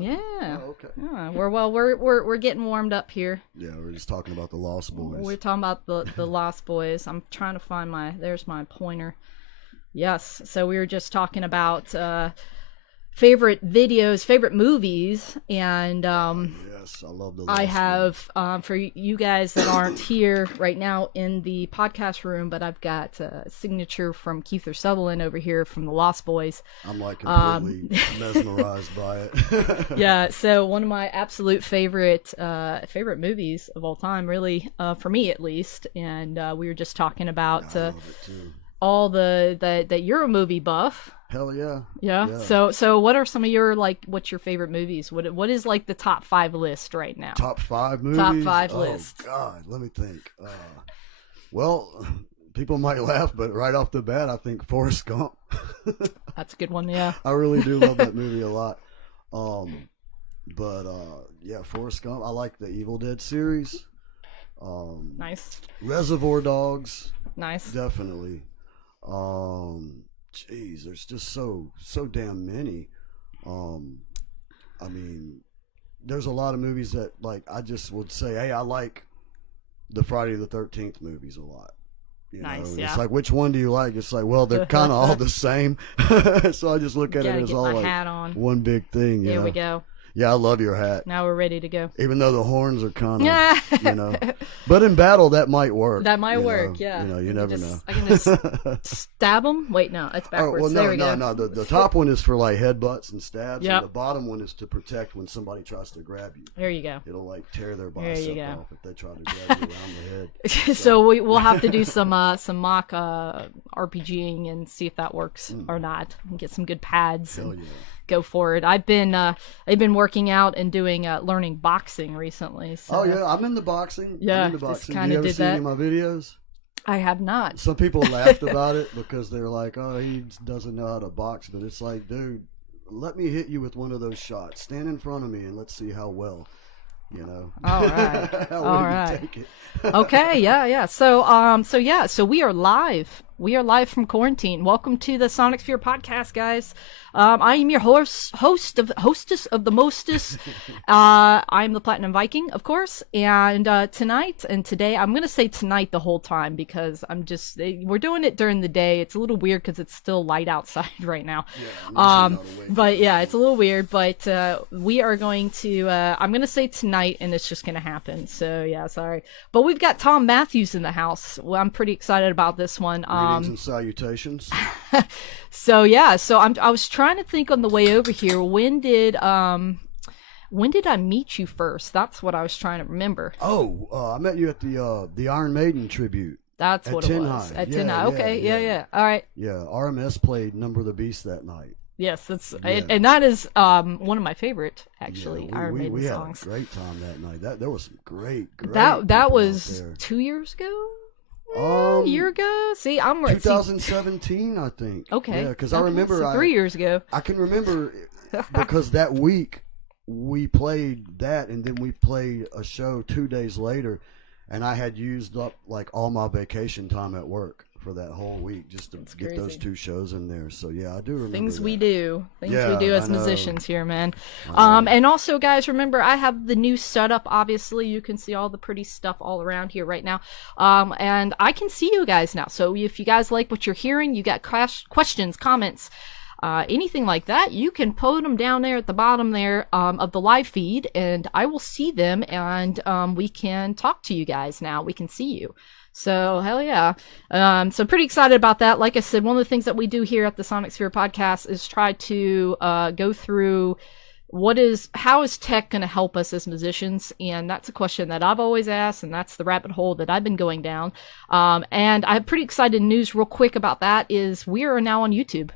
Yeah. Oh, okay. Yeah. We're getting warmed up here. Yeah, we're just talking about the Lost Boys. We're talking about the Lost Boys. I'm trying to find there's my pointer. Yes. So we were just talking about favorite videos, favorite movies, and yes, I love the Lost I have for you guys that aren't here right now in the podcast room, but I've got a signature from Keith Sutherland over here from the Lost Boys. I'm like completely mesmerized by it. Yeah, so one of my absolute favorite movies of all time, really, for me at least, and we were just talking about I love it too. all that you're a movie buff. Hell yeah. Yeah. So what are some of your what's your favorite movies? What is like the top 5 list right now? Top 5 movies? Top 5 list. Oh God, let me think. Well, people might laugh, but right off the bat, I think Forrest Gump. That's a good one, yeah. I really do love that movie a lot. Yeah, Forrest Gump. I like the Evil Dead series. Nice. Reservoir Dogs. Nice. Definitely. Jeez, there's just so damn many. I mean, there's a lot of movies that I just would say, hey, I like the Friday the 13th movies a lot. You nice, know? Yeah. It's like, which one do you like? It's like, well, they're kind of all the same. So I just look at it as all like one big thing. There we go. Yeah, I love your hat. Now we're ready to go. Even though the horns are kind of, But in battle, that might work. That might work, yeah. You never know. I can just stab them? Wait, no, it's backwards. Oh, well, there we go. No. The top one is for headbutts and stabs. Yep. And the bottom one is to protect when somebody tries to grab you. There you go. It'll tear their bicep off if they try to grab you around the head. So we'll have to do some mock RPGing and see if that works or not. And get some good pads. Hell yeah. Go for it. I've been working out and doing learning boxing recently. So. Oh yeah, I'm into boxing. Yeah, I'm into boxing. Kind you of ever did see that. any of my videos? I have not. Some people laughed about it because they're like, "Oh, he doesn't know how to box." But it's like, dude, let me hit you with one of those shots. Stand in front of me and let's see how well. All right. All right. Take it? Okay. Yeah. So we are live. We are live from quarantine. Welcome to the Sonic Sphere podcast, guys. I am your hostess of the mostest. I'm the Platinum Viking, of course. And today, I'm going to say tonight the whole time because we're doing it during the day. It's a little weird because it's still light outside right now. Yeah, but yeah, it's a little weird. But we are going to, I'm going to say tonight and it's just going to happen. So yeah, sorry. But we've got Thom Mathews in the house. Well, I'm pretty excited about this one. Greetings and salutations. So I was trying to think on the way over here. When did I meet you first? That's what I was trying to remember. Oh, I met you at the Iron Maiden tribute. That's what it was. At Tin High. Okay, yeah. All right. Yeah, RMS played Number of the Beast that night. Yes, and that is one of my favorite actually Iron Maiden songs. We had a great time that night. There was some great. That was 2 years ago. A year ago? See, I'm 2017, I think. Okay. Yeah, because I remember so 3 years ago. I can remember because that week we played that, and then we played a show 2 days later, and I had used up all my vacation time at work for that whole week just to get those 2 shows in there. So yeah, I do remember things that. we do as musicians here, man. And also, guys, remember I have the new setup. Obviously, you can see all the pretty stuff all around here right now, and I can see you guys now. So if you guys like what you're hearing, you got questions, comments, anything like that, you can put them down there at the bottom there of the live feed, and I will see them, and we can talk to you guys now. We can see you. So, hell yeah. So pretty excited about that. Like I said, one of the things that we do here at the Sonic Sphere podcast is try to go through how is tech going to help us as musicians? And that's a question that I've always asked, and that's the rabbit hole that I've been going down. And I have pretty excited news real quick about that is we are now on YouTube.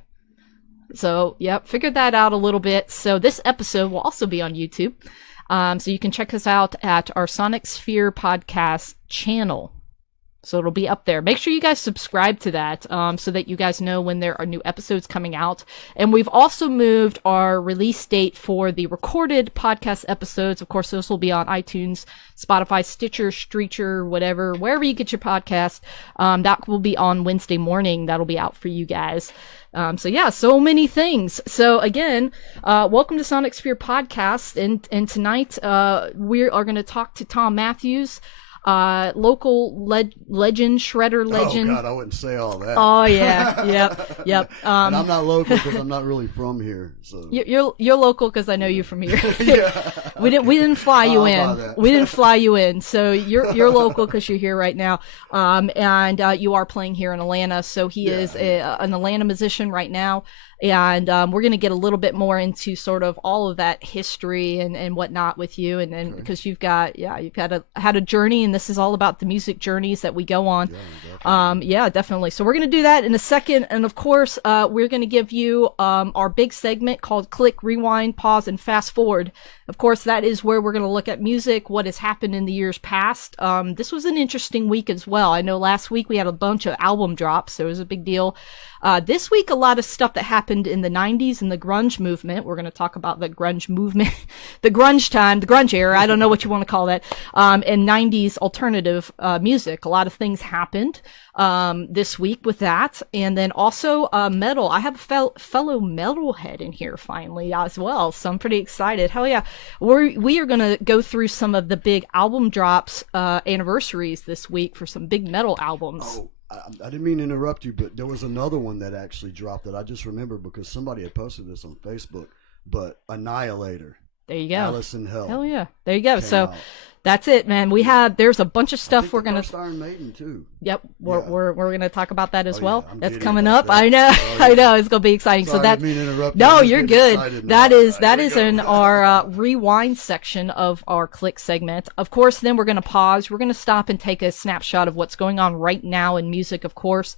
So, yep, figured that out a little bit. So this episode will also be on YouTube. So you can check us out at our Sonic Sphere podcast channel. So it'll be up there. Make sure you guys subscribe to that so that you guys know when there are new episodes coming out. And we've also moved our release date for the recorded podcast episodes. Of course, those will be on iTunes, Spotify, Stitcher, Streacher, whatever, wherever you get your podcast. That will be on Wednesday morning. That'll be out for you guys. So yeah, so many things. So again, welcome to Sonic Sphere Podcast. And tonight we are going to talk to Thom Mathews, local legend, shredder legend. Oh God, I wouldn't say all that. Oh yeah, yep. And I'm not local because I'm not really from here. So you're local because I know you from here. we didn't fly you in. We didn't fly you in. So you're local because you're here right now. And you are playing here in Atlanta. So he is an Atlanta musician right now. And we're going to get a little bit more into sort of all of that history and whatnot with you, and because you've had a journey, and this is all about the music journeys that we go on. Yeah, definitely. So we're going to do that in a second, and of course, we're going to give you our big segment called Click, Rewind, Pause, and Fast Forward. Of course, that is where we're going to look at music, what has happened in the years past. This was an interesting week as well. I know last week we had a bunch of album drops, so it was a big deal. This week, a lot of stuff that happened in the 90s and the grunge movement. We're going to talk about the grunge movement, the grunge time, the grunge era, I don't know what you want to call that, and 90s alternative music. A lot of things happened this week with that. And then also metal. I have a fellow metalhead in here finally as well, so I'm pretty excited. Hell yeah. We are going to go through some of the big album drops, anniversaries this week for some big metal albums. Oh. I didn't mean to interrupt you, but there was another one that actually dropped that I just remembered because somebody had posted this on Facebook. But Annihilator. There you go. Alice in Hell. Hell yeah. There you go. So out. That's it, man. There's a bunch of stuff we're gonna. Iron Maiden too. Yep, we're gonna talk about that as well. Yeah, that's coming up. That. I know, I know. It's gonna be exciting. Sorry, so that. No, you're good. That is in our rewind section of our click segment. Of course, then we're gonna pause. We're gonna stop and take a snapshot of what's going on right now in music. Of course,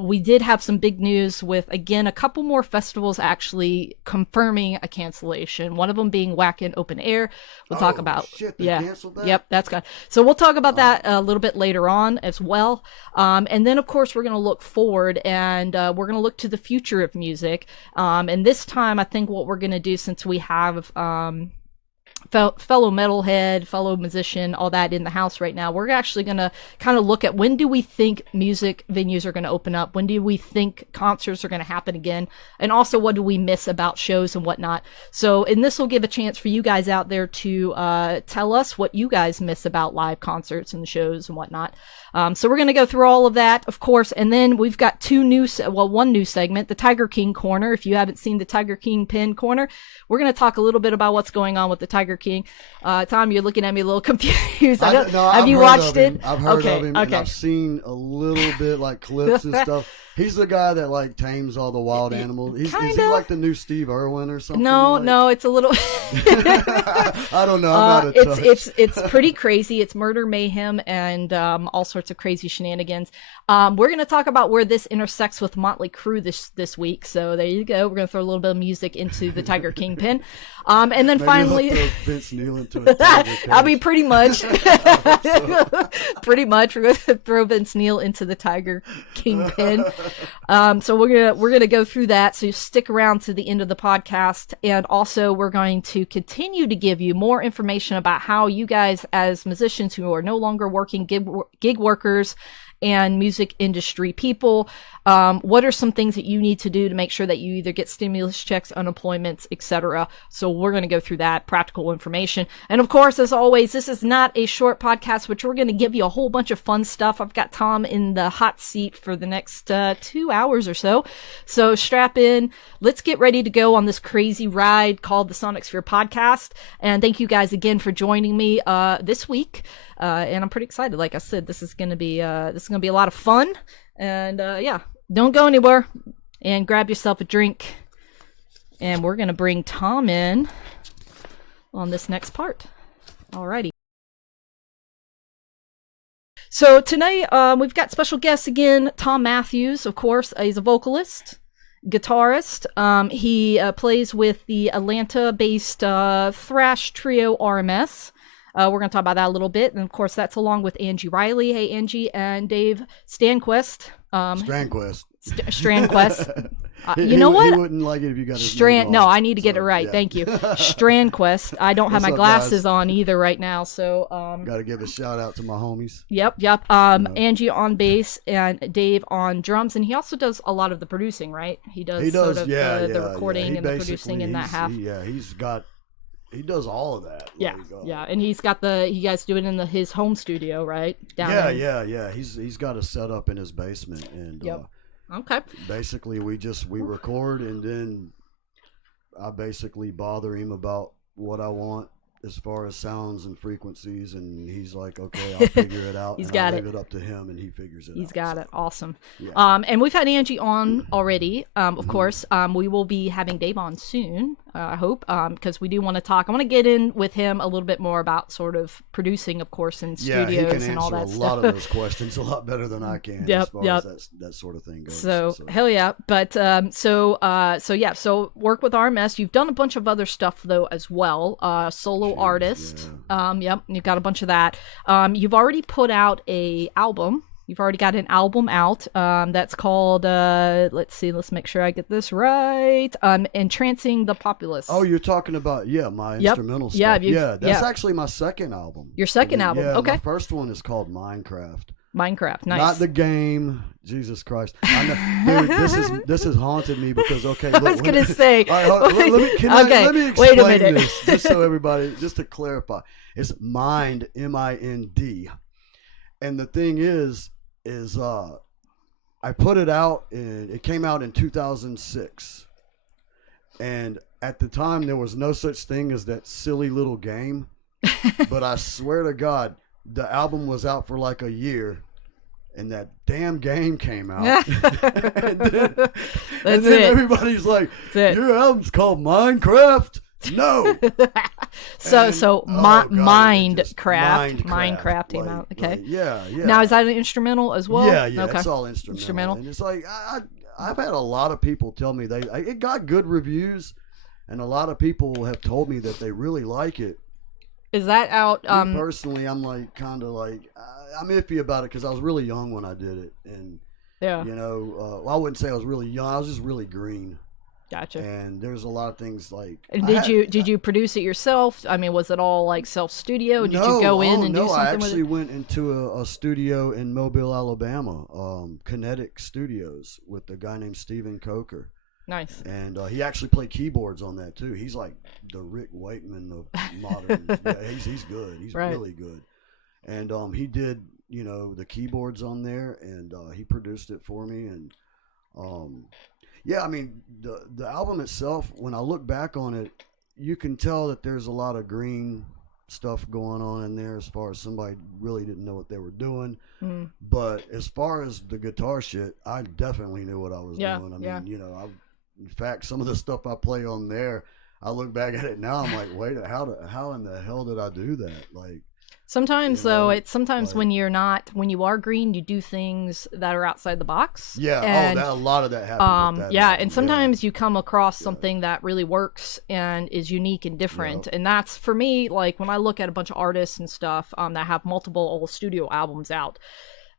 we did have some big news with again a couple more festivals actually confirming a cancellation. One of them being Wacken Open Air. We'll talk about. Shit, they canceled that? Yep, that's good. So we'll talk about that a little bit later on as well. And then, of course, we're going to look forward and we're going to look to the future of music. And this time, I think what we're going to do, since we have fellow metalhead, fellow musician, all that in the house right now, we're actually going to kind of look at when do we think music venues are going to open up? When do we think concerts are going to happen again? And also, what do we miss about shows and whatnot? So, and this will give a chance for you guys out there to tell us what you guys miss about live concerts and the shows and whatnot. So we're going to go through all of that, of course, and then we've got one new segment, the Tiger King Corner. If you haven't seen the Tiger King Pin Corner, we're going to talk a little bit about what's going on with the Tiger King. Tom, you're looking at me a little confused. Have you watched it? I've heard of him, and I've seen a little bit, like clips and stuff. He's the guy that like tames all the wild animals. Is he like the new Steve Irwin or something? No, it's a little. I don't know. I'm out of touch. It's pretty crazy. It's murder, mayhem, and all sorts of crazy shenanigans. We're going to talk about where this intersects with Motley Crue this week. So there you go. We're going to throw a little bit of music into the Tiger King Pin, and then maybe finally, throw Vince Neil into a tiger cage. I mean, pretty much. Pretty much, we're going to throw Vince Neil into the Tiger King Pin. So we're gonna go through that. So you stick around to the end of the podcast, and also we're going to continue to give you more information about how you guys, as musicians who are no longer working gig workers and music industry people, what are some things that you need to do to make sure that you either get stimulus checks, unemployments, etc. So we're going to go through that practical information. And of course, as always, this is not a short podcast, which we're going to give you a whole bunch of fun stuff. I've got Tom in the hot seat for the next 2 hours or so. So strap in. Let's get ready to go on this crazy ride called the Sonic Sphere Podcast. And thank you guys again for joining me this week. And I'm pretty excited. Like I said, this is going to be a lot of fun. And yeah, don't go anywhere, and grab yourself a drink. And we're going to bring Tom in on this next part. Alrighty. So tonight we've got special guests again. Thom Mathews, of course, he's a vocalist, guitarist. He plays with the Atlanta-based thrash trio RMS. We're going to talk about that a little bit. And of course, that's along with Angie Riley. Hey, Angie and Dave Stanquist. Strandquest. Strandquest. You know what? He wouldn't like it if you got his Strand. name No, wrong. I need to get it right. Yeah. Thank you. Strandquest. I don't have What's my up, glasses guys? on either right now. So, Got to give a shout out to my homies. Yep. Angie on bass and Dave on drums, and he also does a lot of the producing, right? He does sort of the recording and the producing in that half. He does all of that. Yeah, and you guys do it in his home studio, right? Yeah. He's got a setup in his basement, and okay. Basically we record, and then I basically bother him about what I want as far as sounds and frequencies, and he's like, okay, I'll figure it out. He's and got I leave it up to him, and he figures it out. He's got it. Awesome. Yeah. And we've had Angie on already. Of course, we will be having Dave on soon. I hope, because we do want to talk. I want to get in with him a little bit more about sort of producing, of course, in studios and all that stuff. He can answer a lot of those questions a lot better than I can as far as that sort of thing goes. So hell yeah. But so work with RMS. You've done a bunch of other stuff though as well. Solo artist. Yeah. You've got a bunch of that. You've already put out a album. You've already got an album out that's called, let's make sure I get this right, Entrancing the Populace. Oh, you're talking about, my instrumental stuff. That's actually my second album. Your second album, okay. My first one is called Minecraft. Minecraft, nice. Not the game. Jesus Christ. I know, dude, this has haunted me because, okay, look. I was going to say. Let me explain wait a minute. this, just so everybody, just to clarify. It's Mind, M-I-N-D. And the thing is I put it out, and it came out in 2006. And at the time, there was no such thing as that silly little game. But I swear to God, the album was out for like a year, and that damn game came out. and then everybody's like, your album's called Minecraft? No. Minecraft came out. Okay. Yeah. Now, is that an instrumental as well? Yeah. Okay. It's all instrumental. And it's like, I've had a lot of people tell me it got good reviews, and a lot of people have told me that they really like it. Is that out? Me personally, I'm like kind of like I'm iffy about it because I was really young when I did it, and I wouldn't say I was really young. I was just really green. Gotcha. And there's a lot of things like. And did you produce it yourself? I mean, was it all like self studio? Did you go in and do something with it? I actually went into a studio in Mobile, Alabama, Kinetic Studios, with a guy named Stephen Coker. Nice. And he actually played keyboards on that too. He's like the Rick Wakeman of modern. He's good. He's really good. And he did the keyboards on there, and he produced it for me. And I mean the album itself, when I look back on it, you can tell that there's a lot of green stuff going on in there as far as somebody really didn't know what they were doing. But as far as the guitar shit, I definitely knew what I was doing. I mean, in fact, some of the stuff I play on there, I look back at it now, I'm like, wait, how in the hell did I do that? Like, sometimes it's sometimes when you are green, you do things that are outside the box. Yeah, and, a lot of that happens. With that and sometimes you come across something that really works and is unique and different. And that's, for me, like when I look at a bunch of artists and stuff that have multiple old studio albums out.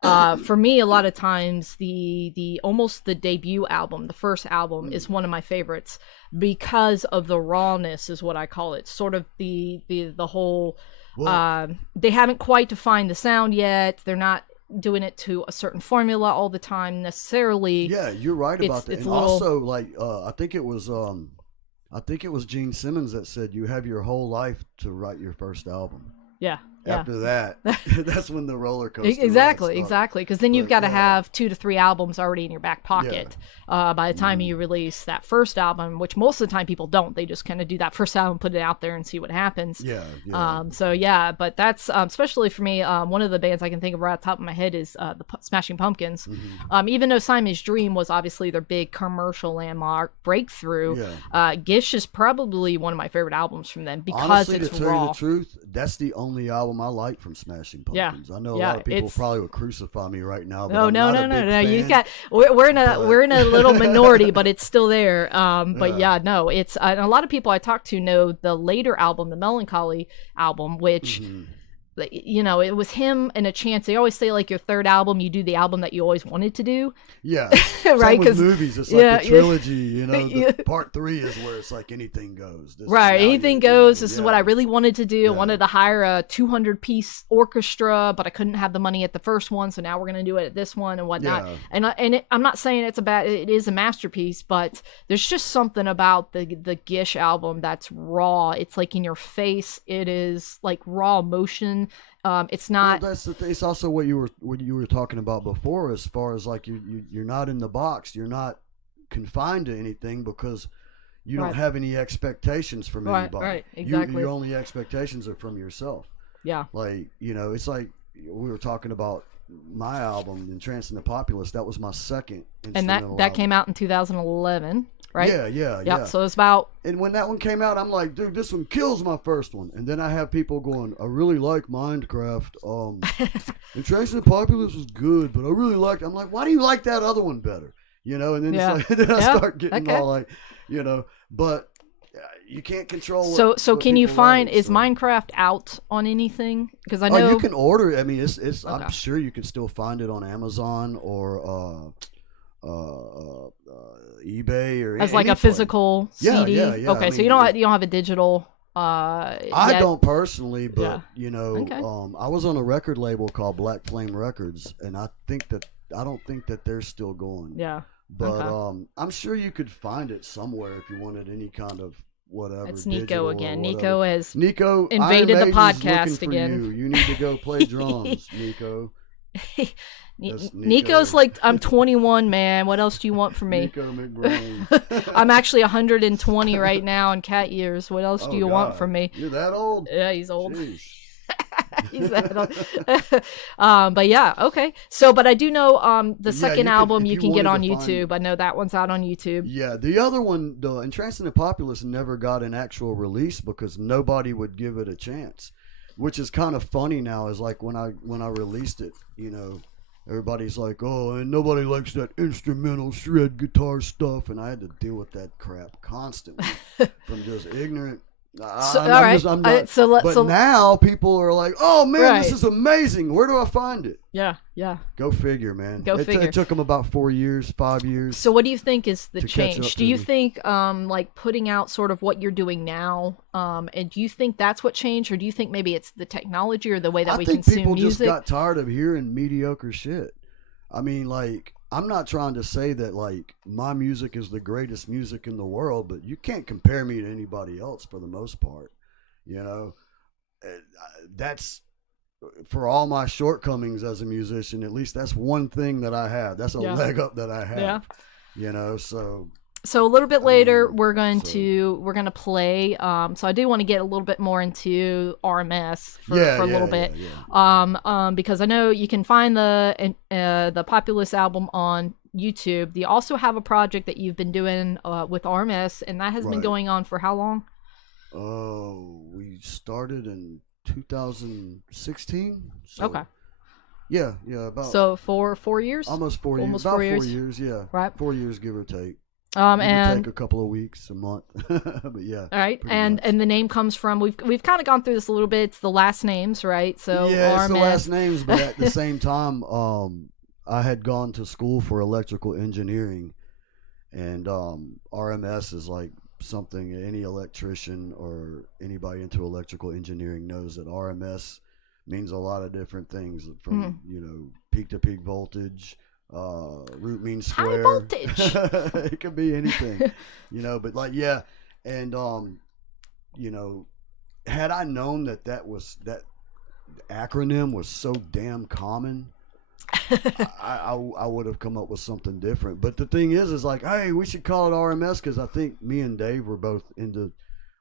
For me, a lot of times the almost the debut album, the first album, is one of my favorites because of the rawness, is what I call it. Sort of the whole. They haven't quite defined the sound yet. They're not doing it to a certain formula all the time necessarily. Yeah, you're right about that. And also, like, I think it was Gene Simmons that said you have your whole life to write your first album. Yeah. After that, that's when the roller coaster. Exactly. Because then you've got to have 2 to 3 albums already in your back pocket by the time you release that first album, which most of the time people don't. They just kind of do that first album, put it out there, and see what happens. But that's especially for me. One of the bands I can think of right off the top of my head is the Smashing Pumpkins. Even though Siamese Dream was obviously their big commercial landmark breakthrough, Gish is probably one of my favorite albums from them because honestly, it's to tell raw. You the truth, that's the only album album I like from Smashing Pumpkins. I know a Yeah, lot of people it's... probably would crucify me right now, but No, I'm no, not no, a no, big no. You fan, got we're in a but we're in a little minority, but it's still there. But yeah. yeah, no, it's and a lot of people I talk to know the later album, the Melancholy album, which hmm you know, it was him and a chance. They always say like your third album, you do the album that you always wanted to do. Yeah, Right? same with Because movies. It's like the trilogy, you know. The part 3 is where it's like anything goes. Right, anything goes. This is what I yeah, really wanted to do. I wanted to hire a 200-piece orchestra, but I couldn't have the money at the first one, so now we're going to do it at this one and whatnot. yeah. I'm not saying it is a masterpiece, but there's just something about the Gish album that's raw. It's like in your face. It is like raw emotion. It's not. Well, that's the thing. It's also what you were talking about before, as far as like you're not in the box. You're not confined to anything because you don't have any expectations from anybody. Right, exactly. Your only expectations are from yourself. Yeah. Like, you know, it's like we were talking about my album, Entrancing the Populace. That was my second instrumental and that came out in 2011. Right? Yeah. So it's about... And when that one came out, I'm like, dude, this one kills my first one. And then I have people going, I really like Minecraft. Entrancing the Populace was good, but I really liked... I'm like, why do you like that other one better? You know, and then it's like, then I start getting all like, you know, but you can't control. So can you find is Minecraft out on anything? Because I know you can order it. I mean, it's. Okay. I'm sure you can still find it on Amazon or eBay or as like a physical CD. Yeah. Okay, I mean, so you don't have a digital. I don't personally, but you know, okay. I was on a record label called Black Flame Records, and I don't think that they're still going. Yeah. But I'm sure you could find it somewhere if you wanted any kind of whatever. It's Nico again. Nico invaded the podcast again. You need to go play drums, Nico. Nico's like, I'm 21, man. What else do you want from me? Nico McBrain. I'm actually 120 right now in cat years. What else do you want from me? You're that old? Yeah, he's old. Jeez. He's that old. But yeah, okay. So, but I do know the second album you can get on YouTube. I know that one's out on YouTube. Yeah, the other one, the Entrancing the Populace, never got an actual release because nobody would give it a chance. Which is kind of funny now. Is like when I released it, you know, everybody's like, "Oh, and nobody likes that instrumental shred guitar stuff," and I had to deal with that crap constantly from just ignorant. But now people are like, "Oh man, this is amazing. Where do I find it?" Yeah. Go figure, man. Figure. It took them about 4 years, 5 years. So what do you think is the change? Do you think like putting out sort of what you're doing now, and do you think that's what changed, or do you think maybe it's the technology or the way that we consume music? I think people just got tired of hearing mediocre shit. I mean, like, I'm not trying to say that like my music is the greatest music in the world, but you can't compare me to anybody else for the most part. You know, that's for all my shortcomings as a musician. At least that's one thing that I have. That's a leg up that I have. Yeah. You know, so a little bit later we're going to play. So I do want to get a little bit more into RMS for a little bit. Because I know you can find the Populous album on YouTube. You also have a project that you've been doing with RMS, and that has been going on for how long? Oh, we started in 2016. So, okay. Yeah, about. So 4 years. Almost 4 years. Almost about 4 years. 4 years. Yeah. Right. 4 years, give or take. And take a couple of weeks, a month, but yeah. All right, and the name comes from we've kind of gone through this a little bit. It's the last names, right? So yeah, it's the last names, but at the same time, I had gone to school for electrical engineering, and RMS is like something any electrician or anybody into electrical engineering knows that RMS means a lot of different things from you know, peak to peak voltage. Root mean square. High voltage. It could be anything, you know. But like, yeah, and you know, had I known that that acronym was so damn common, I would have come up with something different. But the thing is like, hey, we should call it RMS because I think me and Dave were both into.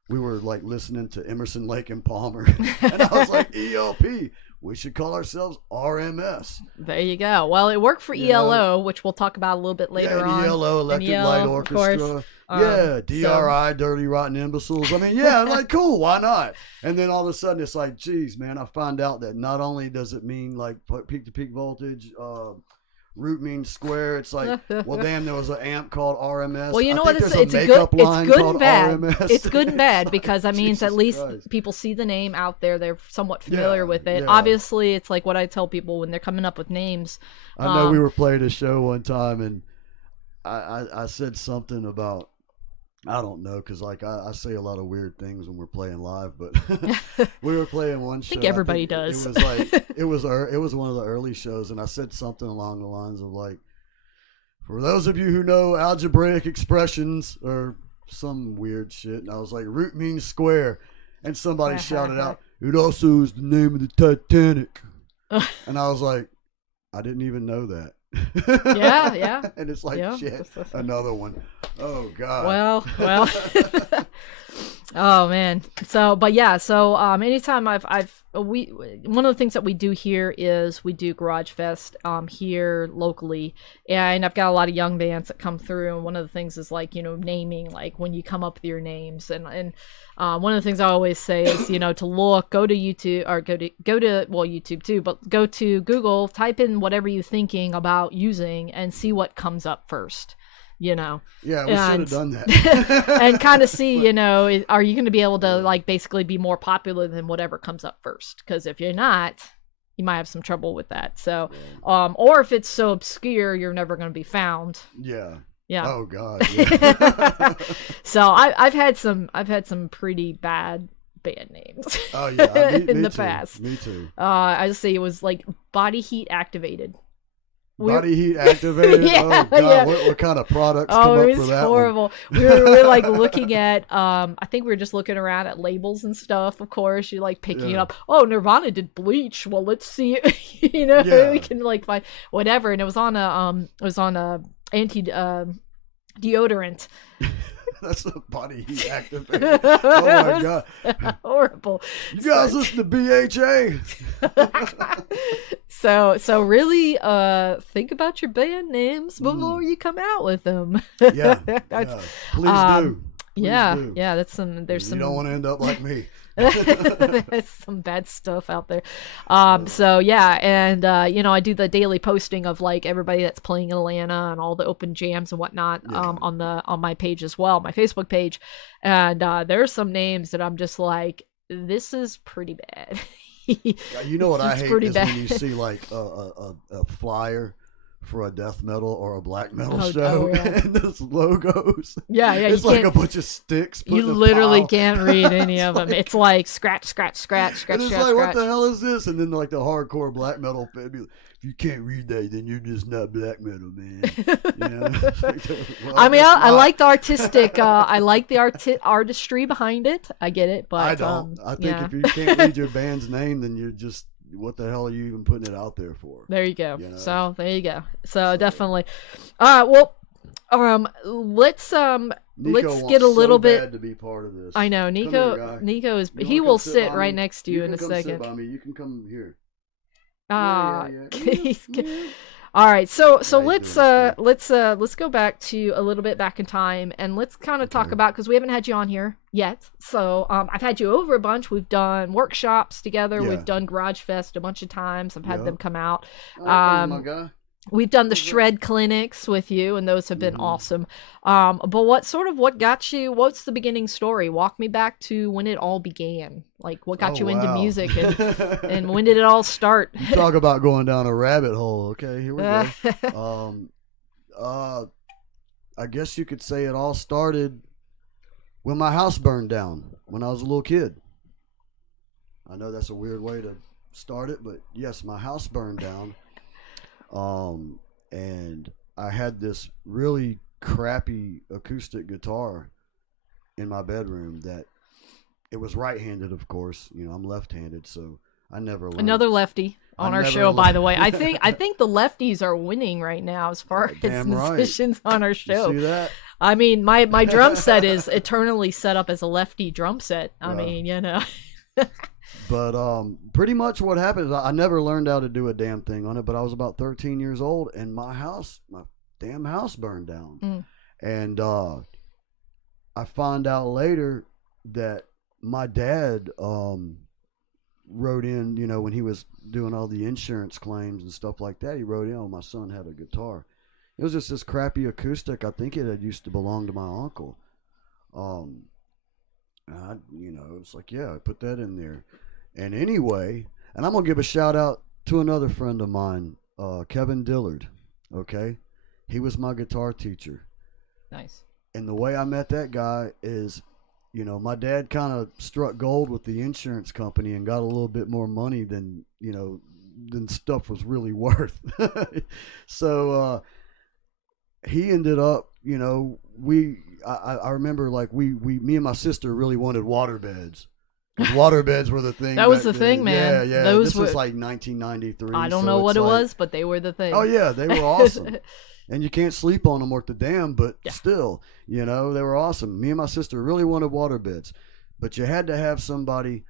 We were like listening to Emerson, Lake and Palmer, and I was like, ELP. We should call ourselves RMS. There you go. Well, it worked for ELO, which we'll talk about a little bit later on. ELO, Electric Light Orchestra. Yeah, DRI, dirty, rotten imbeciles. I mean, yeah, I'm like, cool, why not? And then all of a sudden, it's like, geez, man, I find out that not only does it mean like peak to peak voltage, root means square. It's like, well, damn, there was an amp called RMS. Well, you know what? It's good and bad. RMS. It's good and bad because that means at least Christ. people see the name out there. They're somewhat familiar with it. Yeah. Obviously, it's like what I tell people when they're coming up with names. I know we were playing a show one time, and I said something about, I don't know, because like I say a lot of weird things when we're playing live, but we were playing one show. I think everybody does. It was like it was one of the early shows, and I said something along the lines of like, for those of you who know algebraic expressions or some weird shit, and I was like, root means square, and somebody shouted out, it also is the name of the Titanic, and I was like, I didn't even know that. Yeah. And it's like, shit, another one. Oh God. Well. Oh man. So, but yeah. So, anytime one of the things that we do here is we do Garage Fest here locally, and I've got a lot of young bands that come through, and one of the things is like, you know, naming, like when you come up with your names, and one of the things I always say is, you know, to go to YouTube, or go to well, YouTube too, but go to Google, type in whatever you're thinking about using, and see what comes up first. You know, yeah, we should have done that, and kind of see, you know, are you going to be able to like basically be more popular than whatever comes up first? Because if you're not, you might have some trouble with that. So, or if it's so obscure, you're never going to be found. Yeah. Oh God. Yeah. So I've had some pretty bad band names. Oh yeah, in the too. past. Me too. I just say it was like Body Heat Activated. Body Heat Activated. Yeah, oh God, what kind of products come up for that? Oh, it was horrible. We were like looking at, I think we were just looking around at labels and stuff. Of course, you like picking it up. Oh, Nirvana did Bleach. Well, let's see. You know, we can like find whatever. And it was on a anti deodorant. That's a Body Heat Activated. Oh my God, horrible. You guys listen to BHA. So really think about your band names before you come out with them. Yeah. Please do. Yeah, that's there's some. You don't want to end up like me. There's some bad stuff out there. So yeah, and you know, I do the daily posting of like everybody that's playing in Atlanta and all the open jams and whatnot on my page as well, my Facebook page. And there's some names that I'm just like, this is pretty bad. You know what I hate is when you see like a flyer for a death metal or a black metal show, and those logos. Yeah, it's like a bunch of sticks. You literally can't read any of them. It's like scratch. And it's like, what the hell is this? And then like the hardcore black metal fan be like, if you can't read that, then you're just not black metal, man. You know? I mean, I like the artistic. I like the artistry behind it. I get it, but I don't. I think if you can't read your band's name, then you're just, what the hell are you even putting it out there for? There you go. You know? So there you go. So definitely. All right. Well, let's get a little bit. Bad to be part of this. I know Nico is. He will sit right next to you in a second. Sit by me. You can come here. Yeah. All right, so let's go back to a little bit back in time, and let's kind of talk about, because we haven't had you on here yet. So I've had you over a bunch. We've done workshops together. We've done Garage Fest a bunch of times. I've had them come out. My guy. We've done the shred clinics with you, and those have been awesome. But what got you? What's the beginning story? Walk me back to when it all began. Like, what got you into music, and when did it all start? You talk about going down a rabbit hole. Okay, here we go. I guess you could say it all started when my house burned down when I was a little kid. I know that's a weird way to start it, but yes, my house burned down. And I had this really crappy acoustic guitar in my bedroom that it was right-handed, of course. You know, I'm left-handed, so I never learned. Another lefty on our show, by the way. I think the lefties are winning right now as far as musicians on our show. You see that? I mean, my drum set is eternally set up as a lefty drum set. I mean, you know. But pretty much what happened is I never learned how to do a damn thing on it, but I was about 13 years old, and my damn house burned down. And I find out later that my dad wrote in, you know, when he was doing all the insurance claims and stuff like that, he wrote in, oh, my son had a guitar. It was just this crappy acoustic. I think it had used to belong to my uncle. You know, it's like, yeah, I put that in there. And anyway, and I'm going to give a shout out to another friend of mine, Kevin Dillard. Okay. He was my guitar teacher. Nice. And the way I met that guy is, you know, my dad kind of struck gold with the insurance company and got a little bit more money than, you know, than stuff was really worth. So, he ended up, you know, I remember like me and my sister really wanted water beds. Water beds were the thing. That was the thing, man. Yeah. This was like 1993. I don't know what it was, but they were the thing. Oh yeah, they were awesome. And you can't sleep on them worth the damn, but still, you know, they were awesome. Me and my sister really wanted water beds, but you had to have somebody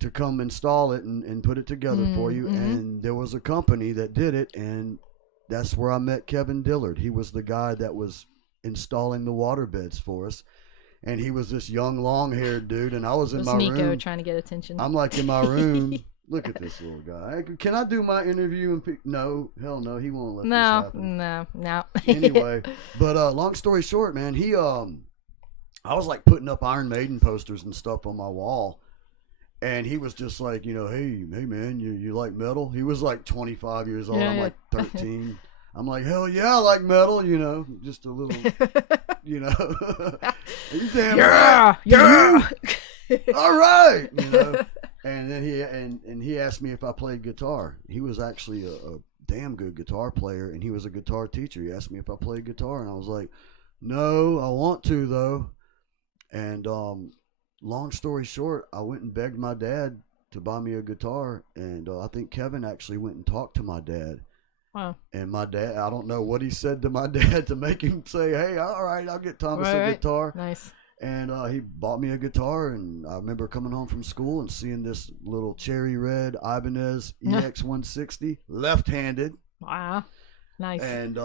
to come install it and put it together for you. And there was a company that did it, and that's where I met Kevin Dillard. He was the guy that was installing the water beds for us. And he was this young, long-haired dude, and I was in my room. Nico trying to get attention. I'm like in my room. Look at this little guy. Can I do my interview? No, hell no, he won't let this happen. No. Anyway, but long story short, man, I was like putting up Iron Maiden posters and stuff on my wall, and he was just like, you know, hey man, you like metal? He was like 25 years old. I'm like 13. I'm like, hell yeah, I like metal, you know, just a little, you know. You damn right. Yeah. All right, you know. And then he asked me if I played guitar. He was actually a damn good guitar player, and he was a guitar teacher. He asked me if I played guitar, and I was like, no, I want to though. And long story short, I went and begged my dad to buy me a guitar, and I think Kevin actually went and talked to my dad. Wow. And my dad, I don't know what he said to my dad to make him say, hey, all right, I'll get Thomas a guitar. Nice. And he bought me a guitar, and I remember coming home from school and seeing this little cherry red Ibanez EX160, left-handed. Wow. Nice. And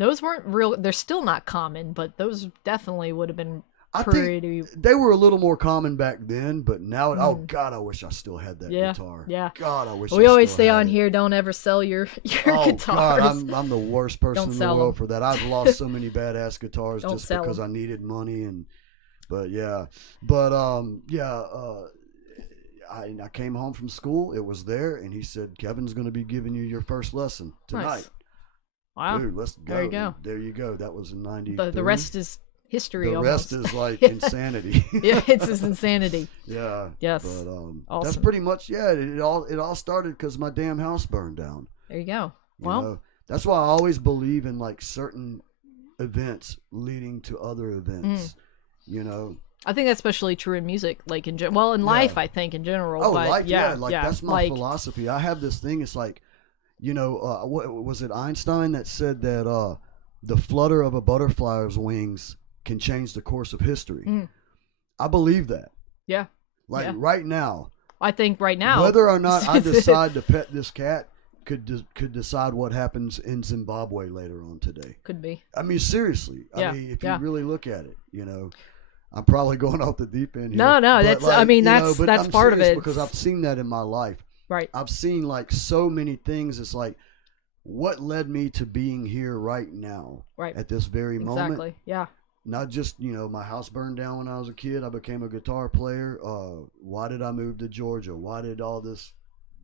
those weren't real, they're still not common, but those definitely would have been I pretty... think they were a little more common back then, but now, oh God, I wish I still had that guitar. Yeah. God, I wish. We always say on here, don't ever sell your guitars. God, I'm the worst person in the world for that. I've lost so many badass guitars just because I needed money I came home from school. It was there, and he said, Kevin's going to be giving you your first lesson tonight. Nice. Wow. Dude, let's go. There you go. And there you go. That was in 90. The rest is history. The rest is like insanity. Yeah, it's just insanity. Yeah. Yes. But awesome. That's pretty much it all started because my damn house burned down. There you go. You know? That's why I always believe in like certain events leading to other events. You know. I think that's especially true in music, like in life. I think in general. Oh, but life, that's my philosophy. I have this thing. It's like, you know, what was it Einstein that said that the flutter of a butterfly's wings can change the course of history. I believe that. Yeah. Right now. I think right now, whether or not I decide to pet this cat could decide what happens in Zimbabwe later on today. Could be. I mean, seriously. I mean, if you really look at it, you know. I'm probably going off the deep end here. No, that's. I mean, that's part of it. Because I've seen that in my life. Right. I've seen like so many things. It's like, what led me to being here right now? Right. At this very moment. Exactly. Yeah. Not just, you know, my house burned down when I was a kid. I became a guitar player. Why did I move to Georgia? Why did all this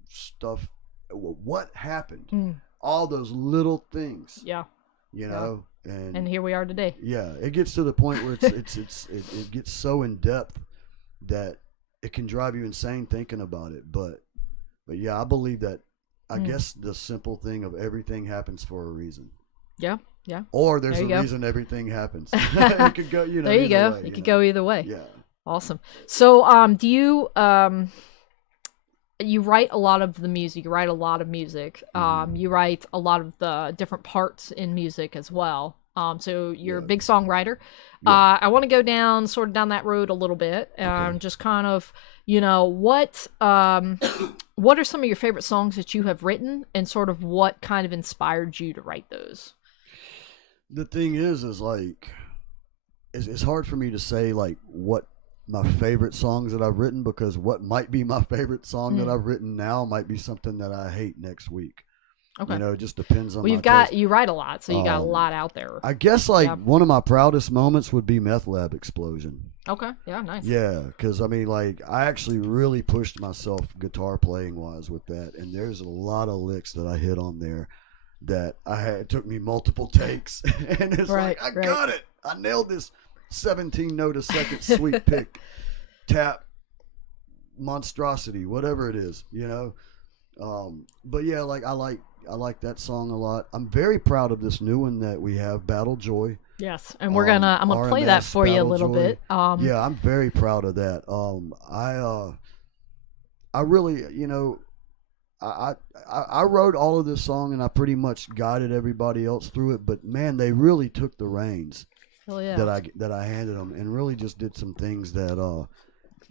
stuff? What happened? All those little things. Yeah. You know. And here we are today. Yeah, it gets to the point where it gets so in depth that it can drive you insane thinking about it. But yeah, I believe that. I guess the simple thing of everything happens for a reason. Yeah, yeah. Or there's a reason everything happens. It could go, you know. There you go. Way, it could go either way. Yeah. Awesome. So, do you you write a lot of the music, you write a lot of music, you write a lot of the different parts in music as well. So you're a big songwriter. I want to go down that road a little bit and just kind of, you know, what are some of your favorite songs that you have written and sort of what kind of inspired you to write those? The thing is like, it's hard for me to say like what my favorite songs that I've written, because what might be my favorite song that I've written now might be something that I hate next week. Okay. You know, it just depends on. Well, you write a lot, so you got a lot out there. I guess like one of my proudest moments would be Meth Lab Explosion. Okay. Yeah. Nice. Yeah, because I mean, like I actually really pushed myself guitar playing wise with that, and there's a lot of licks that I hit on there that it took me multiple takes, and it's like I got it. I nailed this 17 note a second sweep pick tap monstrosity, whatever it is, you know. But yeah, like I like that song a lot. I'm very proud of this new one that we have, Battle Joy. Yes, and I'm gonna play that for you a little bit. Yeah, I'm very proud of that. I really, you know, I wrote all of this song and I pretty much guided everybody else through it. But man, they really took the reins that I handed them and really just did some things that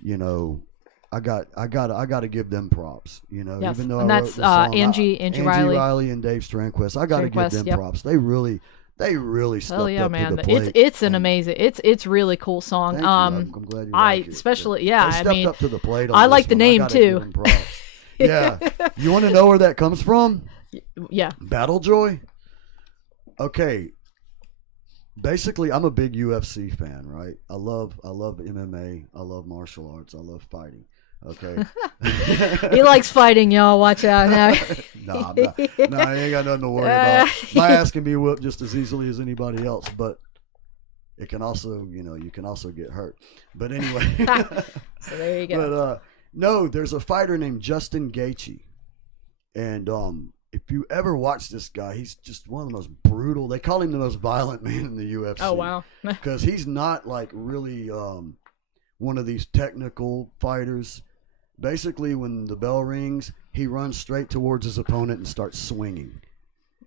you know. I got to give them props, you know. Yes. Even though and I that's wrote the song, Angie Riley and Dave Stranquist. I got to give them props. They really stepped up man. to the plate. It's an amazing. It's really cool song. Thank you. I'm glad you like it. Especially they stepped up to the plate. I like the name too. Yeah. You want to know where that comes from? Yeah. Battle Joy. Okay. Basically, I'm a big UFC fan, right? I love MMA. I love martial arts. I love fighting. Okay. He likes fighting, y'all. Watch out now. Nah, I ain't got nothing to worry about. My ass can be whipped just as easily as anybody else, but it can also, you know, you can also get hurt. But anyway. So there you go. But no, there's a fighter named Justin Gaethje, and if you ever watch this guy, he's just one of the most brutal. They call him the most violent man in the UFC. Oh wow! Because he's not like really one of these technical fighters. Basically, when the bell rings, he runs straight towards his opponent and starts swinging.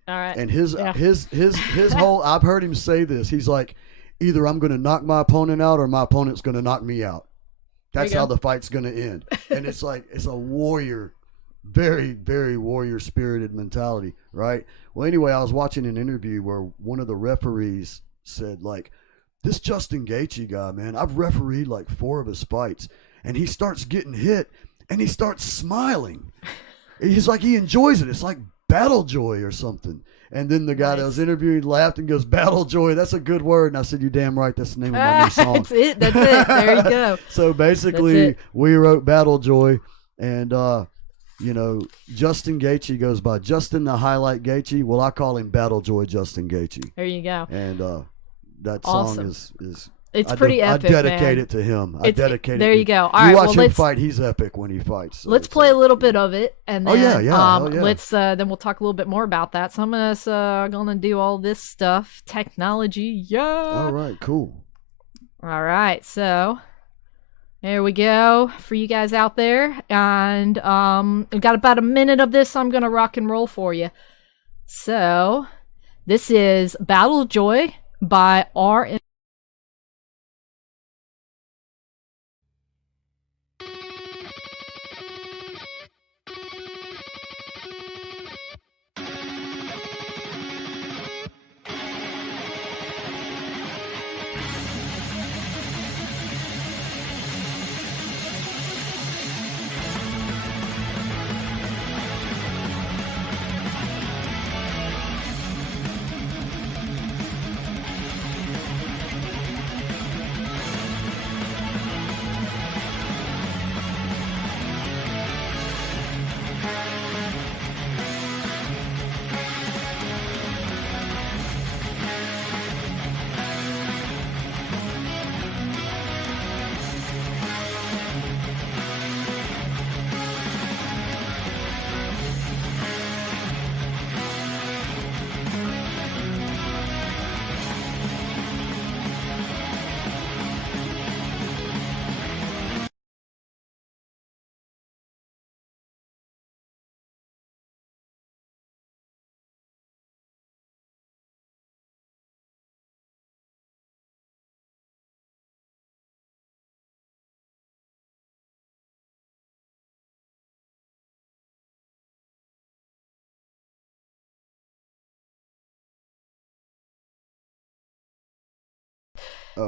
All right. And his whole, I've heard him say this. He's like, either I'm going to knock my opponent out or my opponent's going to knock me out. That's how the fight's going to end. And it's like, it's a warrior, very, very warrior spirited mentality, right? Well, anyway, I was watching an interview where one of the referees said, like, this Justin Gaethje guy, man, I've refereed like 4 of his fights, and he starts getting hit, and he starts smiling. He's like, he enjoys it. It's like battle joy or something. And then the guy that was interviewed laughed and goes, battle joy, that's a good word. And I said, you're damn right, that's the name of my new song. That's it. There you go. So basically, we wrote Battle Joy, and you know, Justin Gaethje goes by Justin the Highlight Gaethje. Well, I call him Battle Joy Justin Gaethje. There you go. And that song is it's pretty epic. I dedicate it to him. I dedicate it. There you go. All you right, watch him fight; he's epic when he fights. So let's play a little bit of it, and then let's then we'll talk a little bit more about that. Some of us are gonna do all this stuff, technology. Yeah. All right. Cool. All right. So there we go for you guys out there, and we've got about a minute of this. I'm gonna rock and roll for you. So this is Battle Joy by R.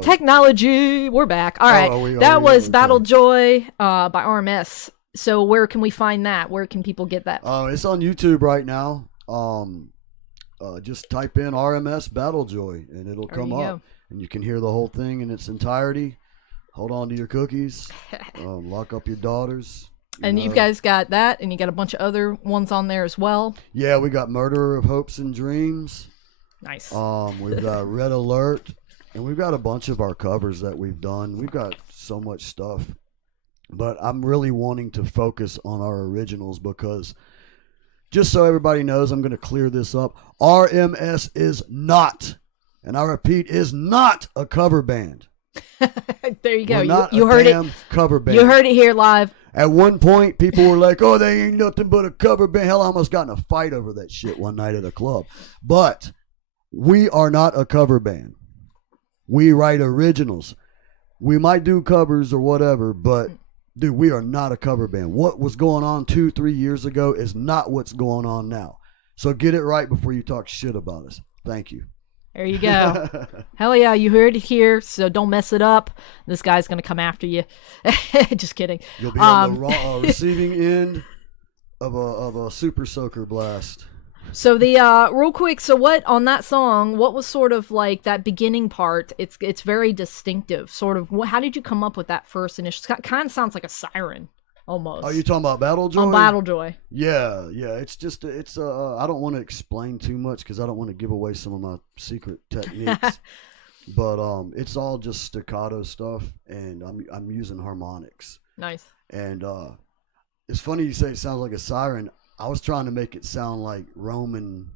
Technology. We're back. All right. That was Battle Joy by RMS. So where can we find that? Where can people get that? It's on YouTube right now. Just type in RMS Battle Joy and it'll come up. And you can hear the whole thing in its entirety. Hold on to your cookies. Lock up your daughters. And you guys got that, and you got a bunch of other ones on there as well. Yeah, we got Murderer of Hopes and Dreams. Nice. We've got Red Alert. And we've got a bunch of our covers that we've done. We've got so much stuff. But I'm really wanting to focus on our originals because, just so everybody knows, I'm going to clear this up. RMS is not, and I repeat, is not a cover band. There you go. You heard it. Cover band. You heard it here live. At one point, people were like, oh, they ain't nothing but a cover band. Hell, I almost got in a fight over that shit one night at a club. But we are not a cover band. We write originals. We might do covers or whatever, but, dude, we are not a cover band. What was going on 2-3 years ago is not what's going on now. So get it right before you talk shit about us. Thank you. There you go. Hell yeah, you heard it here, so don't mess it up. This guy's going to come after you. Just kidding. You'll be on the receiving end of a super soaker blast. So the real quick, so what on that song, what was sort of like that beginning part? It's very distinctive. Sort of how did you come up with that first initial? It kind of sounds like a siren almost. Are you talking about Battle Joy? On Battle Joy. Yeah. It's just I don't want to explain too much cuz I don't want to give away some of my secret techniques. But it's all just staccato stuff and I'm using harmonics. Nice. And it's funny you say it sounds like a siren. I was trying to make it sound like Roman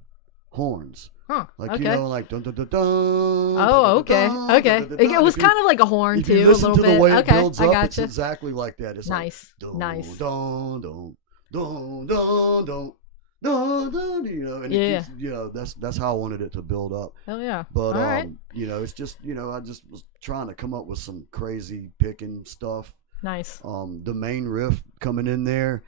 horns. Huh. Like, okay. you know, like dun dun dun dun. Oh, okay. Okay. It was kind of like a horn, too, a little bit. The way it okay. builds I up, gotcha. it's exactly like that. It's nice. Like, nice. Dun, dun, dun, dun, dun, dun, dun, you know, and it keeps, you know, that's how I wanted it to build up. Hell yeah. But, all right. you know, it's just, you know, I just was trying to come up with some crazy picking stuff. Nice. The main riff coming in there.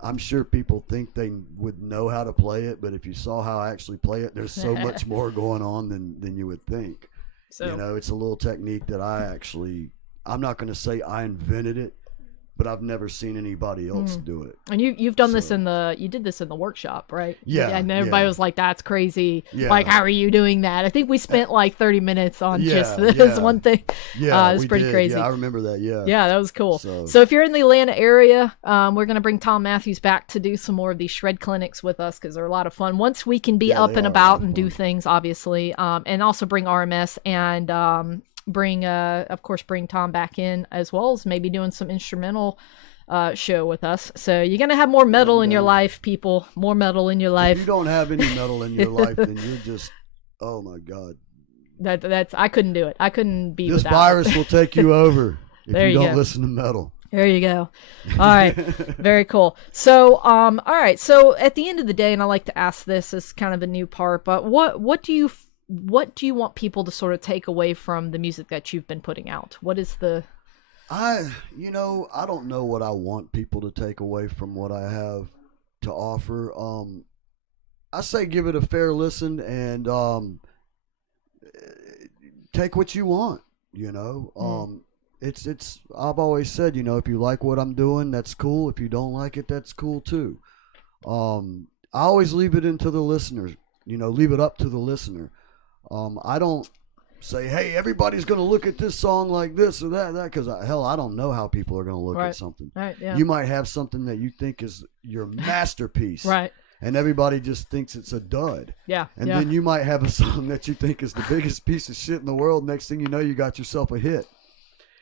I'm sure people think they would know how to play it, but if you saw how I actually play it, there's so much more going on than you would think. So, you know, it's a little technique that I'm not going to say I invented it, but I've never seen anybody else do it. And you've done this you did this in the workshop, right? Yeah. And everybody was like, that's crazy. Yeah. Like, how are you doing that? I think we spent like 30 minutes on just this one thing. Yeah. It was pretty crazy. Yeah, I remember that. Yeah. Yeah, that was cool. So if you're in the Atlanta area, we're going to bring Thom Mathews back to do some more of these shred clinics with us because they're a lot of fun. Once we can be up and about and do things, obviously, and also bring RMS and, of course, bring Thom back in as well as maybe doing some instrumental show with us. So you're gonna have more metal in your life, people. More metal in your life. If you don't have any metal in your life, then you're just, oh my god. That's I couldn't do it. I couldn't be. This virus will take you over if you don't go. listen to metal. There you go. All right. Very cool. So, all right. So at the end of the day, and I like to ask this as kind of a new part, but what do you want people to sort of take away from the music that you've been putting out? What is the I don't know what I want people to take away from what I have to offer. I say give it a fair listen and take what you want, you know. It's I've always said, you know, if you like what I'm doing, that's cool. If you don't like it, that's cool too. I always leave it into the listener, you know, leave it up to the listener. I don't say, hey, everybody's going to look at this song like this or that, because I don't know how people are going to look at something. Right, yeah. You might have something that you think is your masterpiece. Right. And everybody just thinks it's a dud. Yeah. And then you might have a song that you think is the biggest piece of shit in the world. Next thing you know, you got yourself a hit.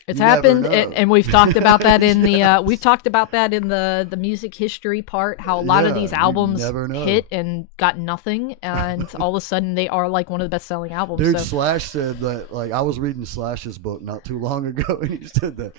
It's happened, and we've talked about that in the music history part. How a lot of these albums hit and got nothing, and all of a sudden they are like one of the best selling albums. Dude, Slash said that. Like, I was reading Slash's book not too long ago, and he said that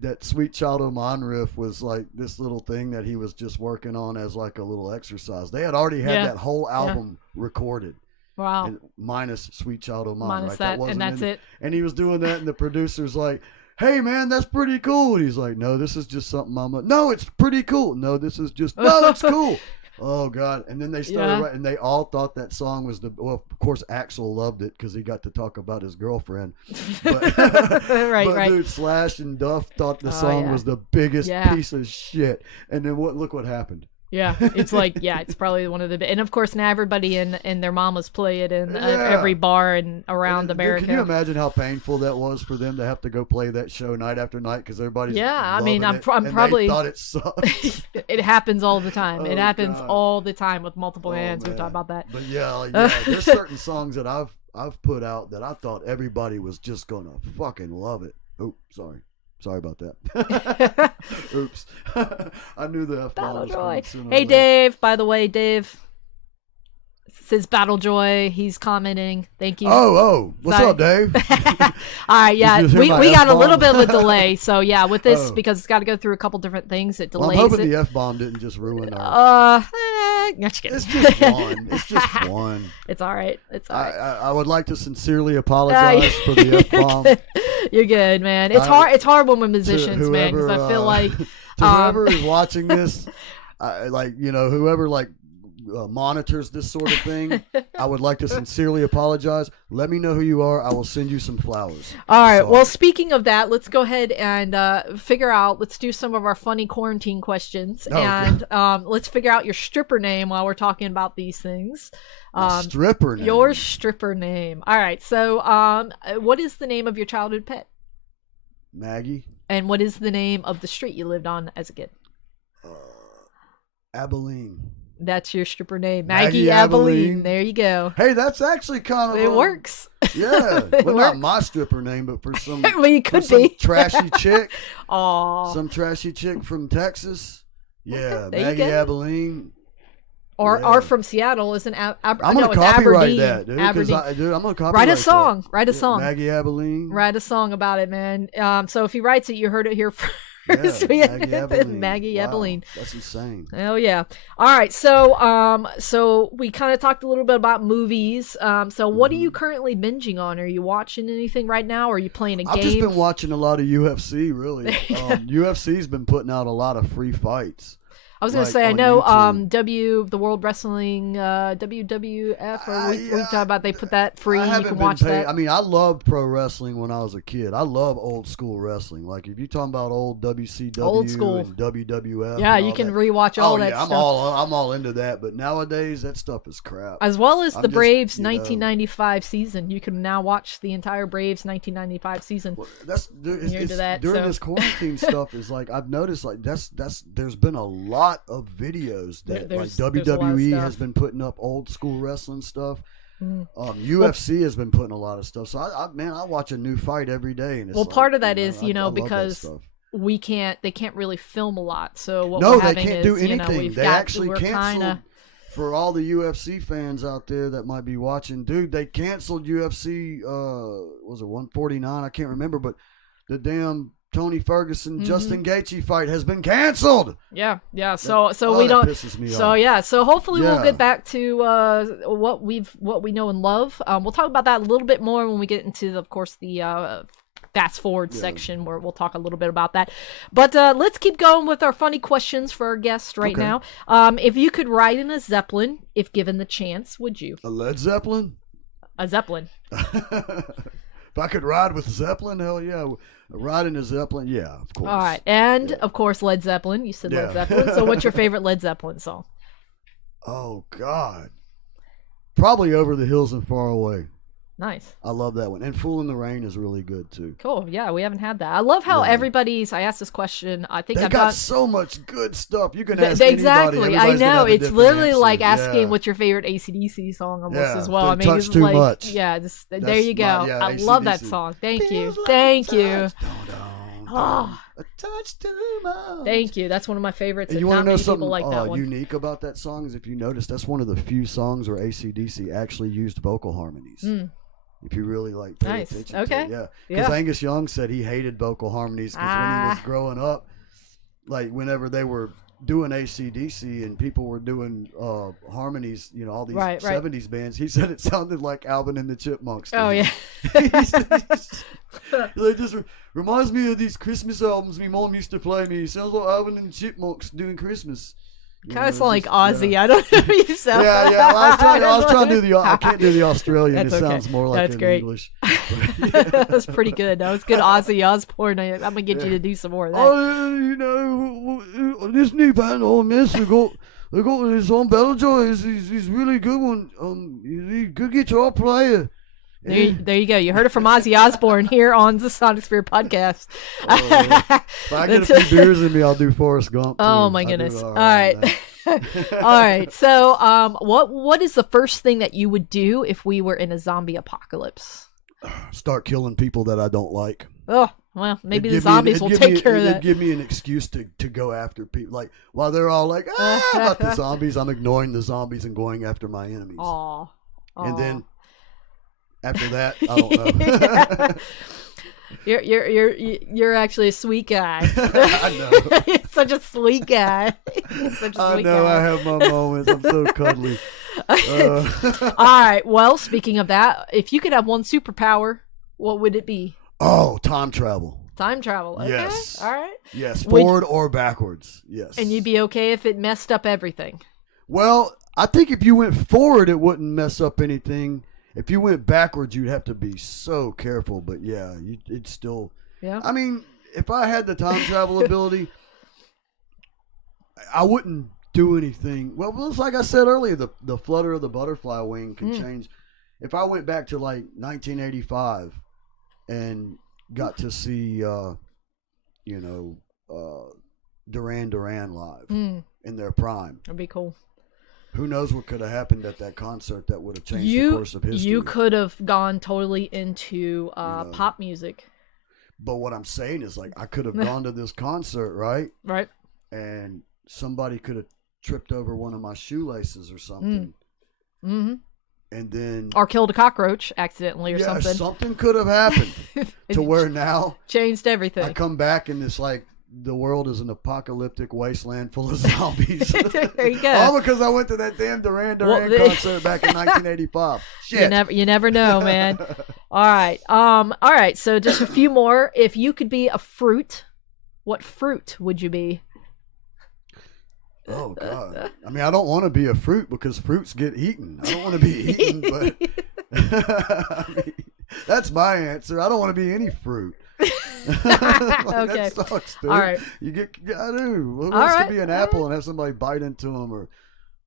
that Sweet Child O' Mine riff was like this little thing that he was just working on as like a little exercise. They had already had that whole album recorded. Wow. And minus Sweet Child O' Mine. Minus that and that's it. And he was doing that, and the producer's like, hey, man, that's pretty cool. And he's like, no, this is just something no, it's pretty cool. No, this is just, no, it's cool. Oh God! And then they started, and they all thought that song was the. Well, of course, Axl loved it because he got to talk about his girlfriend. But, right. Dude, Slash and Duff thought the song was the biggest piece of shit. And then look what happened. Yeah, it's like, it's probably one of the, and of course now everybody and their mamas play it in every bar and around America. Can you imagine how painful that was for them to have to go play that show night after night because everybody's I mean, I'm probably they thought it sucked. It happens all the time. Oh, it happens God. all the time with multiple bands. Man. We'll talk about that. But there's certain songs that I've put out that I thought everybody was just gonna fucking love it. Oh, Sorry about that. Oops. I knew the F-bomb was coming sooner. Hey, Dave. By the way, Dave says Battle Joy. He's commenting. Thank you. Oh. What's up, Dave? All right, yeah. We got a little bit of a delay. So, yeah, with this, because it's got to go through a couple different things, it delays I'm hoping it. the F-bomb didn't just ruin our... It's just one. It's just one. It's all right. I would like to sincerely apologize for the F-bomb. You're good, man. It's hard. It's hard when we're musicians, man, because I feel like whoever is watching this, whoever monitors this sort of thing, I would like to sincerely apologize. Let me know who you are. I will send you some flowers. All right. Well, speaking of that, let's go ahead and figure out. Let's do some of our funny quarantine questions, and let's figure out your stripper name while we're talking about these things. Stripper name. Your stripper name. All right. So, what is the name of your childhood pet? Maggie. And what is the name of the street you lived on as a kid? Abilene. That's your stripper name, Maggie Abilene. There you go. Hey, that's actually kind of it works. Yeah, well, not my stripper name, but for some. Well, you could be trashy chick. Aw, some trashy chick from Texas. Yeah, okay, Maggie Abilene. Or from Seattle is I'm gonna copyright that, dude. Aberdeen. I'm gonna copyright. Write a song. That. Write a song. Maggie Abilene. Write a song about it, man. So if he writes it, you heard it here first. Yeah, Maggie Abilene. That's insane. Oh yeah. All right. So we kind of talked a little bit about movies. So what are you currently binging on? Are you watching anything right now? Or are you playing a game? I've just been watching a lot of UFC. Really, UFC's been putting out a lot of free fights. I was going to say, I know the World Wrestling, WWF, or we talked about they put that free. You can watch that. I mean, I loved pro wrestling when I was a kid. I love old school wrestling. Like, if you're talking about old WCW and WWF. Yeah, you can rewatch all that stuff. I'm all into that. But nowadays, that stuff is crap. As well as the Braves 1995 season. You can now watch the entire Braves 1995 season. Well, during this quarantine stuff is like, I've noticed, like, there's been a lot of videos that WWE has been putting up old school wrestling stuff. UFC has been putting a lot of stuff. So I watch a new fight every day. And it's part of that is because they can't really film a lot. So what no, we're they having can't is, do anything. They actually canceled. For all the UFC fans out there that might be watching, dude, they canceled UFC. Was it 149? I can't remember, but the damn Tony Ferguson, Justin Gaethje fight has been canceled. Yeah. So we don't. Pisses me so off. Yeah. So hopefully we'll get back to what we know and love. We'll talk about that a little bit more when we get into, of course, the fast forward section where we'll talk a little bit about that. But let's keep going with our funny questions for our guest now. If you could ride in a Zeppelin, if given the chance, would you? A Led Zeppelin? A Zeppelin. If I could ride with Zeppelin, hell yeah. Riding a Zeppelin, yeah, of course. All right. And, of course, Led Zeppelin. You said Led Zeppelin. So what's your favorite Led Zeppelin song? Oh, God. Probably Over the Hills and Far Away. Nice. I love that one. And Fool in the Rain is really good, too. Cool. Yeah, we haven't had that. I love how everybody's... I asked this question. I think I've got so much good stuff. You can ask exactly. anybody. I know. It's literally answer. like asking what's your favorite AC/DC song almost as well. I mean, Touch it's Too like... Much. Yeah, there you go. I AC/DC. love that song. Thank you. Thank you. A touch too much. Thank you. That's one of my favorites. And you want to know something like that one. unique about that song is if you notice, that's one of the few songs where AC/DC actually used vocal harmonies. If you really pay attention to it. Because Angus Young said he hated vocal harmonies because when he was growing up, like whenever they were doing AC/DC and people were doing harmonies, all these 70s bands, he said it sounded like Alvin and the Chipmunks. Oh, yeah. It just reminds me of these Christmas albums my mom used to play me. It sounds like Alvin and the Chipmunks doing Christmas. Kind of sound like Aussie. Yeah. I don't know. You sound. Yeah. Well, I was trying to do I can't do the Australian. That's it okay. sounds more like great. English. That's pretty good. That was good Ozzy Osbourne. I'm gonna get you to do some more of that. Oh, this new band on Miss, they got this on Bellajoy. He's really good one. He's a good guitar player. There you go. You heard it from Ozzy Osbourne here on the Sonic Sphere podcast. If I get a few beers in me, I'll do Forrest Gump. Too. Oh my goodness! All right. All right. So, what is the first thing that you would do if we were in a zombie apocalypse? Start killing people that I don't like. Oh, well, maybe the zombies will take care of that. It'd give me an excuse to go after people. Like, while they're all like, about the zombies, I'm ignoring the zombies and going after my enemies. Aww. And then, after that, I don't know. You're actually a sweet guy. I know. You're such a sweet guy. I know. I have my moments. I'm so cuddly. All right. Well, speaking of that, if you could have one superpower, what would it be? Oh, time travel. Time travel. Okay. Yes. All right. Yes. Forward or backwards. Yes. And you'd be okay if it messed up everything. Well, I think if you went forward, it wouldn't mess up anything. If you went backwards, you'd have to be so careful. But yeah, it's still. Yeah. I mean, if I had the time travel ability, I wouldn't do anything. Well, it's like I said earlier, the flutter of the butterfly wing can change. If I went back to like 1985 and got to see, Duran Duran live in their prime, that'd be cool. Who knows what could have happened at that concert that would have changed the course of history. You could have gone totally into pop music. But what I'm saying is, like, I could have gone to this concert, right? Right. And somebody could have tripped over one of my shoelaces or something. Mm-hmm. And then... Or killed a cockroach accidentally or something. Something could have happened to where now... Changed everything. I come back and it's like... The world is an apocalyptic wasteland full of zombies. There you go. All because I went to that damn Duran Duran concert back in 1985. Shit. You never know, man. All right. All right. So just a few more. If you could be a fruit, what fruit would you be? Oh God. I mean, I don't want to be a fruit because fruits get eaten. I don't want to be eaten, but I mean, that's my answer. I don't want to be any fruit. Okay. That sucks, dude. All right. I do. Who wants to be an apple and have somebody bite into them, or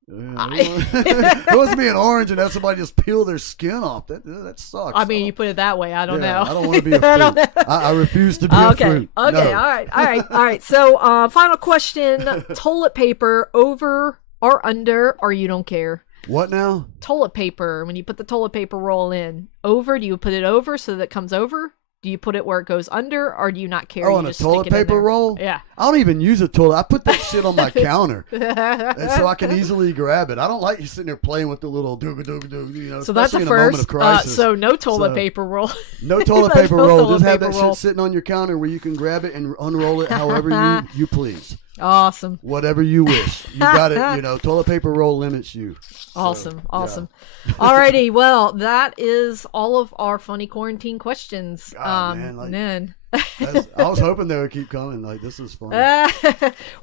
who wants to be an orange and have somebody just peel their skin off? That sucks. I mean, you put it that way. I don't know. I don't want to be a fruit. I refuse to be a fruit. Okay. No. All right. So, final question: toilet paper over or under, or you don't care? What now? Toilet paper. When you put the toilet paper roll in, over. Do you put it over so that it comes over? Do you put it where it goes under, or do you not care? Oh, on a toilet paper roll? Yeah. I don't even use a toilet. I put that shit on my counter, and so I can easily grab it. I don't like you sitting there playing with the little doog. So that's a first. So no toilet paper roll. No toilet paper roll. Just have that shit sitting on your counter where you can grab it and unroll it however you please. Awesome. Whatever you wish. You got it. Toilet paper roll limits you. Awesome. So, awesome. Yeah. Alrighty. Well, that is all of our funny quarantine questions. God, man, I was hoping they would keep coming. Like, this is fun.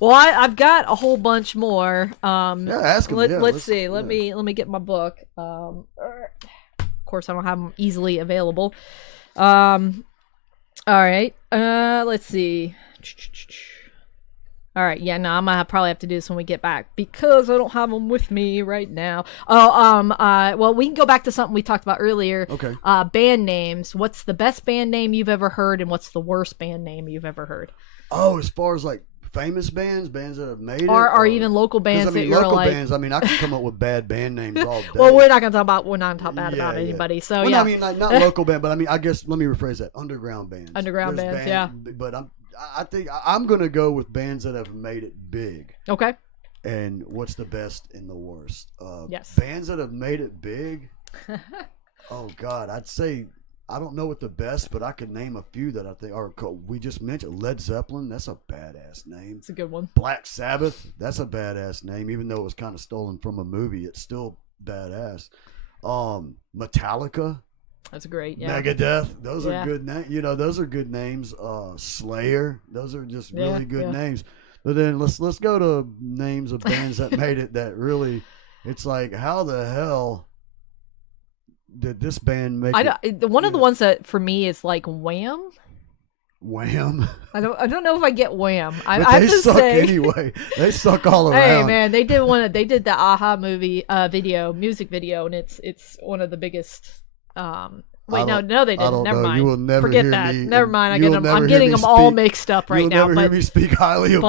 Well, I've got a whole bunch more. Ask them. Let's see. Let me get my book. Of course, I don't have them easily available. All right. Let's see. All right, yeah, no, I'm gonna probably have to do this when we get back because I don't have them with me right now. Well, we can go back to something we talked about earlier. Okay. Band names. What's the best band name you've ever heard, and what's the worst band name you've ever heard? Oh, as far as like famous bands that have made it, or even local bands that you're local like. bands. I mean, I could come up with bad band names all day. Well, we're not talking bad about anybody. So I mean, like, not local band, but I mean, I guess let me rephrase that: underground bands. Underground bands, yeah. But I think I'm going to go with bands that have made it big. Okay. And what's the best and the worst? Yes. Bands that have made it big. Oh, God. I'd say, I don't know what the best, but I could name a few that I think are cool. We just mentioned Led Zeppelin. That's a badass name. It's a good one. Black Sabbath. That's a badass name. Even though it was kind of stolen from a movie, it's still badass. Metallica. That's great. Yeah. Megadeth. Those are good names. Those are good names. Slayer. Those are just really good names. But then let's go to names of bands that made it that really. It's like, how the hell did this band make it? One of the ones that for me is like Wham. Wham. I don't know if I get Wham. But I they have to suck say, anyway. They suck all around. Hey man, they did the Aha movie music video, and it's one of the biggest. Wait, no, they didn't. Never mind. You will never Forget hear that. me. Never mind. I'm You'll getting never them hear me all speak- mixed up right You'll now. never hear me speak highly of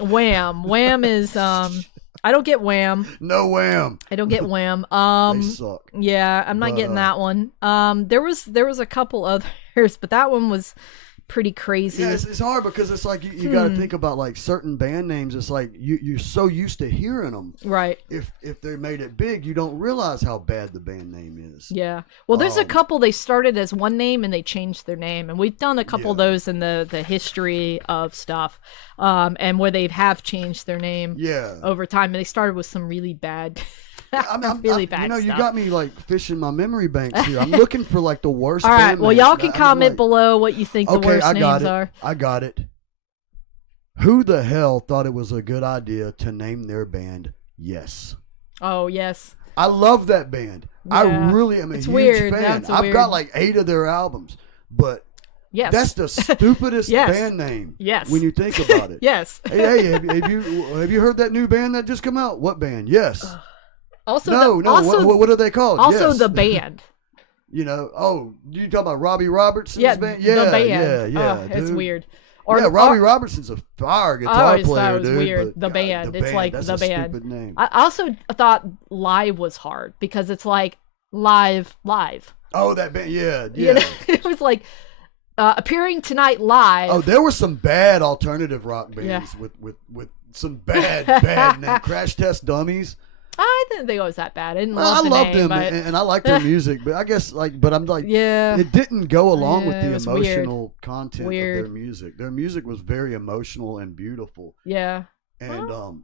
Wham. Wham is I don't get Wham. No Wham. I don't get Wham. They suck. Yeah, I'm not getting that one. There was a couple others, but that one was pretty crazy. Yeah, it's hard because it's like you got to think about like certain band names. It's like you're so used to hearing them. Right. If they made it big, you don't realize how bad the band name is. Yeah. Well, there's a couple they started as one name and they changed their name, and we've done a couple of those in the history of stuff, and where they have changed their name. Over time, and they started with some really bad. Really bad You know, stuff. you got me like fishing my memory banks here. I'm looking for like the worst. All right. band Well, names. y'all can comment below what you think the worst names are. I got it. Who the hell thought it was a good idea to name their band Yes? Oh, yes. I love that band. Yeah. I really am a huge weird. fan. That's I've weird. got like 8 of their albums, but Yes. that's the stupidest Yes. band name. Yes. When you think about it. Yes. Hey, have you heard that new band that just come out? What band? Yes. Also, what are they called? Also, Yes. the band. You know, you talking about Robbie Robertson's band? The band. Yeah, it's dude. weird. Robbie Robertson's a fire guitar player, that was dude. weird. But The band. It's like that's the a band. Stupid name. I also thought live was hard because it's like live. Oh, that band. Yeah. You know? It was like appearing tonight live. Oh, there were some bad alternative rock bands with some bad names. Crash Test Dummies. I didn't think it was that bad. I didn't I love the loved name, them, but... and I liked their music, but I guess but I'm like, it didn't go along with the emotional content of their music. Their music was very emotional and beautiful. Yeah. And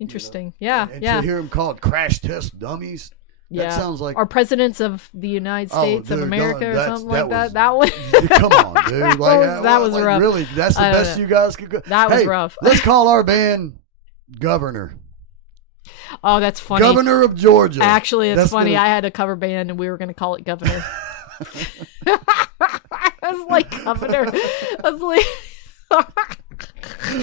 interesting. To hear them called Crash Test Dummies. That sounds like our presidents of the United States of America or something like that. That one. Come on, dude. that was rough. Really, that's the best you guys could go. That was rough. Let's call our band Governor. Oh, that's funny. Governor of Georgia. Actually, it's funny. I had a cover band and we were going to call it Governor. I was like, Governor. I was like...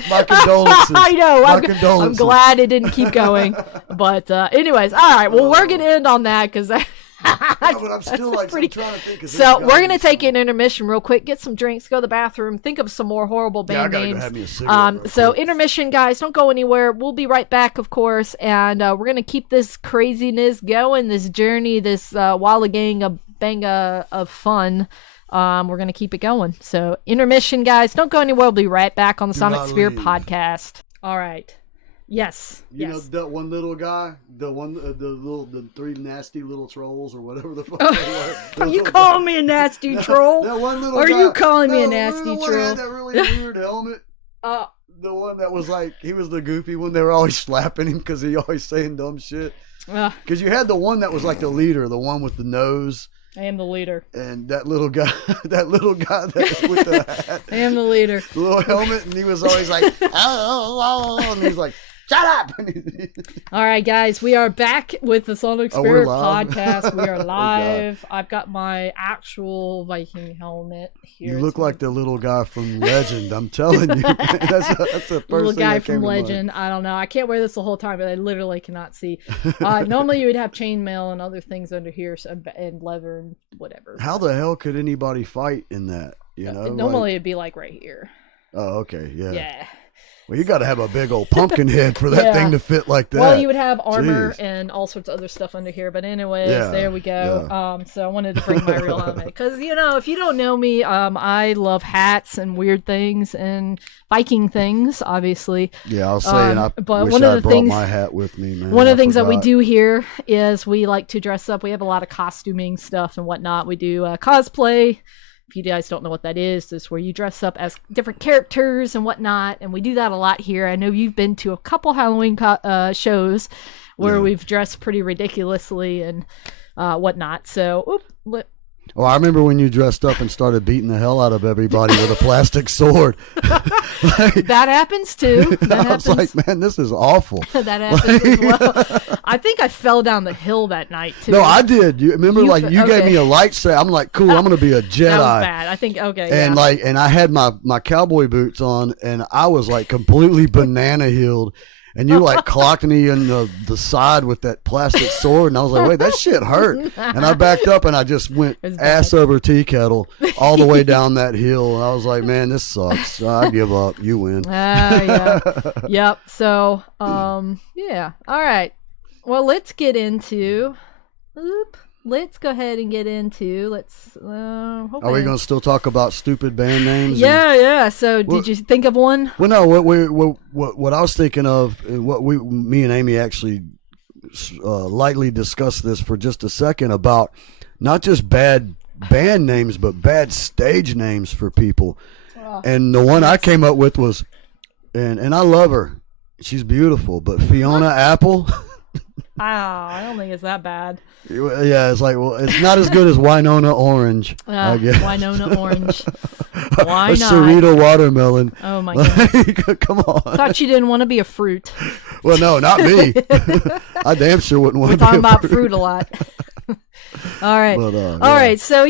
My condolences. I know. My I'm condolences. glad it didn't keep going. But anyways, all right. Well, we're going to end on that because... but I'm still like I'm trying to think. So we're gonna take an intermission real quick, get some drinks, go to the bathroom, think of some more horrible band names. Go have me a cigarette so intermission, guys, don't go anywhere. We'll be right back, of course, and we're gonna keep this craziness going, this journey, this walla banga of fun. We're gonna keep it going. So intermission, guys, don't go anywhere. We'll be right back on the Sonic Sphere podcast. All right. Yes. You know that one little guy, the 3 nasty little trolls or whatever the fuck they were. Are you calling me a nasty troll? That one little Are guy, you calling me a nasty the one troll? that had that really weird helmet. The one that was like, he was the goofy one. They were always slapping him because he always saying dumb shit. Because you had the one that was like the leader, the one with the nose. I am the leader. And that little guy that with the hat. I am the leader. The little helmet, and he was always like, oh, and he's like, shut up! All right, guys, we are back with the Sonic Spirit podcast. We are Oh, live. I've got my actual Viking helmet here. You look like the little guy from Legend. I'm telling you, that's the first little thing guy that came from to mind. Legend. I don't know. I can't wear this the whole time, but I literally cannot see. Normally, you would have chainmail and other things under here, and leather and whatever. How the hell could anybody fight in that? You know, normally it'd be like right here. Oh, okay, yeah. Yeah. Well, you got to have a big old pumpkin head for that thing to fit like that. Well, you would have armor and all sorts of other stuff under here. But anyways, there we go. Yeah. So I wanted to bring my real helmet because, if you don't know me, I love hats and weird things and Viking things, obviously. Yeah, I'll say, and I but wish one I of the brought things, my hat with me, man. One of the things that we do here is we like to dress up. We have a lot of costuming stuff and whatnot. We do cosplay. If you guys don't know what that is where you dress up as different characters and whatnot, and we do that a lot here. I know you've been to a couple Halloween shows where we've dressed pretty ridiculously and whatnot. So, Oh, I remember when you dressed up and started beating the hell out of everybody with a plastic sword. That happens too. That I was like, man, this is awful. That happens as well. I think I fell down the hill that night too. No, I did. You remember, you gave me a lightsaber. I'm like, cool, I'm going to be a Jedi. That was bad. I think, okay, and and I had my cowboy boots on, and I was like completely banana heeled. And you like clocked me in the side with that plastic sword, and I was like, wait, that shit hurt. And I backed up, and I just went ass over tea kettle all the way down that hill. And I was like, man, this sucks. I give up. You win. Yeah. Yep. So, yeah. All right. Well, let's get into. Let's go ahead and get into. Are we going to still talk about stupid band names? Yeah. So, did you think of one? Well, no. What I was thinking of, me and Amy actually lightly discussed this for just a second about not just bad band names, but bad stage names for people. And the one I came up with was, and I love her. She's beautiful, but Fiona Apple. I don't think it's that bad. Yeah, it's like, well, it's not as good as Winona Orange, I guess. Winona Orange. Why not? Sarita Watermelon. Oh, my goodness. Come on. Thought you didn't want to be a fruit. Well, no, not me. I damn sure wouldn't want to be a fruit. We're talking about fruit a lot. All right. But, all right. So,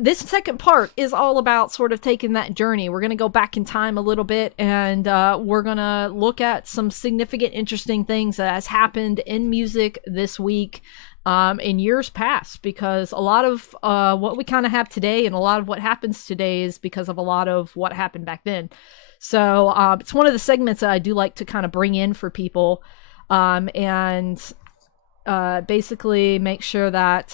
this second part is all about sort of taking that journey. We're going to go back in time a little bit, and we're going to look at some significant, interesting things that has happened in music this week in years past, because a lot of what we kind of have today and a lot of what happens today is because of a lot of what happened back then. So it's one of the segments that I do like to kind of bring in for people and basically make sure that,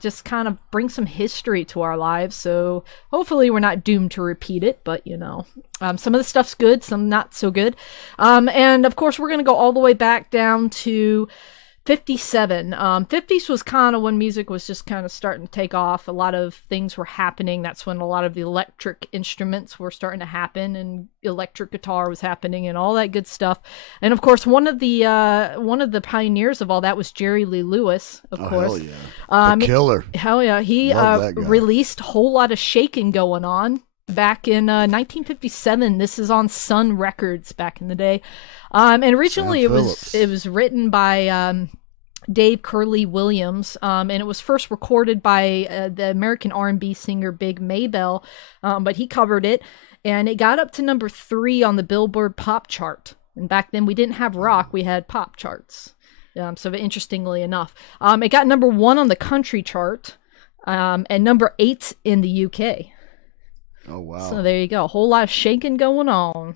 just kind of bring some history to our lives. So hopefully we're not doomed to repeat it, but, some of the stuff's good, some not so good. And of course, we're going to go all the way back down to 57. 50s was kind of when music was just kind of starting to take off. A lot of things were happening. That's when a lot of the electric instruments were starting to happen, and electric guitar was happening, and all that good stuff. And of course, one of the pioneers of all that was Jerry Lee Lewis. Of course, hell yeah, the killer. Hell yeah, he released a whole lot of shaking going on back in 1957. This is on Sun Records back in the day, and originally it was written by Dave Curley Williams, and it was first recorded by the American R&B singer Big Maybelle, but he covered it, and it got up to number 3 on the Billboard Pop chart. And back then we didn't have rock, we had pop charts. So interestingly enough, it got number 1 on the country chart, and number 8 in the UK. Oh, wow. So there you go. A whole lot of shaking going on.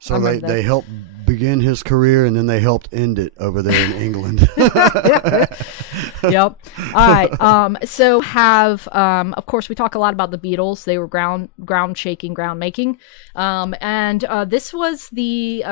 So they helped begin his career, and then they helped end it over there in England. Yep. All right. So of course, we talk a lot about the Beatles. They were ground shaking, ground making. And this was the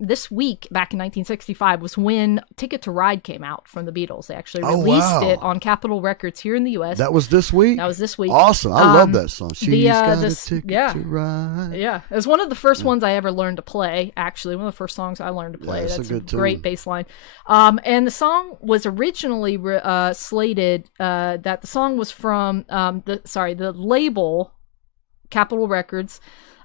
this week back in 1965 was when Ticket to Ride came out from the Beatles. They actually released it on Capitol Records here in the U.S. That was this week? That was this week. Awesome. I love that song. She's got a ticket to ride. Yeah. It was one of the first ones I ever learned to play, actually. One of the first songs I learned to play. Yeah, that's a great bass line. And the song was originally slated that the song was from the label Capitol Records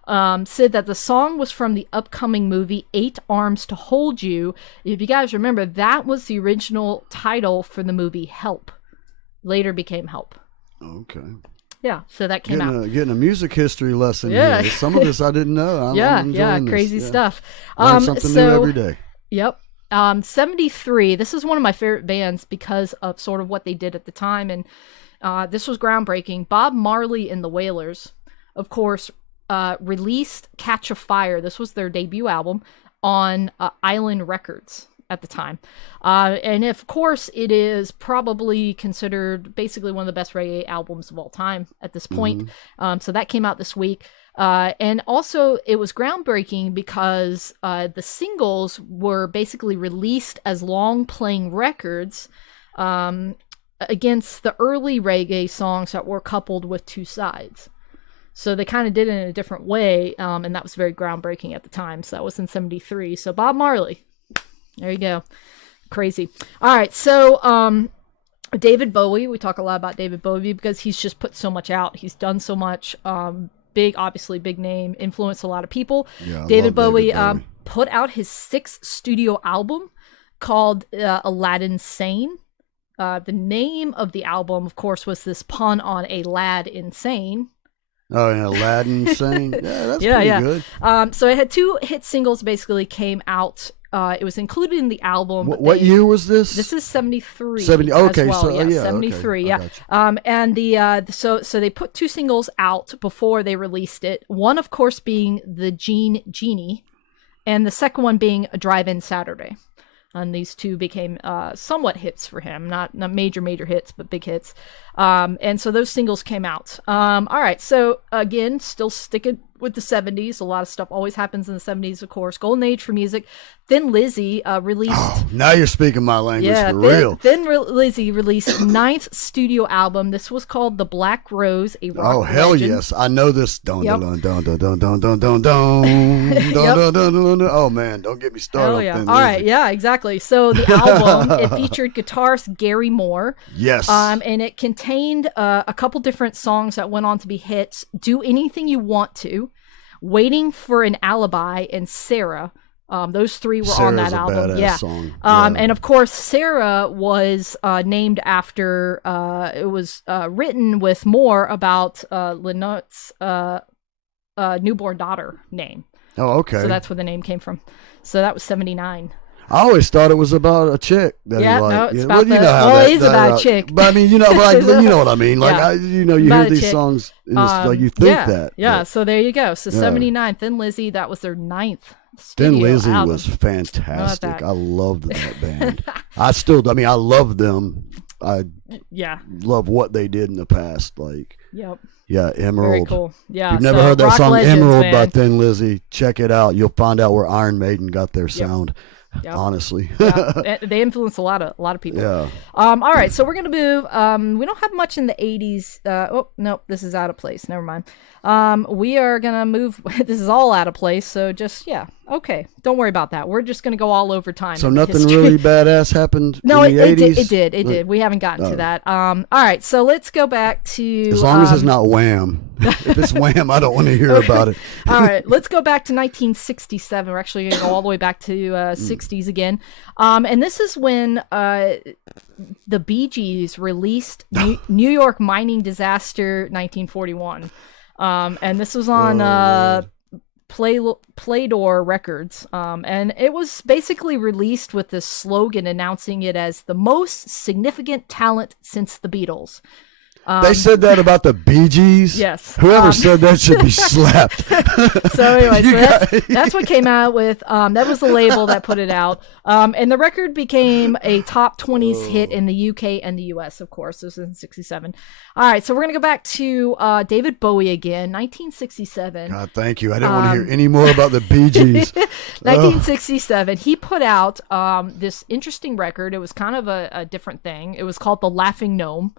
said that the song was from the upcoming movie 8 Arms to Hold You. If you guys remember, that was the original title for the movie Help. Later became Help. Okay. Yeah, so that came out. Getting a music history lesson here. Some of this I didn't know. I'm crazy stuff. Learn something new every day. Yep. 73, this is one of my favorite bands because of sort of what they did at the time, and this was groundbreaking. Bob Marley and the Wailers, of course, released Catch a Fire. This was their debut album on Island Records at the time. And of course, it is probably considered basically one of the best reggae albums of all time at this point. Mm-hmm. So that came out this week. And also, it was groundbreaking because the singles were basically released as long-playing records against the early reggae songs that were coupled with 2 sides. So they kind of did it in a different way, and that was very groundbreaking at the time. So that was in 73. So Bob Marley. There you go. Crazy. All right. So David Bowie, we talk a lot about David Bowie because he's just put so much out. He's done so much. Obviously big name, influenced a lot of people. Yeah, David Bowie put out his 6th studio album called Aladdin Sane. The name of the album, of course, was this pun on a lad insane. Oh, and Aladdin Sane. Yeah, that's pretty good. So it had 2 hit singles basically came out. It was included in the album. What year was this? This is 73. 70. Okay, well. so yeah, 73. Okay, yeah. And so they put 2 singles out before they released it. One, of course, being the Genie, and the second one being a Drive-In Saturday. And these 2 became somewhat hits for him, not major hits, but big hits. And so those singles came out. All right, so again, still sticking with the 70s. A lot of stuff always happens in the 70s, of course. Golden age for music. Then Lizzie released... Oh, now you're speaking my language for real. Then Lizzie released 9th studio album. This was called The Black Rose, a rock Oh, hell legend. yes. I know this. Dun, dun, dun, dun, dun, dun, dun, dun, dun, dun. Oh, man, don't get me started. Oh, yeah. All right, yeah, exactly. So the album, it featured guitarist Gary Moore. Yes. And it contained a couple different songs that went on to be hits. Do Anything You Want To, Waiting for an Alibi, and Sarah. Those 3 were on that album. Yeah. Song. And of course, Sarah was named after, it was written with Moore about Lynotte's newborn daughter name. Oh, okay. So that's where the name came from. So that was 79. I always thought it was about a chick that he liked. No, it's about it is about a chick. But I mean, you know what I mean. Like, Yeah. you About hear a these chick. songs, and it's like you think that. Yeah, but so there you go. So Yeah. 79, Thin Lizzy, that was their 9th Thin studio Lizzy album. was fantastic. that? I loved that band. I love them. I Yeah. love what they did in the past. Like, Yep. yeah, Emerald. Very cool. Yeah. You've never so heard that rock song legends, Emerald man. by Thin Lizzy? Check it out. You'll find out where Iron Maiden got their sound. Yep. Honestly. Yeah. They influence a lot of people. Yeah. All right, so we're gonna move. We don't have much in the 80s. Oh no, this is out of place. Never mind. We are gonna move. This is all out of place. So just okay. Don't worry about that. We're just gonna go all over time. So nothing really badass happened No, in the 80s? it did. We haven't gotten to that. All right, so let's go back to as long as it's not Wham. If it's Wham, I don't want to hear about it. All right, let's go back to 1967. We're actually going to go all the way back to 60s again. And this is when the Bee Gees released New York Mining Disaster 1941. And this was on Playdor Records. And it was basically released with this slogan announcing it as the most significant talent since the Beatles. They said that about the Bee Gees? Yes. Whoever said that should be slapped. So anyway, that's what came out with. That was the label that put it out. And the record became a top 20s hit in the UK and the US, of course. This was in 67. All right, so we're going to go back to David Bowie again, 1967. God, thank you. I didn't want to hear any more about the Bee Gees. 1967. He put out this interesting record. It was kind of a different thing. It was called The Laughing Gnome.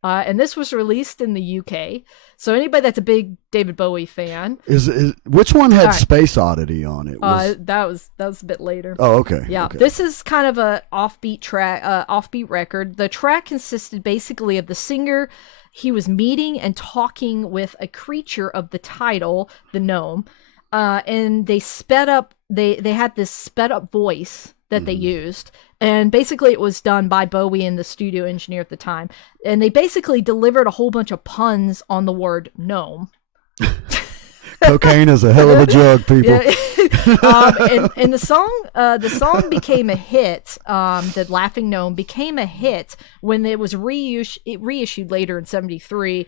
And this was released in the UK. So anybody that's a big David Bowie fan, is which one had Space Oddity on it? That was a bit later. Oh, okay. Yeah, okay. This is kind of a offbeat record. The track consisted basically of the singer. He was meeting and talking with a creature of the title, the gnome, and they sped up. They had this sped up voice that they used. And basically it was done by Bowie and the studio engineer at the time. And they basically delivered a whole bunch of puns on the word gnome. Cocaine is a hell of a drug, people. Yeah. And the song became a hit. The Laughing Gnome became a hit when it was reissued later in 73.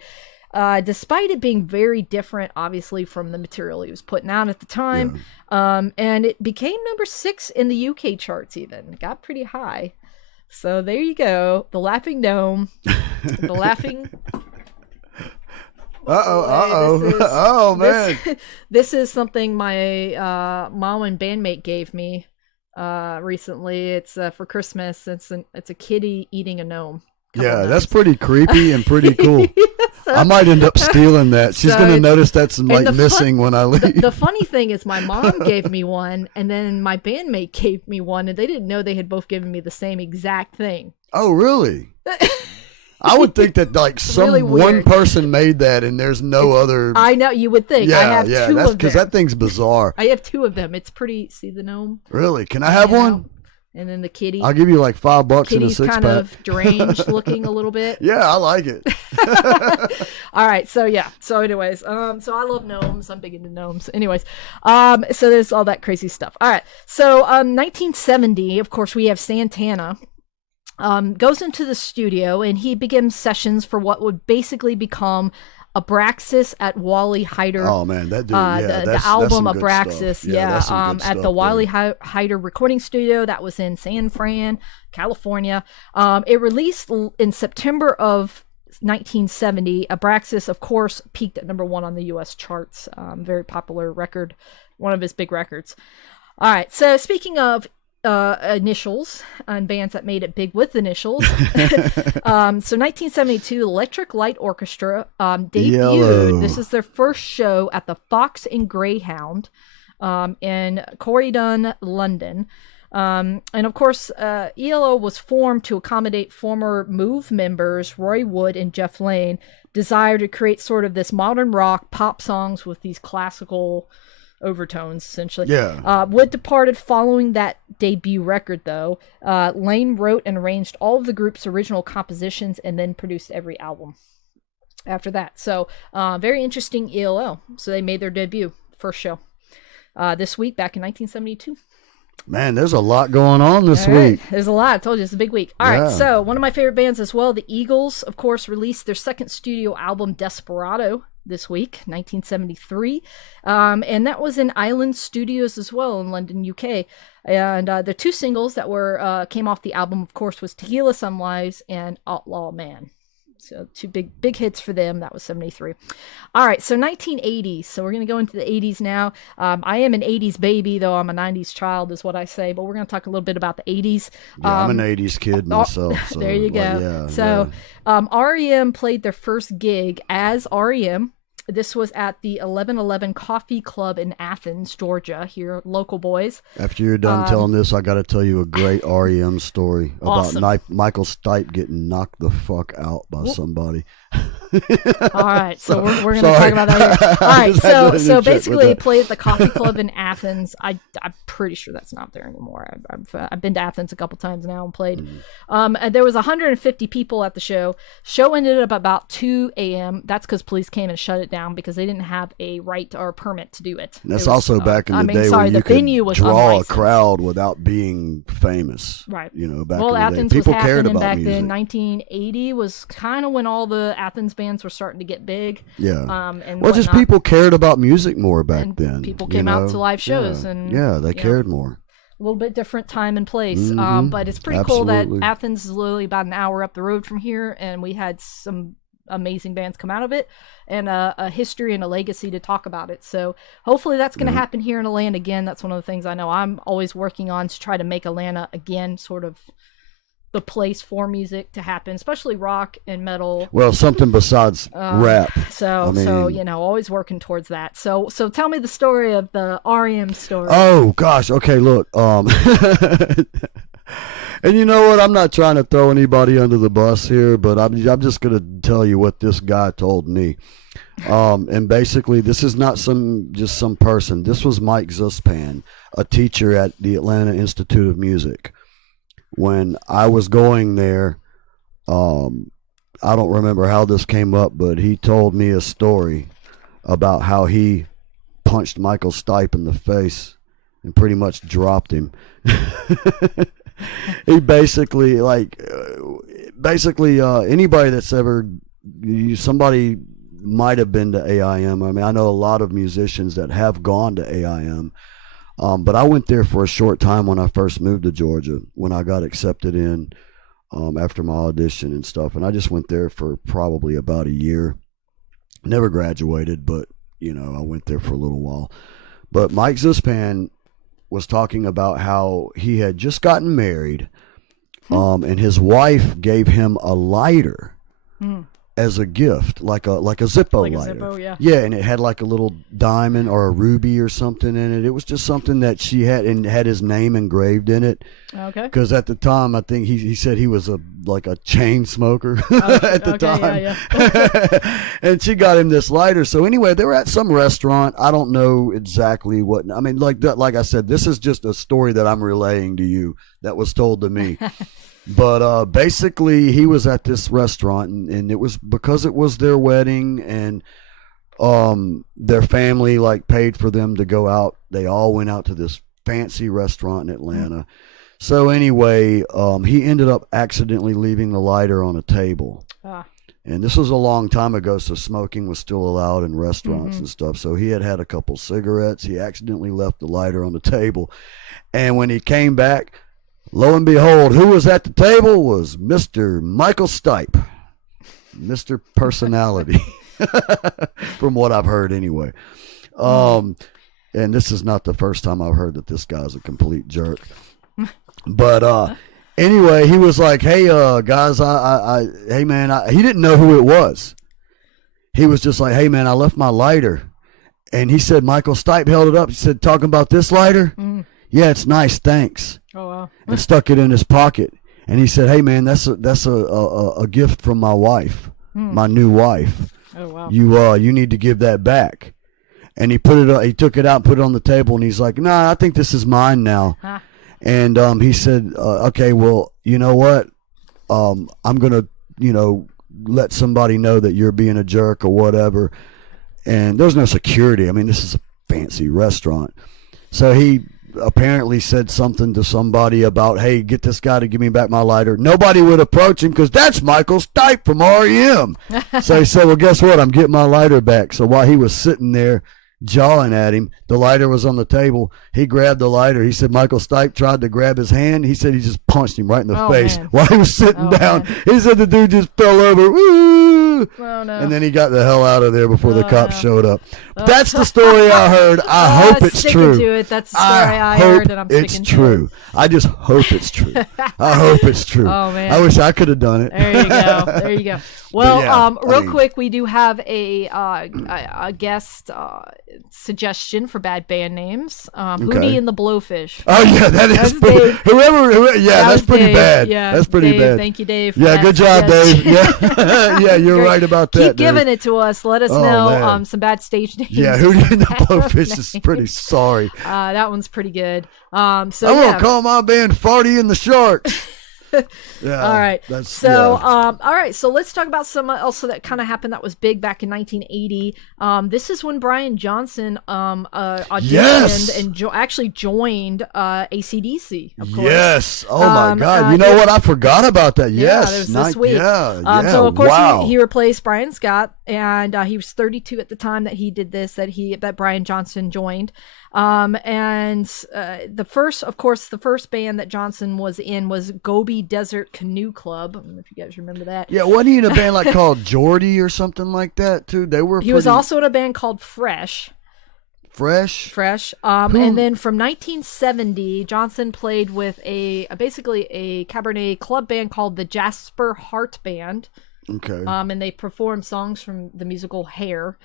Despite it being very different, obviously, from the material he was putting out at the time. Yeah. And it became number 6 in the UK charts even. It got pretty high. So there you go. The Laughing Gnome. The Laughing... Oh, man. This is something my mom and bandmate gave me recently. It's for Christmas. It's a kitty eating a gnome. Yeah, that's pretty creepy and pretty cool. I might end up stealing that. She's going to notice that's like missing when I leave. The funny thing is my mom gave me one, and then my bandmate gave me one, and they didn't know they had both given me the same exact thing. Oh, really? I would think that like one person made that and there's no other. I know, you would think. I have two of them. Because that thing's bizarre. I have two of them. It's pretty. See the gnome? Really? Can I have one? And then the kitty. I'll give you like $5 in a 6-pack. Kitty's kind of deranged looking a little bit. Yeah, I like it. All right, so yeah. So anyways, so I love gnomes. I'm big into gnomes. Anyways, so there's all that crazy stuff. All right, so 1970, of course, we have Santana. Goes into the studio and he begins sessions for what would basically become Abraxas at Wally Heider. Oh man, that dude! The album Abraxas, at the Wally Heider recording studio that was in San Fran, California. It released in September of 1970. Abraxas, of course, peaked at #1 on the U.S. charts. Very popular record, one of his big records. All right, so speaking of initials and bands that made it big with initials. So 1972, Electric Light Orchestra debuted. Yellow. This is their first show at the Fox and Greyhound in Corydon, London. And of course, ELO was formed to accommodate former Move members Roy Wood and Jeff Lane, desire to create sort of this modern rock pop songs with these classical overtones, essentially. Yeah. Wood departed following that debut record, though. Lane wrote and arranged all of the group's original compositions and then produced every album after that. So, very interesting ELO. So they made their debut, first show, this week, back in 1972. Man, there's a lot going on this week. There's a lot. I told you, it's a big week. All right, so one of my favorite bands as well, the Eagles, of course, released their second studio album, Desperado, this week, 1973. And that was in Island Studios as well in London, UK. And the two singles that were came off the album, of course, was Tequila Sunrise and Outlaw Man. So two big hits for them. That was 73. All right, so 1980s. So we're going to go into the 80s now. I am an 80s baby, though I'm a 90s child is what I say. But we're going to talk a little bit about the 80s. Yeah, I'm an 80s kid myself. So, there you go. REM played their first gig as REM. This was at the 1111 Coffee Club in Athens, Georgia, here, local boys. After you're done telling this, I got to tell you a great REM story about Michael Stipe getting knocked the fuck out by somebody. All right, so we're going to talk about that here. All right, so basically he played at the Coffee Club in Athens. I'm pretty sure that's not there anymore. I've been to Athens a couple times now and played. There was 150 people at the show. Show ended up about 2 a.m. That's because police came and shut it down because they didn't have a right or a permit to do it. And that's also back in the day when you could draw a crowd without being famous. Right. You know, back in the Athens day. People was cared about back music. then. 1980 was kind of when all the Athens bands were starting to get big. Yeah. Just people cared about music more back then. People came out to live shows. And they cared more. A little bit different time and place. But it's pretty cool that Athens is literally about an hour up the road from here, and we had some amazing bands come out of it, and a history and a legacy to talk about it. So hopefully that's going to happen here in Atlanta again. That's one of the things I know I'm always working on, to try to make Atlanta again sort of the place for music to happen, especially rock and metal. Well, something besides rap. So you know, always working towards that. So tell me the story of the REM story. Oh gosh, okay, look, and you know what? I'm not trying to throw anybody under the bus here, but I'm just going to tell you what this guy told me. And basically, this is not some person. This was Mike Zuspan, a teacher at the Atlanta Institute of Music. When I was going there, I don't remember how this came up, but he told me a story about how he punched Michael Stipe in the face and pretty much dropped him. He basically anybody that's ever, somebody might have been to AIM. I mean, I know a lot of musicians that have gone to AIM, but I went there for a short time when I first moved to Georgia, when I got accepted in after my audition and stuff, and I just went there for probably about a year. Never graduated, but you know, I went there for a little while. But Mike Zuspan was talking about how he had just gotten married, and his wife gave him a lighter as a gift, like a Zippo Like a lighter. Zippo, yeah. Yeah, and it had like a little diamond or a ruby or something in it. It was just something that she had, and had his name engraved in it. Okay. Because at the time, I think he said he was like a chain smoker at the time. Yeah. And she got him this lighter. So anyway, they were at some restaurant. I don't know exactly what. I mean, like I said, this is just a story that I'm relaying to you that was told to me. But basically, he was at this restaurant, and it was because it was their wedding, and their family like paid for them to go out. They all went out to this fancy restaurant in Atlanta. So anyway, he ended up accidentally leaving the lighter on a table. And this was a long time ago, so smoking was still allowed in restaurants and stuff. So he had a couple cigarettes. He accidentally left the lighter on the table. And when he came back, lo and behold, who was at the table was Mr. Michael Stipe, Mr. Personality, from what I've heard anyway. And this is not the first time I've heard that this guy's a complete jerk. But anyway, he was like, "Hey, guys, hey man," he didn't know who it was. He was just like, "Hey man, I left my lighter," and he said Michael Stipe held it up. He said, "Talking about this lighter? Yeah, it's nice, thanks." Oh wow! And stuck it in his pocket. And he said, "Hey man, that's a gift from my wife, my new wife. Oh wow! You need to give that back." And he he took it out and put it on the table, and he's like, "Nah, I think this is mine now." And he said, "Okay, well, you know what? I'm gonna, let somebody know that you're being a jerk or whatever." And there's no security. I mean, this is a fancy restaurant. So he apparently said something to somebody about, "Hey, get this guy to give me back my lighter." Nobody would approach him because that's Michael Stipe from REM. So he said, "Well, guess what? I'm getting my lighter back." So while he was sitting there jawing at him, the lighter was on the table. He grabbed the lighter. He said Michael Stipe tried to grab his hand. He said he just punched him right in the face while he was sitting down. Man. He said the dude just fell over. Woo! Oh, no. And then he got the hell out of there before the cops showed up. That's the story I heard. I hope it's true. To it. That's the story I heard, and I'm sticking to it. I just hope it's true. I hope it's true. Oh man, I wish I could have done it. There you go. There you go. Well, yeah, real quick, we do have a guest suggestion for bad band names. Hootie and the Blowfish. Oh yeah, that is pretty. Whoever, that's pretty Dave. bad. Yeah, that's pretty Dave, bad. Thank you, Dave. Yeah, good job, Dave. Yeah, yeah, you're right about that. Keep giving it to us. Let us know some bad stage names. Yeah, Hootie and the Blowfish is pretty sorry. That one's pretty good. So I'm gonna call my band Farty and the Sharks. Yeah. All right. All right. So let's talk about some else that kind of happened that was big back in 1980. This is when Brian Johnson auditioned and actually joined AC/DC. Of course. Yes. Oh my God. You know what? I forgot about that. Yes. Yeah, it was this week. Yeah. So of course he replaced Brian Scott, and he was 32 at the time that he did this. That Brian Johnson joined. The first band that Johnson was in was Gobi Desert Canoe Club. I don't know if you guys remember that. Yeah, wasn't he in a band like called Geordie or something like that too? He was also in a band called Fresh. And then from 1970, Johnson played with basically a Cabernet club band called the Jasper Hart Band. Okay. And they performed songs from the musical Hair.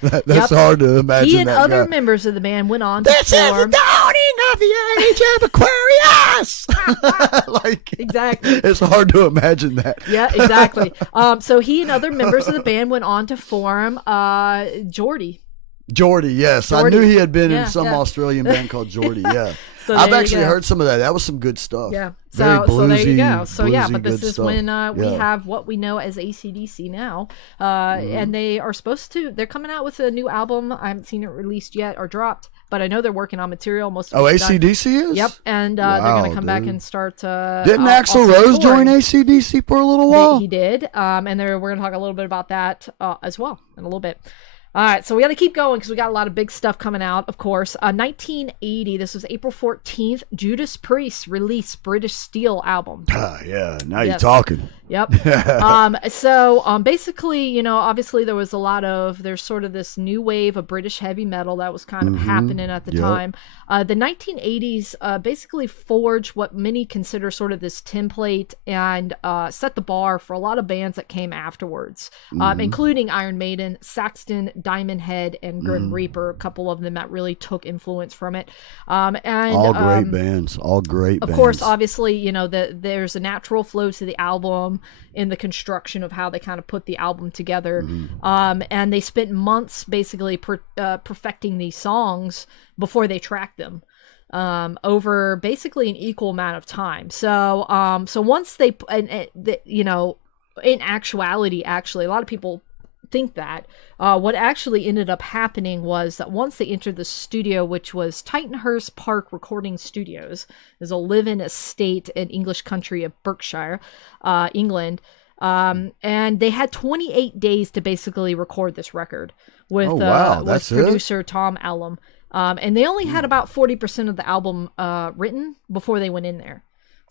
That's hard to imagine. He and other members of the band went on to form. This is the dawning of the age of Aquarius. Exactly. It's hard to imagine that. Yeah, exactly. So he and other members of the band went on to form Geordie. Geordie, yes. Geordie. I knew he had been in some Australian band called Geordie, yeah. So I've actually heard some of that. That was some good stuff. Yeah. Very bluesy, so there you go. So yeah, but this is stuff. when we have what we know as AC/DC now. And they're coming out with a new album. I haven't seen it released yet or dropped, but I know they're working on material. Most of AC/DC is? Yep. And they're going to come back and start Didn't Axl Rose join AC/DC for a little while? He did. And we're going to talk a little bit about that as well in a little bit. All right, so we got to keep going because we got a lot of big stuff coming out, of course. 1980, this was April 14th, Judas Priest released British Steel album. Yeah, now you're talking. Yep. Basically, obviously there's sort of this new wave of British heavy metal that was kind of happening at the time. The 1980s basically forged what many consider sort of this template and set the bar for a lot of bands that came afterwards, including Iron Maiden, Saxton, Diamond Head, and Grim Reaper, a couple of them that really took influence from it. And all great bands, Of course, obviously, there's a natural flow to the album in the construction of how they kind of put the album together. And they spent months basically perfecting these songs before they tracked them over basically an equal amount of time. So once in actuality, actually, a lot of people think that what actually ended up happening was that once they entered the studio, which was Titanhurst Park Recording Studios, is a live-in estate in English country of Berkshire, England, and they had 28 days to basically record this record with producer Tom Allom, and they only had about 40% of the album written before they went in there.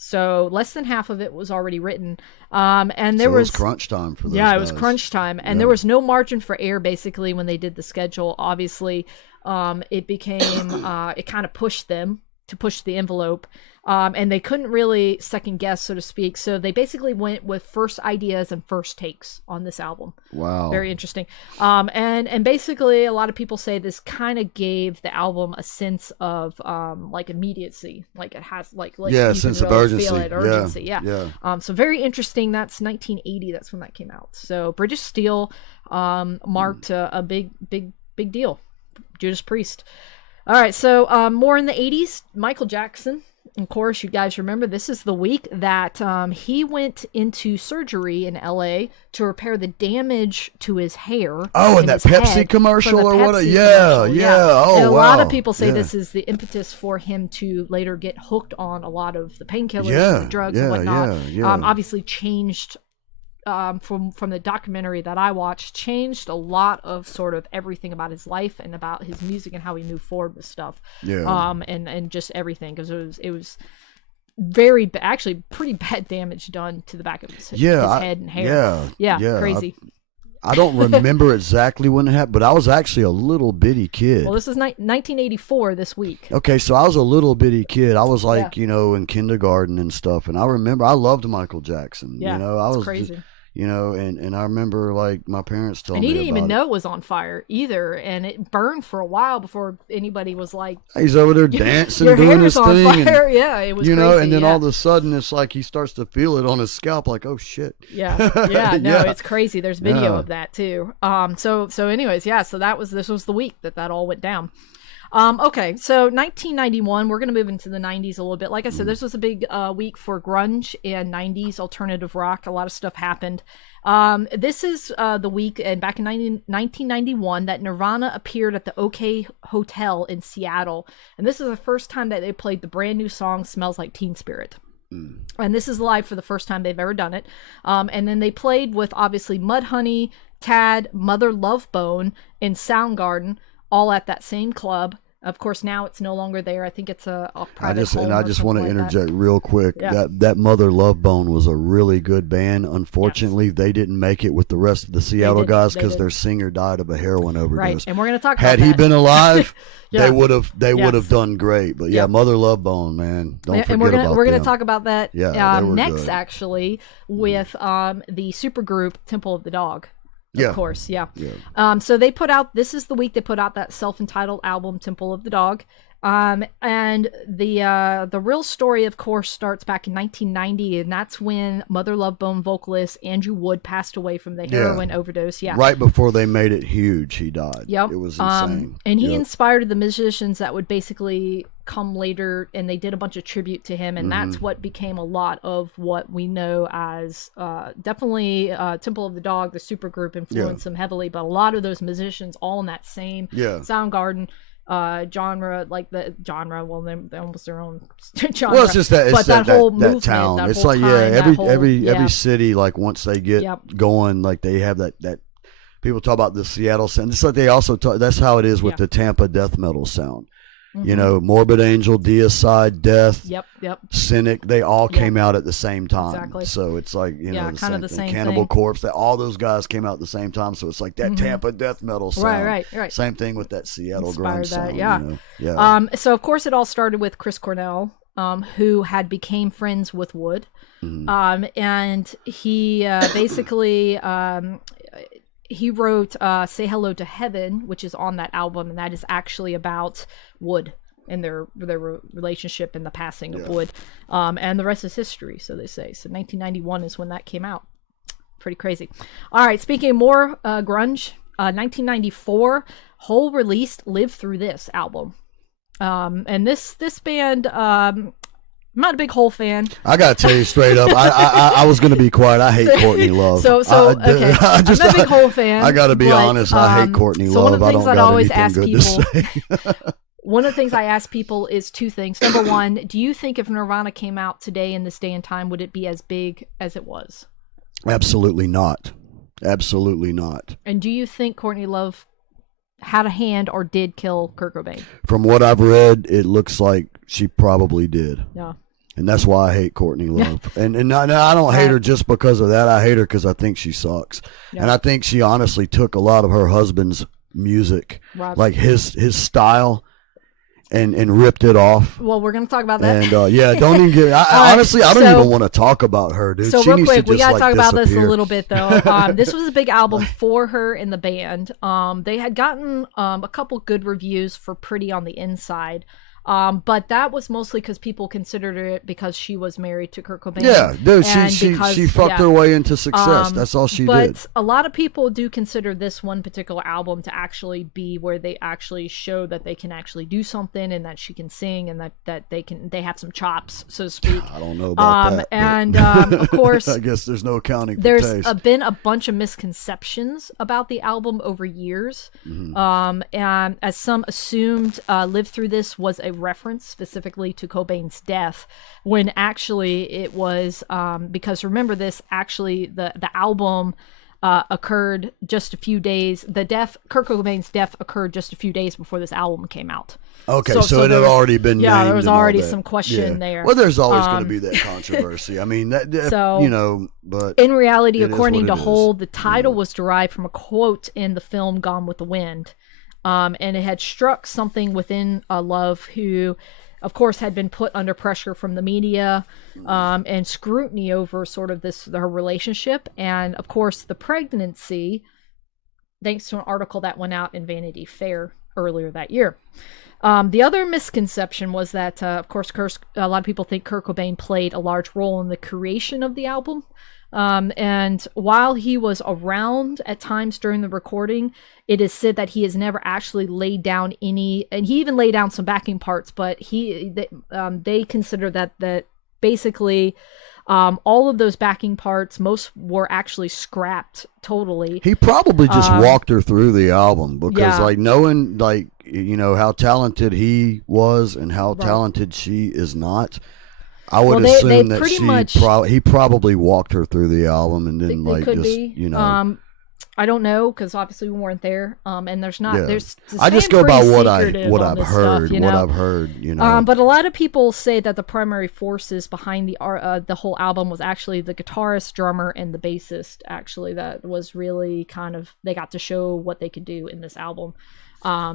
So less than half of it was already written. And there was crunch time for those guys. It was crunch time. And there was no margin for error basically when they did the schedule. Obviously, it became, it kind of pushed them to push the envelope. And they couldn't really second guess, so to speak. So they basically went with first ideas and first takes on this album. Wow. Very interesting. And basically a lot of people say this kind of gave the album a sense of like immediacy. Like it has like a sense of urgency. Feel it, urgency. Yeah. So very interesting. That's 1980. That's when that came out. So British Steel marked a big deal. Judas Priest. All right. So more in the 80s, Michael Jackson. Of course, you guys remember this is the week that he went into surgery in LA to repair the damage to his hair. Oh, and that Pepsi commercial or what? Yeah. Oh, and a wow. lot of people say this is the impetus for him to later get hooked on a lot of the painkillers and the drugs and whatnot. Obviously changed from the documentary that I watched, changed a lot of sort of everything about his life and about his music and how he moved forward with stuff. And just everything, because it was very actually pretty bad damage done to the back of his head and hair. Crazy. I don't remember exactly when it happened, but I was actually a little bitty kid. Well, this is 1984 this week. Okay, so I was a little bitty kid. I was like, in kindergarten and stuff, and I remember I loved Michael Jackson. Yeah, I was crazy. And I remember like my parents telling me and he didn't even know it it was on fire either, and it burned for a while before anybody was like, he's over there dancing, your doing his hair's on thing, fire. and, it was crazy, and then all of a sudden it's like he starts to feel it on his scalp, like, oh shit. It's crazy. There's video of that too. So anyways, so this was the week that all went down. Okay, so 1991, we're going to move into the 90s a little bit. Like I said, this was a big week for grunge and 90s alternative rock. A lot of stuff happened. This is the week, and back in 1991, that Nirvana appeared at the OK Hotel in Seattle. And this is the first time that they played the brand new song, Smells Like Teen Spirit. And this is live for the first time they've ever done it. And then they played with, obviously, Mudhoney, Tad, Mother Love Bone, and Soundgarden, all at that same club. Of course, now it's no longer there. I think it's a private home. I just want to interject real quick. Yeah. That Mother Love Bone was a really good band. Unfortunately, they didn't make it with the rest of the Seattle guys because their singer died of a heroin overdose. Right, and we're going to talk about that. Had he been alive, they would have done great. But Mother Love Bone, man, don't forget about them. We're going to talk about that next, good. Actually, with the supergroup Temple of the Dog. Of course. So they put out, this is the week they put out that self-entitled album, Temple of the Dog. And the real story, of course, starts back in 1990, and that's when Mother Love Bone vocalist Andrew Wood passed away from the heroin overdose. Right before they made it huge, he died. Yep. It was insane. And he inspired the musicians that would basically come later, and they did a bunch of tribute to him, and that's what became a lot of what we know as definitely Temple of the Dog, the supergroup, influenced them heavily, but a lot of those musicians all in that same Soundgarden genre, like the genre. Well, they almost their own genre. Well, it's just that, but that whole movement, town. That it's whole like time, every city, like once they get going, like they have that. People talk about the Seattle sound. It's like they also talk. That's how it is with the Tampa death metal sound. You know, Morbid Angel, Deicide, Death, Yep. Cynic, they all came out at the same time. Exactly. So it's like, you know, kind of the same Cannibal thing. Corpse, that all those guys came out at the same time. So it's like that Tampa death metal sound. Right. Same thing with that Seattle Inspired grunge that, sound. yeah. You know? Yeah. So of course it all started with Chris Cornell, who had became friends with Wood. And he basically he wrote Say Hello to Heaven, which is on that album, and that is actually about Wood and their relationship and the passing of Wood. And the rest is history, so they say. So 1991 is when that came out. Pretty crazy. All right, speaking of more grunge, 1994, Hole released Live Through This album. And this band, I'm not a big Hole fan. I gotta tell you straight up, I was gonna be quiet. I hate Courtney Love. Okay. I'm not a big Hole fan. I gotta be honest. I hate Courtney Love. One of the things I I'd don't got always anything ask good people. to say. One of the things I ask people is two things. Number one, do you think if Nirvana came out today in this day and time, would it be as big as it was? Absolutely not. Absolutely not. And do you think Courtney Love had a hand or did kill Kurt Cobain? From what I've read, it looks like she probably did. Yeah. And that's why I hate Courtney Love. And I don't hate her just because of that. I hate her because I think she sucks. Yeah. And I think she honestly took a lot of her husband's music, like his style, and ripped it off. Well, we're going to talk about that. And don't even get. Honestly, I don't even want to talk about her, dude. So she real quick, we got to talk disappear. about this a little bit, though. This was a big album for her in the band. They had gotten a couple good reviews for Pretty on the Inside. But that was mostly because people considered it because she was married to Kurt Cobain. Yeah, dude, she fucked her way into success. That's all she did. But a lot of people do consider this one particular album to actually be where they actually show that they can actually do something and that she can sing and that they have some chops, so to speak. I don't know about that. And of course, I guess there's no accounting for there's taste. Been a bunch of misconceptions about the album over years. And as some assumed, Live Through This was a reference specifically to Cobain's death, when actually it was because remember this, actually the album occurred just a few days. Kurt Cobain's death occurred just a few days before this album came out. Okay, so it had already been named. Yeah, there was already some question there. Well, there's always going to be that controversy. I mean, that so, you know, but in reality, according to Hole, the title Yeah. was derived from a quote in the film Gone with the Wind. And it had struck something within Love, who, of course, had been put under pressure from the media and scrutiny over sort of her relationship. And, of course, the pregnancy, thanks to an article that went out in Vanity Fair earlier that year. The other misconception was that, of course, a lot of people think Kurt Cobain played a large role in the creation of the album. And while he was around at times during the recording, it is said that he has never actually laid down any, and he even laid down some backing parts, but they consider that basically all of those backing parts, most were actually scrapped totally. He probably just walked her through the album because like knowing like, you know, how talented he was and how talented she is not. I would assume that he probably walked her through the album and then you know. I don't know because obviously we weren't there. And there's not there's. I just go by what I've heard. Stuff, you know? What I've heard, you know. But a lot of people say that the primary forces behind the whole album was actually the guitarist, drummer, and the bassist. Actually, that was really kind of, they got to show what they could do in this album.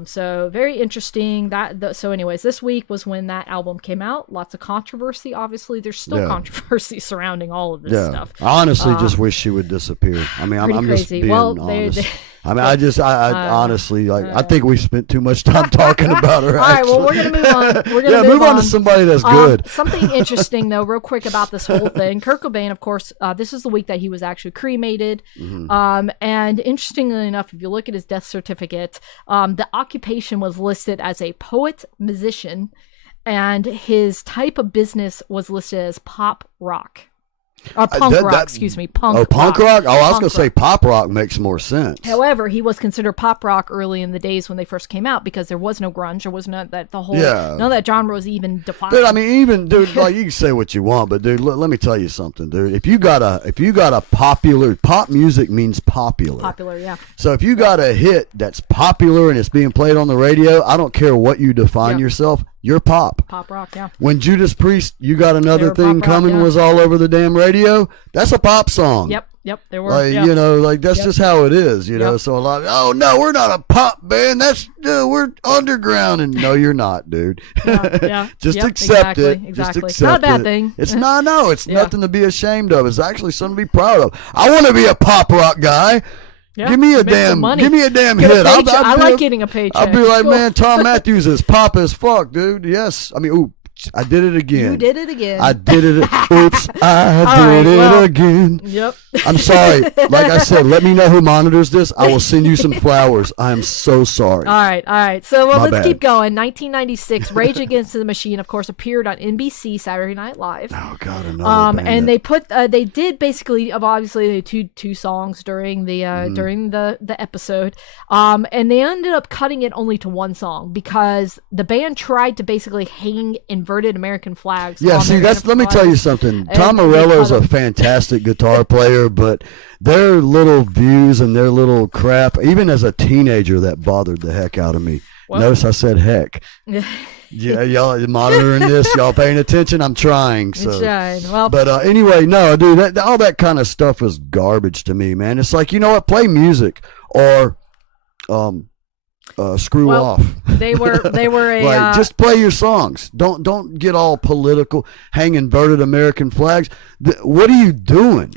So very interesting. So anyways, this week was when that album came out. Lots of controversy. Obviously, there's still controversy surrounding all of this stuff. I honestly just wish she would disappear. I mean, I'm just being honest. I mean, I honestly, like, I think we spent too much time talking about her. All right, well, we're gonna move on. We're gonna move on to somebody that's good. Something interesting, though, real quick about this whole thing. Kurt Cobain, of course, this is the week that he was actually cremated. And interestingly enough, if you look at his death certificate, the occupation was listed as a poet, musician, and his type of business was listed as pop rock. Punk rock, excuse me. Punk rock? Oh, I was going to say pop rock makes more sense. However, he was considered pop rock early in the days when they first came out because there was no grunge. There was none that none of that genre was even defined. Dude, I mean, even, dude, like, you can say what you want, but, dude, let me tell you something, dude. If you got a popular, pop music means popular. Popular, yeah. So if you got a hit that's popular and it's being played on the radio, I don't care what you define yourself, you're pop. Pop rock, yeah. When Judas Priest, You Got Another Thing Coming was all over the damn radio, that's a pop song. Yep, there were. Like, you know, like, that's just how it is, you know. So a lot of, oh, no, we're not a pop band. We're underground. And no, you're not, dude. Just accept it. Exactly. Just accept it's not a bad thing. It's not, no, it's nothing to be ashamed of. It's actually something to be proud of. I want to be a pop rock guy. Yeah, give me a damn hit. I like getting a paycheck. I'll be like, man, Thom Mathews is pop as fuck, dude. Yes. I mean, ooh, I did it again. You did it again. I did it. Oops, I did it again. Yep. I'm sorry. Like I said, let me know who monitors this. I will send you some flowers. I am so sorry. All right. So let's keep going. 1996, Rage Against the Machine, of course, appeared on NBC Saturday Night Live. Oh God, another band. And they did basically, obviously, two songs during the episode, and they ended up cutting it only to one song because the band tried to basically hang inverted American flags. Yeah, see, let me tell you something. Tom Morello's a fantastic guitar player, but their little views and their little crap, even as a teenager, that bothered the heck out of me. Well, notice I said heck. Yeah, y'all monitoring this, y'all paying attention. I'm trying. So, well, but anyway, no, dude, all that kind of stuff is garbage to me, man. It's like, you know what? Play music or screw off. They were a like, just play your songs. Don't get all political. Hang inverted American flags. What are you doing?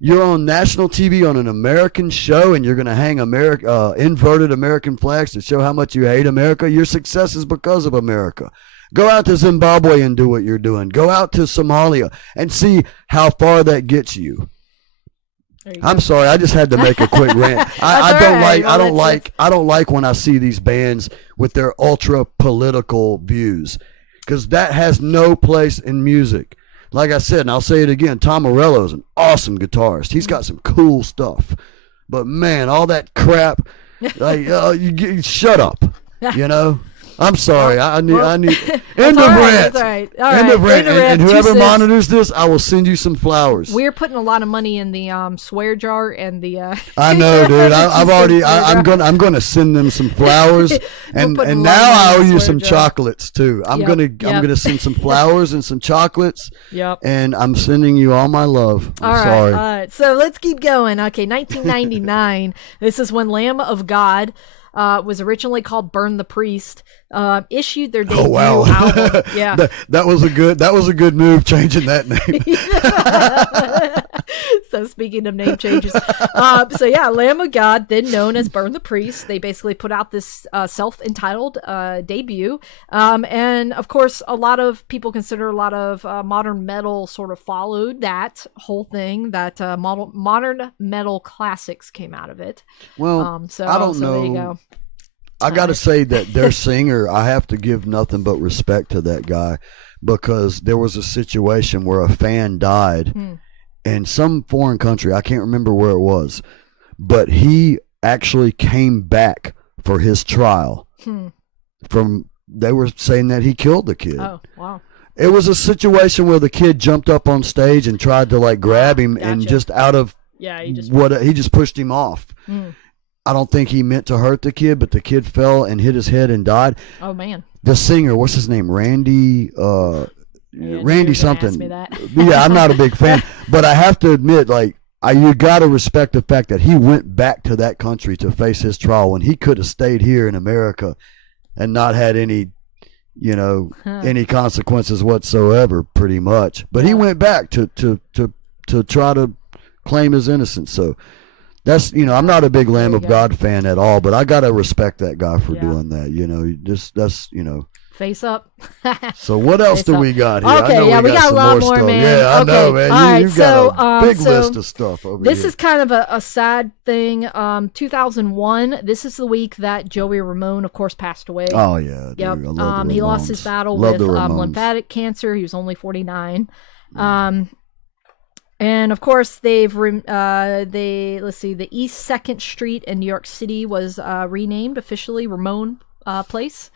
You're on national TV on an American show, and you're going to hang inverted American flags to show how much you hate America. Your success is because of America. Go out to Zimbabwe and do what you're doing. Go out to Somalia and see how far that gets you. I'm sorry, I just had to make a quick rant. I don't like when I see these bands with their ultra political views, because that has no place in music. Like I said, and I'll say it again, Tom Morello is an awesome guitarist. He's got some cool stuff, but man, all that crap, like shut up, you know. I'm sorry. I need end of rant. All right. End of rant. And whoever monitors this, I will send you some flowers. We're putting a lot of money in the swear jar and the. I know, dude. I'm gonna send them some flowers, and now I owe you some chocolates too. I'm gonna send some flowers and some chocolates. Yep. And I'm sending you all my love. All right. So let's keep going. Okay, 1999. This is when Lamb of God. Was originally called Burn the Priest, issued their debut album. Yeah, that was a good move, changing that name. So speaking of name changes, Lamb of God, then known as Burn the Priest, they basically put out this self-entitled debut, and of course, a lot of people consider a lot of modern metal sort of followed that whole thing. That modern metal classics came out of it. Well, I don't know. There you go. I got to say that their singer, I have to give nothing but respect to that guy, because there was a situation where a fan died in some foreign country. I can't remember where it was, but he actually came back for his trial. They were saying that he killed the kid. Oh, wow. It was a situation where the kid jumped up on stage and tried to grab him, and just out of he just pushed him off. I don't think he meant to hurt the kid, but the kid fell and hit his head and died. Oh man! The singer, what's his name? Randy something. Yeah, I'm not a big fan, but I have to admit, you got to respect the fact that he went back to that country to face his trial when he could have stayed here in America and not had any, any consequences whatsoever, pretty much. But he went back to try to claim his innocence. So. That's, I'm not a big Lamb of God fan at all, but I got to respect that guy for doing that. That's. Face up. So what else do we got here? Okay, we got a lot more, man. Yeah, I know, man. You've got a big list of stuff over here. This is kind of a sad thing. 2001, this is the week that Joey Ramone, of course, passed away. Oh, yeah. Dude, yep. He lost his battle with lymphatic cancer. He was only 49. And of course, let's see, the East Second Street in New York City was renamed officially Ramon Place.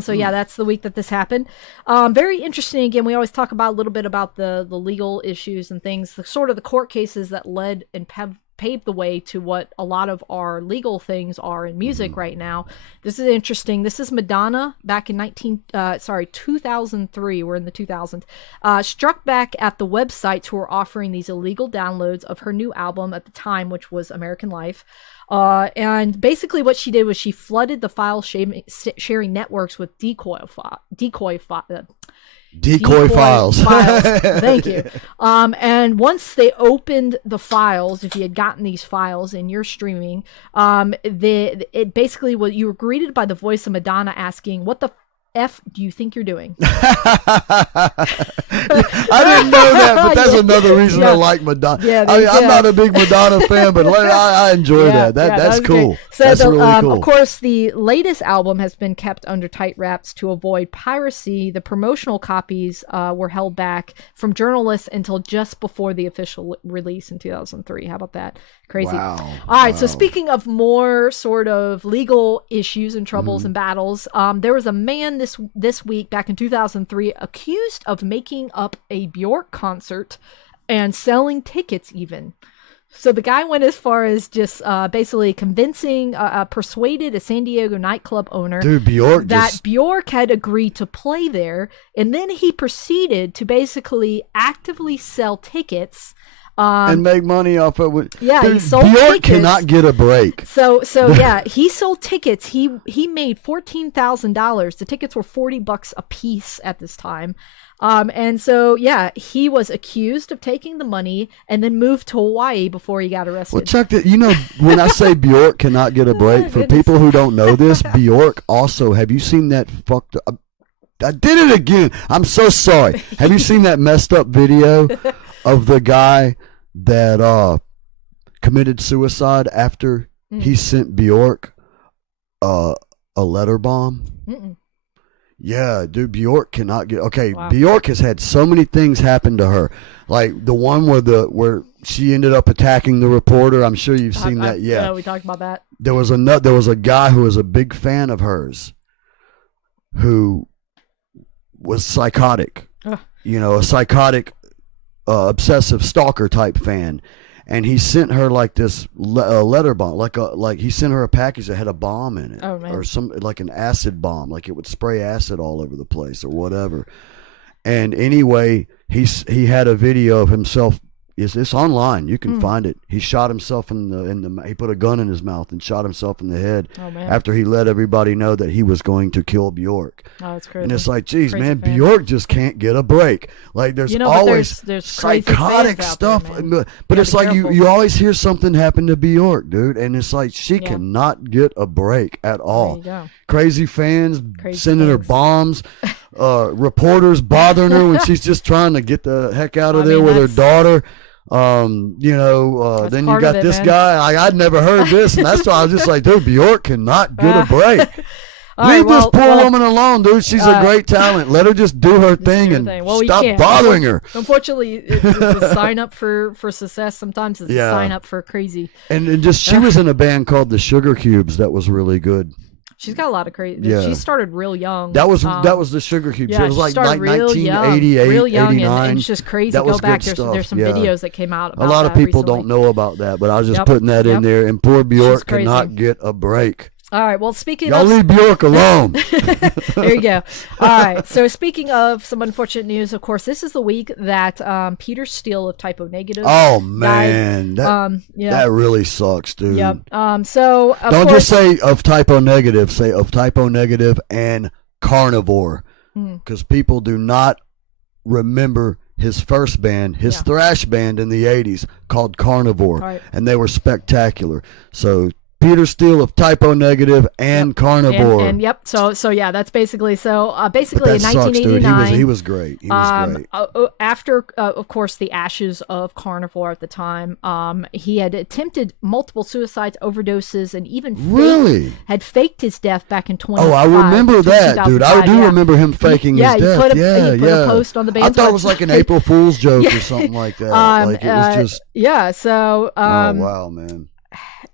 So yeah, that's the week that this happened. Very interesting. Again, we always talk about a little bit about the legal issues and things, the sort of the court cases that led and paved the way to what a lot of our legal things are in music right now. This is interesting. This is Madonna back in 2003. We're in the 2000s. Struck back at the websites who were offering these illegal downloads of her new album at the time, which was American Life. And basically what she did was she flooded the file sharing networks with decoy files. Thank you. And once they opened the files, if you had gotten these files in your streaming, it basically was, you were greeted by the voice of Madonna asking, "What the F do you think you're doing?" I didn't know that, but that's another reason I like Madonna. Yeah, I'm not a big Madonna fan, but I enjoy that. That's cool. Great. So that's really cool. Of course, the latest album has been kept under tight wraps to avoid piracy. The promotional copies were held back from journalists until just before the official release in 2003. How about that? Crazy. Wow. All right. So speaking of more sort of legal issues and troubles and battles, there was a man this week back in 2003 accused of making up a Bjork concert and selling tickets even. So the guy went as far as just basically persuaded a San Diego nightclub owner Bjork had agreed to play there, and then he proceeded to basically actively sell tickets and make money off of it. Yeah, dude, he sold Bjork tickets. Cannot get a break. So yeah, he sold tickets. He made $14,000. The tickets were $40 a piece at this time. And so yeah, he was accused of taking the money and then moved to Hawaii before he got arrested. Well, Chuck, when I say Bjork cannot get a break, for people who don't know this, Bjork also, have you seen that fucked up? I did it again. I'm so sorry. Have you seen that messed up video of the guy that committed suicide after he sent Bjork a letter bomb? Yeah, dude, Bjork cannot get... Okay, wow. Bjork has had so many things happen to her. Like the one where she ended up attacking the reporter. I'm sure you've seen that. Yeah, we talked about that. There was a guy who was a big fan of hers who was psychotic. A psychotic obsessive stalker type fan, and he sent her like this letter bomb, like he sent her a package that had a bomb in it, or some like an acid bomb, like it would spray acid all over the place or whatever. And anyway, he had a video of himself. It's online. You can find it. He shot himself he put a gun in his mouth and shot himself in the head after he let everybody know that he was going to kill Bjork. Oh, that's crazy. And it's like, geez, man, fan. Bjork just can't get a break. Like there's always there's psychotic stuff. There, but it's like you always hear something happen to Bjork, dude. And it's like she cannot get a break at all. There you go. Crazy fans sending her bombs. Reporters bothering her when she's just trying to get the heck out of there with her daughter. Then you got this guy. I'd never heard this, and that's why I was just like, dude, Bjork cannot get a break. Leave this poor woman alone, dude. She's a great talent. Let her just do her thing and stop bothering her. Unfortunately, it's a sign up for success. Sometimes it's a sign up for crazy. And just she was in a band called the Sugar Cubes that was really good. She's got a lot of crazy. Yeah. She started real young. That was the Sugar Cubes. Yeah, it was like 1988, real young, 89. and it's just crazy. Go back. There's some videos that came out about a lot of people recently. Don't know about that, but I was just putting that in there. And poor Bjork cannot get a break. All right. Well, speaking Y'all of... leave Bjork alone. There you go. All right. So speaking of some unfortunate news, of course, this is the week that Peter Steele of Typo Negative man. died. That really sucks, dude. Yep. So don't just say of Typo Negative. Say of Typo Negative and Carnivore, because people do not remember his first band, his thrash band in the 80s called Carnivore, and they were spectacular. So Peter Steele of Typo Negative and Carnivore. And yep. So yeah, that's basically But basically in that sucks, dude. 1989. He was great. He was great. After, of course, the ashes of Carnivore at the time, he had attempted multiple suicides, overdoses, and even had faked his death back in 2005. Oh, I remember that, dude. I do remember him faking his death. He put a post on the band's I thought it was like an April Fool's joke or something like that. Like it was just. Yeah. So. Oh wow, man.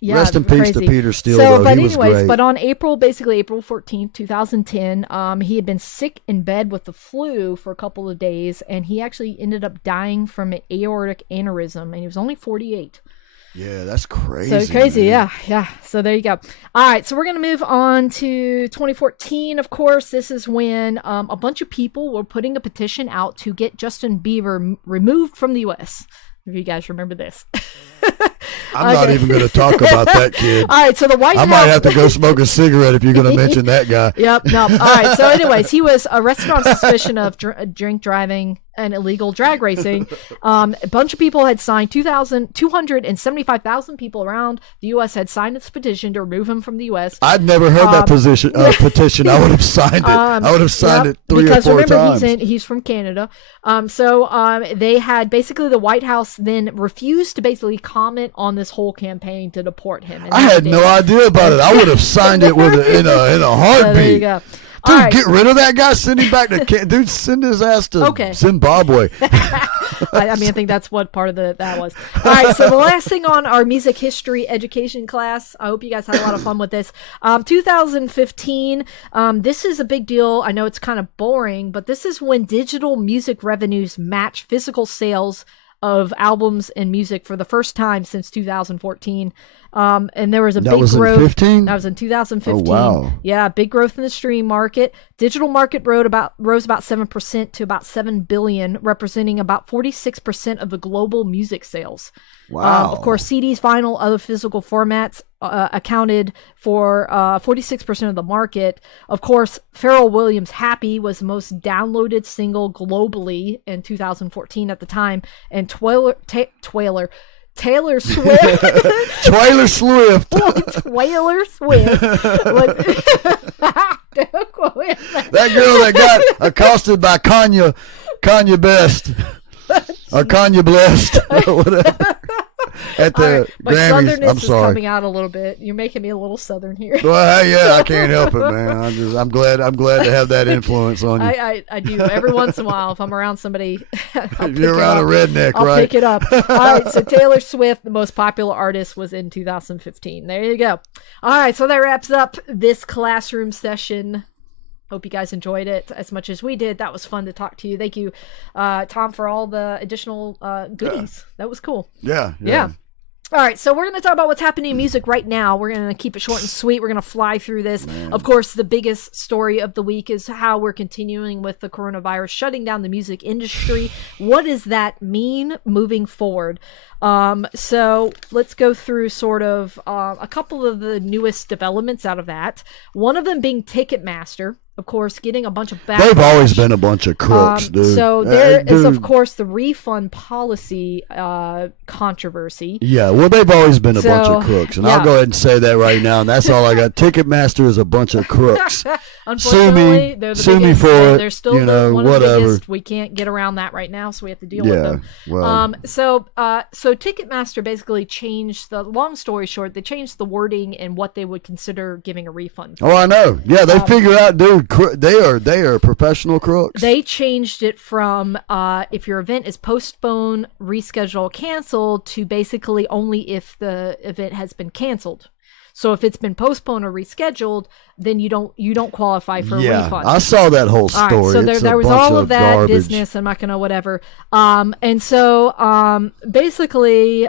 Yeah, rest in peace to Peter Steele. So, though. but He was great. but on April 14th, 2010, he had been sick in bed with the flu for a couple of days, and he actually ended up dying from an aortic aneurysm, and he was only 48. Yeah, that's crazy. So crazy, man. yeah. So there you go. All right, so we're gonna move on to 2014. Of course, this is when a bunch of people were putting a petition out to get Justin Bieber removed from the U.S. If you guys remember this. I'm not even going to talk about that kid. All right, so the White House... I might have to go smoke a cigarette if you're going to mention that guy. Yep, no. All right, so anyways, he was arrested on suspicion of drink driving and illegal drag racing. A bunch of people had signed, 275,000 people around the U.S. had signed this petition to remove him from the U.S. I'd never heard that petition. I would have signed it. I would have signed it 3 or 4 times. Because he's from Canada. They had basically the White House then refused to basically comment on this whole campaign to deport him. I had no idea about it. I would have signed it with in a heartbeat. So there you go. Dude, right. Get rid of that guy. Send him back to dude. Send his ass to Zimbabwe. I think that's what part of that was. All right, so the last thing on our music history education class. I hope you guys had a lot of fun with this. 2015. This is a big deal. I know it's kind of boring, but this is when digital music revenues match physical sales of albums and music for the first time since 2014. And there was a big growth. 2015? That was in 2015. Oh, wow. Yeah, big growth in the stream market. Digital market rose about 7% to about $7 billion, representing about 46% of the global music sales. Wow. Of course, CDs, vinyl, other physical formats accounted for 46% of the market. Of course, Pharrell Williams' Happy was the most downloaded single globally in 2014 at the time, and Taylor Swift. Taylor Swift. Taylor Swift. That girl that got accosted by Kanye Best. Or Kanye Blessed. Or whatever. At the my Grammys. southernness I'm sorry. is coming out a little bit. You're making me a little southern here. Well, yeah, I can't help it, man. I'm glad to have that influence on you. I do every once in a while if I'm around somebody. You're around a redneck, I'll right? pick it up. All right, so Taylor Swift, the most popular artist, was in 2015. There you go. All right, so that wraps up this classroom session. Hope you guys enjoyed it as much as we did. That was fun to talk to you. Thank you, Tom, for all the additional goodies. That was cool. Yeah. All right, so we're going to talk about what's happening in music right now. We're going to keep it short and sweet. We're going to fly through this. Man. Of course, the biggest story of the week is how we're continuing with the coronavirus shutting down the music industry. What does that mean moving forward? So let's go through sort of a couple of the newest developments out of that. One of them being Ticketmaster. Of course, getting a bunch of backlash. They've always been a bunch of crooks, dude. So there is, of course, the refund policy controversy. Yeah, well, they've always been a bunch of crooks, and I'll go ahead and say that right now, and that's all I got. Ticketmaster is a bunch of crooks. Unfortunately, they're the sue biggest, me for it. They're still one of the biggest. We can't get around that right now, so we have to deal with them. Well. So Ticketmaster basically changed the. Long story short, they changed the wording and what they would consider giving a refund. Oh, I know. Yeah, they figure out, dude. They are professional crooks. They changed it from if your event is postponed, rescheduled, canceled to basically only if the event has been canceled. So if it's been postponed or rescheduled, then you don't qualify for a refund. I saw that whole story. All right, so there was all of that garbage. business. I'm not gonna whatever. And so basically.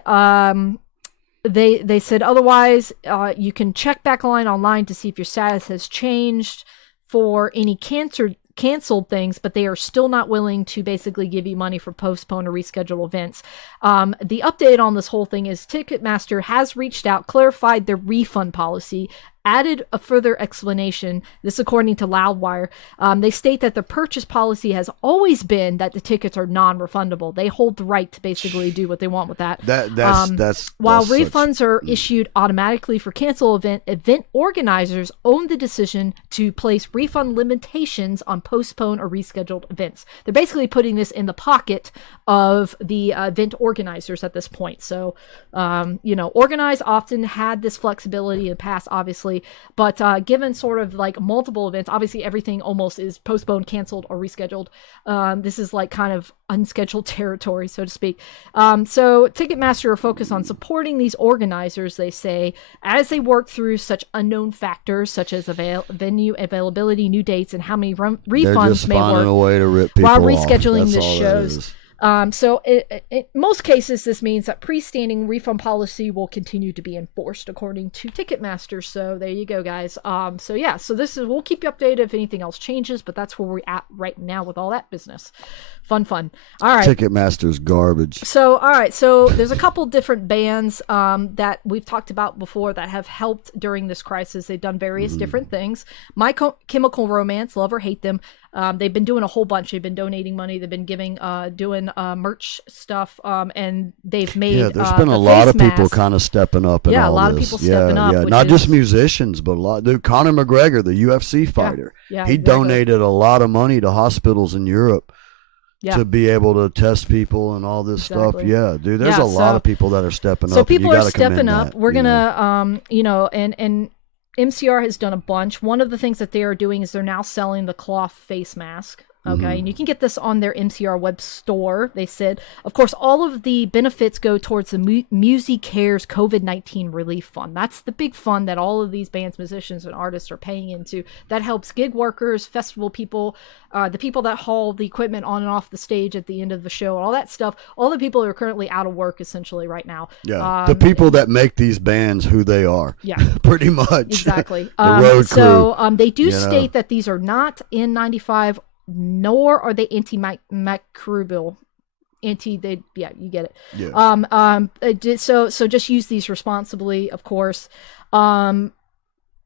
They said otherwise, you can check back online to see if your status has changed for any canceled things, but they are still not willing to basically give you money for postponed or rescheduled events. The update on this whole thing is Ticketmaster has reached out, clarified their refund policy, added a further explanation. This according to Loudwire. They state that the purchase policy has always been that the tickets are non-refundable. They hold the right to basically do what they want with that. While refunds are issued automatically for cancel event organizers own the decision to place refund limitations on postponed or rescheduled events. They're basically putting this in the pocket of the event organizers at this point. So, Organize often had this flexibility in the past, obviously, but given sort of like multiple events, obviously everything almost is postponed, canceled, or rescheduled. This is like kind of unscheduled territory, so to speak. So Ticketmaster are focused on supporting these organizers, they say, as they work through such unknown factors such as venue availability, new dates, and how many refunds may work a way to rip people while rescheduling the all shows. So in most cases, this means that pre-standing refund policy will continue to be enforced according to Ticketmaster. So there you go, guys. We'll keep you updated if anything else changes, but that's where we're at right now with all that business. Fun. All right. Ticketmaster's garbage. So, all right. So there's a couple different bands that we've talked about before that have helped during this crisis. They've done various different things. My Chemical Romance, love or hate them. They've been doing a whole bunch. They've been donating money. They've been doing merch stuff, and they've made. Yeah, there's been a lot of people kind of stepping up. Yeah, a lot of people stepping up. Yeah, not just musicians, but a lot. Dude, Conor McGregor, the UFC fighter, he donated a lot of money to hospitals in Europe. Yeah. To be able to test people and all this stuff. Yeah, dude, there's a lot of people that are stepping up. So people are stepping up. We're going to, and MCR has done a bunch. One of the things that they are doing is they're now selling the cloth face mask. Okay, and you can get this on their MCR web store. They said, of course, all of the benefits go towards the Music Cares COVID-19 Relief Fund. That's the big fund that all of these bands, musicians, and artists are paying into. That helps gig workers, festival people, the people that haul the equipment on and off the stage at the end of the show, all that stuff. All the people who are currently out of work, essentially, right now. Yeah, the people that make these bands who they are. Yeah, pretty much. Exactly. The road crew. So they do state that these are not N95. Nor are they antimicrobial. You get it. Yeah. So just use these responsibly, of course. And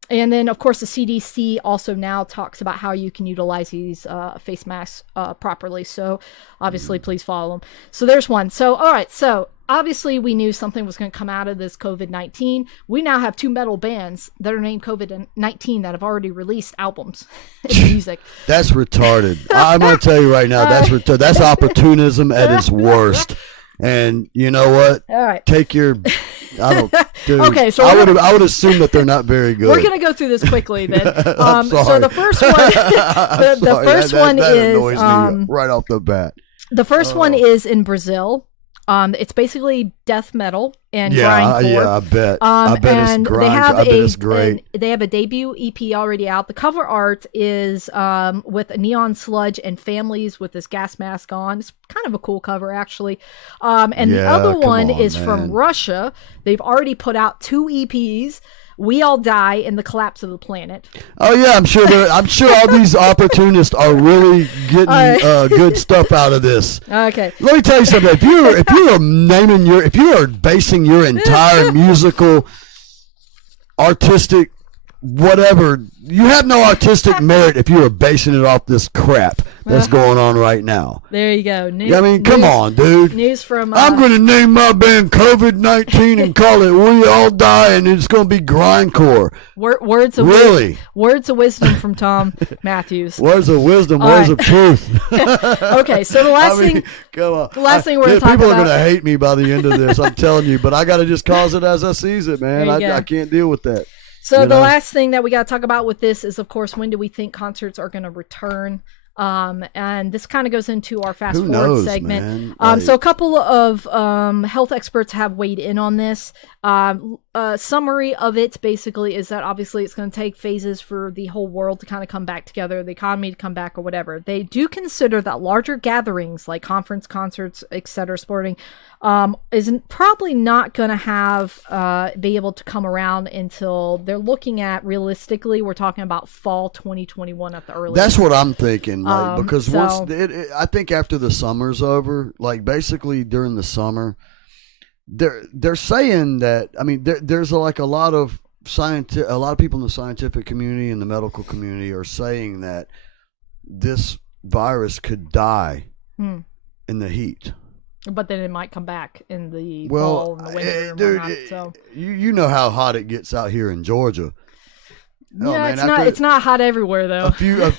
then, of course, the CDC also now talks about how you can utilize these face masks properly. So obviously, please follow them. So there's one. So, all right. So obviously, we knew something was going to come out of this COVID-19. We now have two metal bands that are named COVID-19 that have already released albums and music. That's retarded. I'm going to tell you right now, that's retarded. That's opportunism at its worst. And you know what? All right. Take your... Dude, okay, so I would assume that they're not very good. We're gonna go through this quickly then. So the first one, that is annoys me right off the bat. The first one is in Brazil. It's basically death metal and grindcore. Yeah, I bet. I bet it's grind. I bet it's great. They have a debut EP already out. The cover art is with a neon sludge and families with this gas mask on. It's kind of a cool cover, actually. And the other one is from Russia. They've already put out 2 EPs. We All Die in the Collapse of the Planet. Oh yeah, I'm sure all these opportunists are really getting good stuff out of this. Okay. Let me tell you something. If you are basing your entire musical, artistic, whatever, you have no artistic merit if you are basing it off this crap that's going on right now. There you go. Come on, dude. News from... I'm going to name my band COVID-19 and call it We All Die, and it's going to be grindcore. Words of wisdom from Thom Mathews. Words of wisdom, words of truth. Okay, so the last thing... Come on. The last thing we're going to talk about... People are going to hate me by the end of this, I'm telling you, but I got to just cause it as I sees it, man. I can't deal with that. So the last thing that we got to talk about with this is, of course, when do we think concerts are going to return? And this kind of goes into our fast forward segment. So a couple of health experts have weighed in on this. Summary of it basically is that obviously it's going to take phases for the whole world to kind of come back together, the economy to come back or whatever. They do consider that larger gatherings like conference, concerts, etc., sporting, is probably not going to have be able to come around until they're looking at, realistically, we're talking about fall 2021 at the earliest. That's what I'm thinking, because I think after the summer's over, like basically during the summer, they're saying that, I mean, there's like a lot of a lot of people in the scientific community and the medical community are saying that this virus could die in the heat. But then it might come back in the fall and the winter. Dude, whatnot, so. you know how hot it gets out here in Georgia. Yeah, man, it's not hot everywhere though.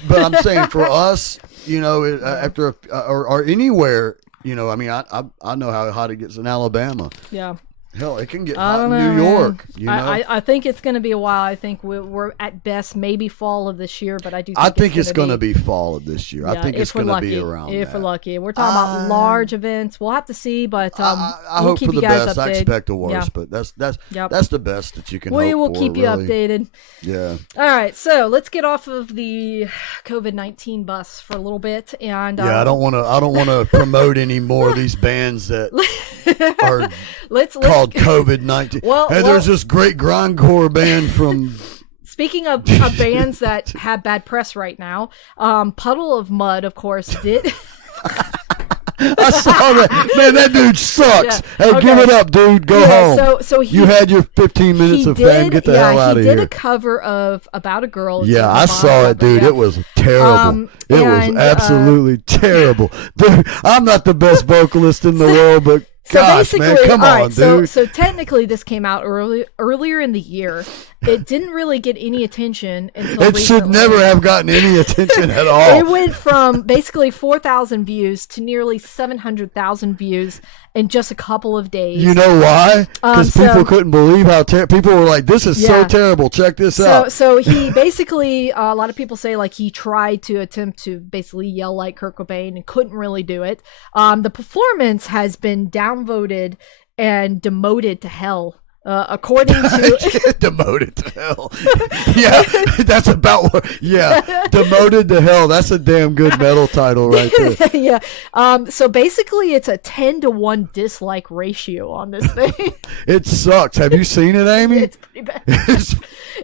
But I'm saying for us, you know, after or anywhere, you know, I mean, I know how hot it gets in Alabama. Yeah. Hell, it can get hot in New York. You know? I think it's going to be a while. I think we're at best maybe fall of this year, but I do. I think it's going to be fall of this year. Yeah, I think it's going to be around. If we're lucky, we're talking about large events. We'll have to see, but I we'll hope keep for you the guys best. updated. I expect the worst, but that's the best that you can. We will keep you updated. Yeah. All right, so let's get off of the COVID-19 bus for a little bit, and I don't want to promote any more of these bands that are called COVID-19. Well, there's this great grindcore band from. Speaking of bands that have bad press right now, Puddle of Mud, of course, did. I saw that. Man, that dude sucks. Yeah. Hey, Okay. give it up, dude. Go home. So you had your 15 minutes of fame. Get the hell out of here. He did a cover of About a Girl. Yeah, I saw it, dude. It was terrible. It was absolutely terrible. Dude, I'm not the best vocalist in the world, but gosh, man, come on, dude. So technically, this came out earlier in the year. It didn't really get any attention until it should never have gotten any attention at all. It went from basically 4,000 views to nearly 700,000 views in just a couple of days. You know why? Because people couldn't believe how people were like, "This is so terrible. Check this out." So he basically, a lot of people say like he tried to attempt to basically yell like Kurt Cobain and couldn't really do it. The performance has been downvoted and demoted to hell. According to demoted to hell. Yeah, that's about what. Yeah, demoted to hell. That's a damn good metal title right there. Yeah. So basically, it's a 10-to-1 dislike ratio on this thing. It sucks. Have you seen it, Amy? It's pretty bad. It's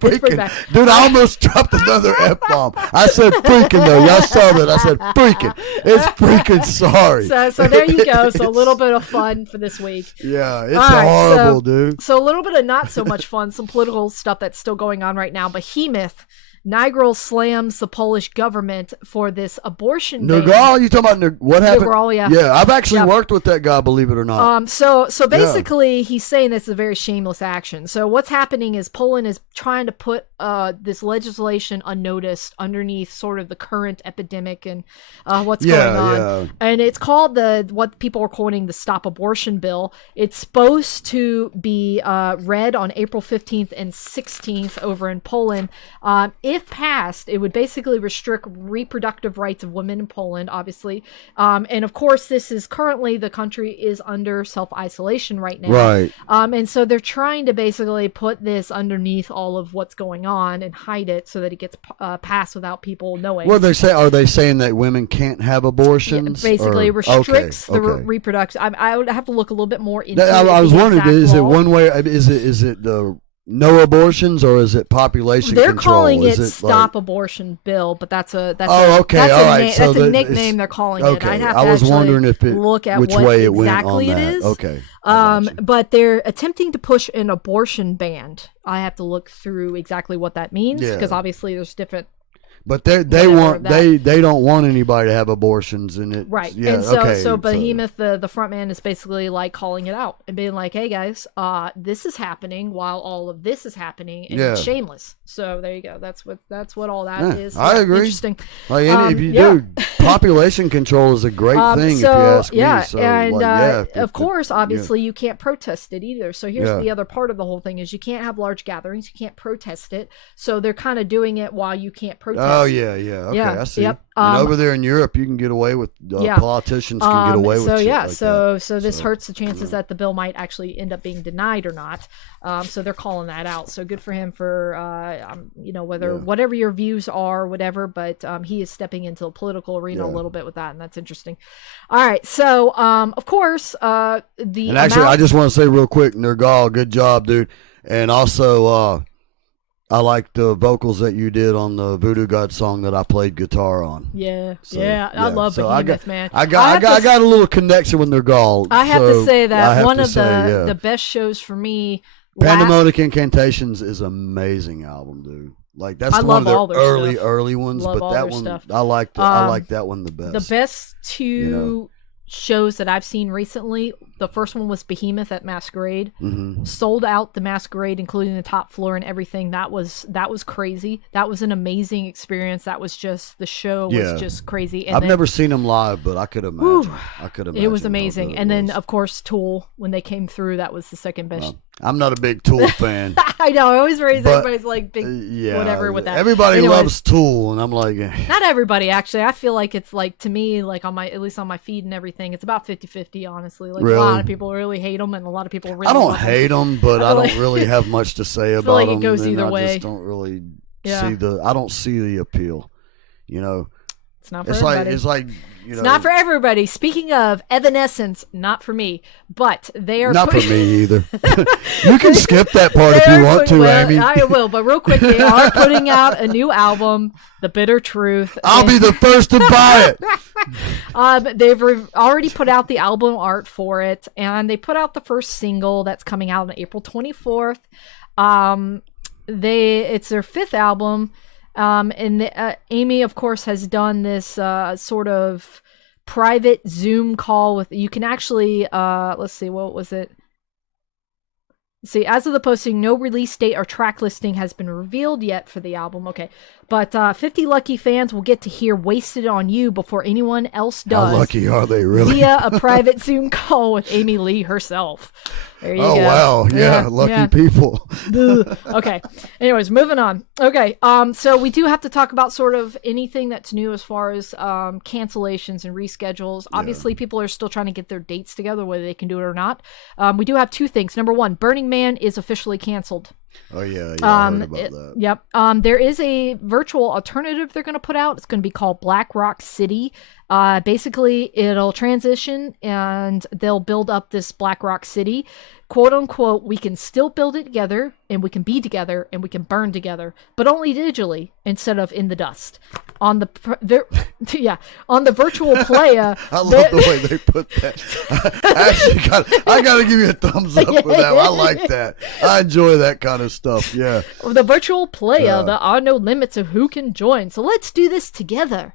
It's pretty bad. Dude, I almost dropped another F-bomb. I said freaking though. Y'all saw that. I said freaking. It's freaking sorry. So there you go. So a little bit of fun for this week. Yeah, it's horrible, dude. So a little bit of not so much fun, some political stuff that's still going on right now. Behemoth, Nigel slams the Polish government for this abortion ban. Nergal, you talking about what happened? Nergal, yeah. Yeah, I've actually worked with that guy, believe it or not. So basically, he's saying this is a very shameless action. So what's happening is Poland is trying to put this legislation unnoticed underneath sort of the current epidemic and what's going on. Yeah. And it's called what people are calling the Stop Abortion Bill. It's supposed to be read on April 15th and 16th over in Poland. If passed, it would basically restrict reproductive rights of women in Poland, obviously. And of course, this is currently the country is under self-isolation right now. Right. And so they're trying to basically put this underneath all of what's going on and hide it so that it gets passed without people knowing. Well, are they saying that women can't have abortions? Yeah, basically restricts the reproduction. I would have to look a little bit more into it. I was wondering, is it one way? Is it the no abortions, or is it population they're control? Calling it Stop Abortion Bill, but that's a nickname they're calling it. I'd have to I was wondering look at which what way it exactly went on it that. is. Okay. But they're attempting to push an abortion ban. I have to look through exactly what that means because obviously there's different. But they don't want anybody to have abortions in it. Right. Yeah, and so Behemoth, the front man, is basically like calling it out and being like, hey guys, this is happening while all of this is happening and it's shameless. So there you go. That's what all that is. I agree. Interesting. Like if you do, population control is a great thing if you ask me. So, and of course, obviously you can't protest it either. So here's the other part of the whole thing is you can't have large gatherings. You can't protest it. So they're kind of doing it while you can't protest. Oh yeah. Okay, I see. Yep. And over there in Europe, you can get away with politicians can get away with. So shit yeah, like so this hurts the chances that the bill might actually end up being denied or not. So they're calling that out. So good for him for whatever your views are, whatever. But he is stepping into the political arena a little bit with that, and that's interesting. All right, so of course I just want to say real quick, Nergal, good job, dude, and also. I like the vocals that you did on the Voodoo God song that I played guitar on. I love Behemoth, man. I got a little connection with Nergal. I have to say that one of the best shows for me Pandemonic Incantations is an amazing album, dude. Like that's one of the early ones, love but that one stuff. I like that one the best. The best two shows that I've seen recently, the first one was Behemoth at Masquerade. Sold out the Masquerade, including the top floor and everything. That was crazy. That was an amazing experience. That was just, the show was just crazy. And I've never seen them live, but I could imagine. It was amazing. And then of course Tool, when they came through, that was the second best. I'm not a big Tool fan. I know. I always raise everybody's like big whatever with that. Everybody loves Tool, and I'm like, not everybody actually. I feel like it's like, to me, like at least on my feed and everything, it's about 50-50, honestly. Like a lot of people really hate them, and a lot of people really. I don't hate them, but I don't really have much to say about them. I feel like it goes either way. I just don't really see I don't see the appeal. You know, it's not for everybody. It's like. It's not for everybody. Speaking of Evanescence, not for me, but they are not for me either. You can skip that part if you want to, Amy. I will, but real quick, they are putting out a new album, The Bitter Truth. I'll be the first to buy it. They've already put out the album art for it, and they put out the first single that's coming out on April 24th. It's their fifth album. Amy, of course, has done this sort of private Zoom call with. You can actually, let's see, what was it? See, as of the posting, no release date or track listing has been revealed yet for the album. Okay, but 50 lucky fans will get to hear "Wasted on You" before anyone else does. How lucky are they, really? Via a private Zoom call with Amy Lee herself. There you go. Oh, wow. Yeah, lucky people. Okay. Anyways, moving on. Okay. So we do have to talk about sort of anything that's new as far as cancellations and reschedules. Obviously, people are still trying to get their dates together, whether they can do it or not. We do have two things. Number one, Burning Man is officially canceled. Oh, yeah. I heard about that. Yep. There is a virtual alternative they're going to put out. It's going to be called Black Rock City. Basically, it'll transition and they'll build up this Black Rock City. Quote unquote, we can still build it together, and we can be together, and we can burn together, but only digitally instead of in the dust. On the virtual playa. I love the way they put that. I got to give you a thumbs up for that. I like that. I enjoy that kind of stuff. Yeah. The virtual playa, there are no limits of who can join. So let's do this together.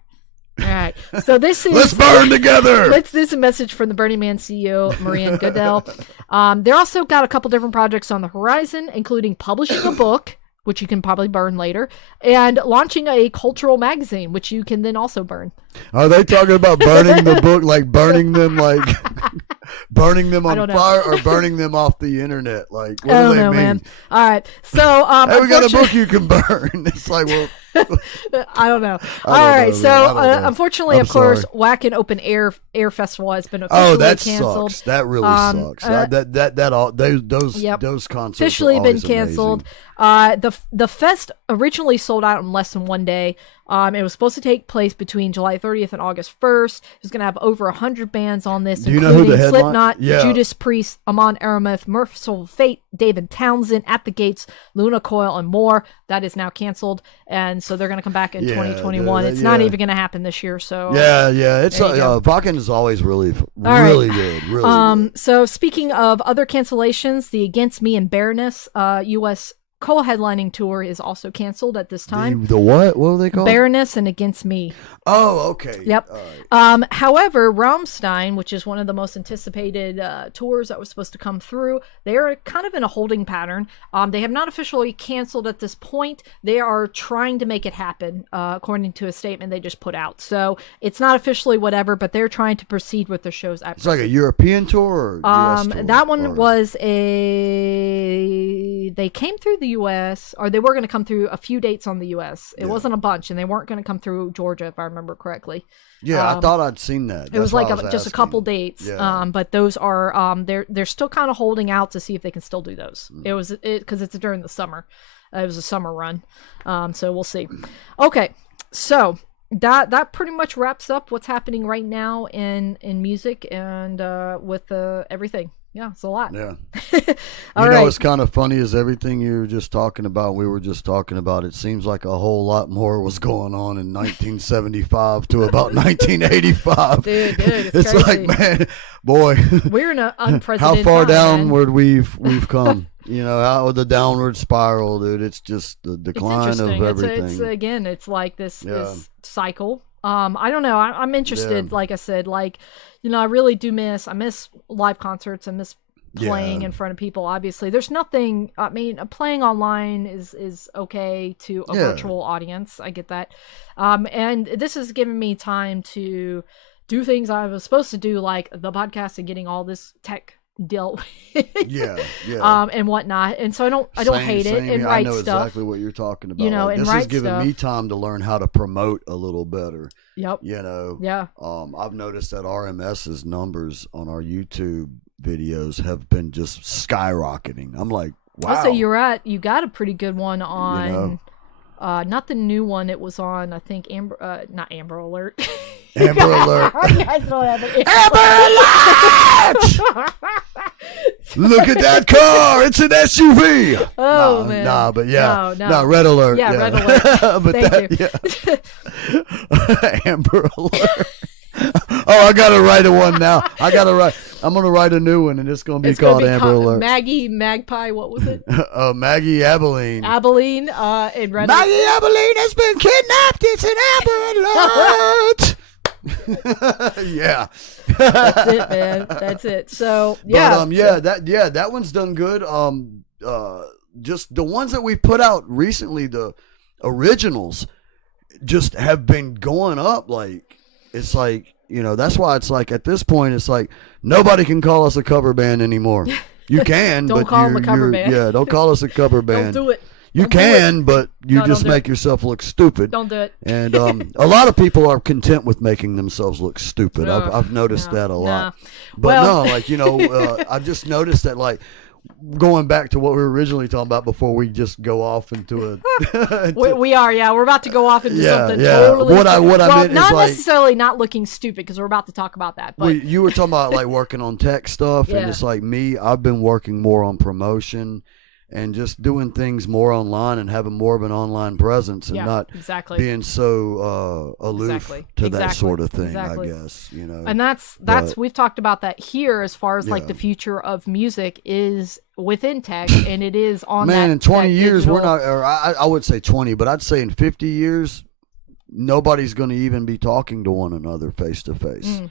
All right. So this is let's burn together. This is a message from the Burning Man CEO, Marianne Goodell. They're also got a couple different projects on the horizon, including publishing a book, which you can probably burn later, and launching a cultural magazine, which you can then also burn. Are they talking about burning the book, like burning them, like burning them on fire, or burning them off the internet? Like, what do they mean? Man. All right, so hey, we got a book you can burn. It's like, well, I don't know. All right, so unfortunately, of course, Wacken Open Air Festival has been officially canceled. Sucks. That really sucks. Those concerts officially are been canceled. The fest originally sold out in less than 1 day. It was supposed to take place between July 30th and August 1st. It was going to have over 100 bands on this, including Slipknot, Judas Priest, Amon Aramith, Merciful Fate, David Townsend, At the Gates, Luna Coil, and more. That is now canceled, and so they're going to come back in 2021. It's not even going to happen this year. So it's Wacken is always really good. Really good. So speaking of other cancellations, the Against Me and Bareness U.S. co-headlining tour is also canceled at this time. The what? What are they called? Bareness and Against Me. Oh, okay. Yep. Right. However, Rammstein, which is one of the most anticipated tours that was supposed to come through, they are kind of in a holding pattern. They have not officially canceled at this point. They are trying to make it happen, according to a statement they just put out. So it's not officially whatever, but they're trying to proceed with their shows. It's like a European tour or US tour? That one was they came through the U.S., or they were going to come through a few dates on the U.S. It wasn't a bunch, and they weren't going to come through Georgia, if I remember correctly. Yeah, I thought I'd seen that. It was like just a couple dates, but those are they're still kind of holding out to see if they can still do those. It was because it's during the summer. It was a summer run, so we'll see. Okay, so that pretty much wraps up what's happening right now in music and with everything. Yeah, it's a lot. Yeah. All right. It's kind of funny as everything you were just talking about, we were just talking about, it seems like a whole lot more was going on in 1975 to about 1985. Dude, it's crazy. Like, man, boy. We're in an unprecedented how far time, downward we've come. You know, how the downward spiral, dude. It's just the decline of everything. It's like this cycle. I don't know. I'm interested. Like I said, I really do miss live concerts. I miss playing in front of people. Obviously, there's nothing. I mean, playing online is okay to a virtual audience. I get that. And this has given me time to do things I was supposed to do, like the podcast and getting all this tech dealt with. And whatnot. And so I don't hate it and write stuff. I know exactly what you're talking about. You know, this has given me time to learn how to promote a little better. Yep. You know. Yeah. I've noticed that RMS's numbers on our YouTube videos have been just skyrocketing. I'm like, wow. I'll say you got a pretty good one on, you know? Not the new one. It was on, I think, not Amber Alert. Amber Alert. You guys don't have it. Amber Alert! Look at that car. It's an SUV. Oh, man. Nah, but yeah. No. Red Alert. Yeah, Red Alert. But Thank you. Yeah. Amber Alert. Oh, I gotta write one now. I'm gonna write a new one, and it's gonna be called Amber Alert. Maggie Magpie. What was it? Maggie Abilene. Abilene. In Red. Maggie Abilene has been kidnapped. It's an Amber Alert. Yeah. That's it, man. That's it. So yeah. But that one's done good. Just the ones that we put out recently, the originals, just have been going up. Like, it's like, you know, that's why it's like at this point it's like nobody can call us a cover band anymore. You can, don't but call them a cover band. Yeah, don't call us a cover band. Don't do it. You can, but you just make yourself look stupid. Don't do it. And a lot of people are content with making themselves look stupid. I've noticed that a lot. But like, you know, I've just noticed that, like, going back to what we were originally talking about before we just go off into a we're about to go off into something totally what I meant not is necessarily not looking stupid, because we're about to talk about that, but you were talking about like working on tech stuff, and it's like me, I've been working more on promotion and just doing things more online and having more of an online presence, and not being so aloof to that sort of thing, I guess, you know. And that's we've talked about that here, as far as like the future of music is within tech, and it is on in 20 years digital. We're not, or I would say 20, but I'd say in 50 years nobody's going to even be talking to one another face to face.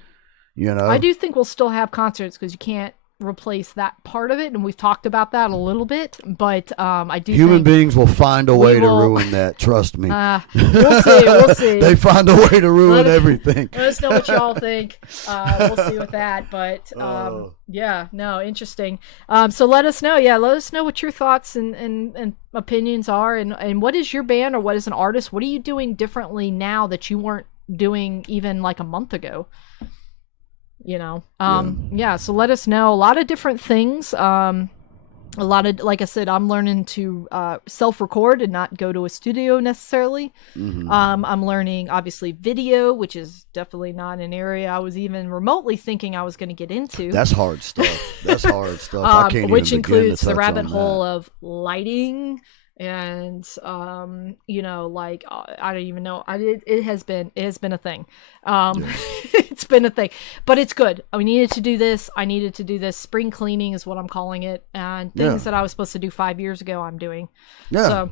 You know, I do think we'll still have concerts, because you can't replace that part of it, and we've talked about that a little bit, but I do human beings will find a way to ruin that, trust me. We'll see They find a way to ruin everything. Let us know what y'all think. We'll see with that, but interesting. So let us know what your thoughts and opinions are, and what is your band, or what is an artist, what are you doing differently now that you weren't doing even like a month ago? You know, so let us know. A lot of different things. A lot of, like I said, I'm learning to self-record and not go to a studio necessarily. I'm learning, obviously, video, which is definitely not an area I was even remotely thinking I was going to get into. That's hard stuff. I can't which even includes begin to the rabbit touch hole of lighting. And you know, like, I don't even know. It has been a thing. It's been a thing, but it's good. We needed to do this. I needed to do this. Spring cleaning is what I'm calling it, and things that I was supposed to do 5 years ago, I'm doing. There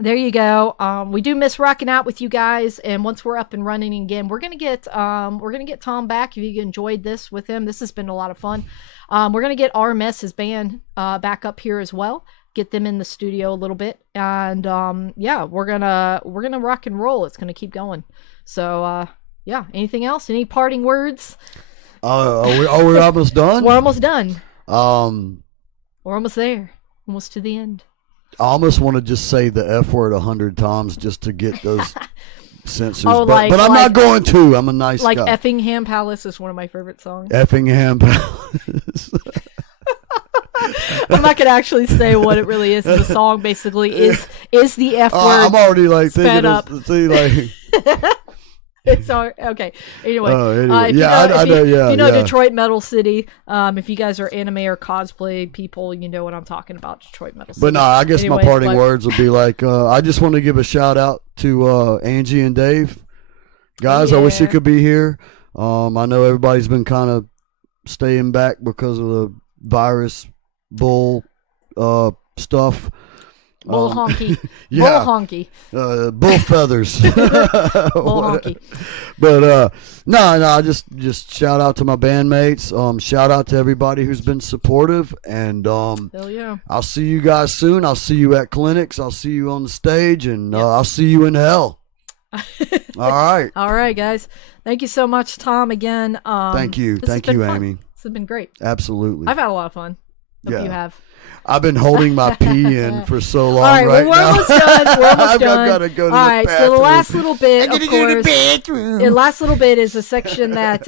you go. We do miss rocking out with you guys, and once we're up and running again, we're gonna get Thom back. If you enjoyed this with him, this has been a lot of fun. We're gonna get RMS, his band, back up here as well. Get them in the studio a little bit, and we're gonna rock and roll. It's gonna keep going. So anything else? Any parting words? Are we almost done? We're almost done. We're almost there, almost to the end. I almost want to just say the F word 100 times just to get those censors, but I'm not going to. I'm a nice guy. Like Effingham Palace is one of my favorite songs. Effingham Palace. I'm not gonna actually say what it really is. The song basically is the F word. I'm already like thinking up. It's all, okay. Anyway, if you know Detroit Metal City, if you guys are anime or cosplay people, you know what I'm talking about. Detroit Metal City. But no, I guess my parting words would be like, I just want to give a shout out to Angie and Dave, guys. I wish you could be here. I know everybody's been kind of staying back because of the virus bull stuff. Bull honky. Yeah. Bull honky. Bull feathers. Bull honky. But no, just shout out to my bandmates. Shout out to everybody who's been supportive, and Hell yeah. I'll see you guys soon. I'll see you at clinics. I'll see you on the stage, and I'll see you in hell. All right. All right, guys. Thank you so much, Thom. Again. Thank you, Amy. This has been great. Absolutely. I've had a lot of fun. Hope you have. I've been holding my pee in for so long. All right, right we're now. almost done. We're almost done. I've got to go to All the right, bathroom. so the last little bit, I'm of gonna course, go to the bathroom. the last little bit is a section that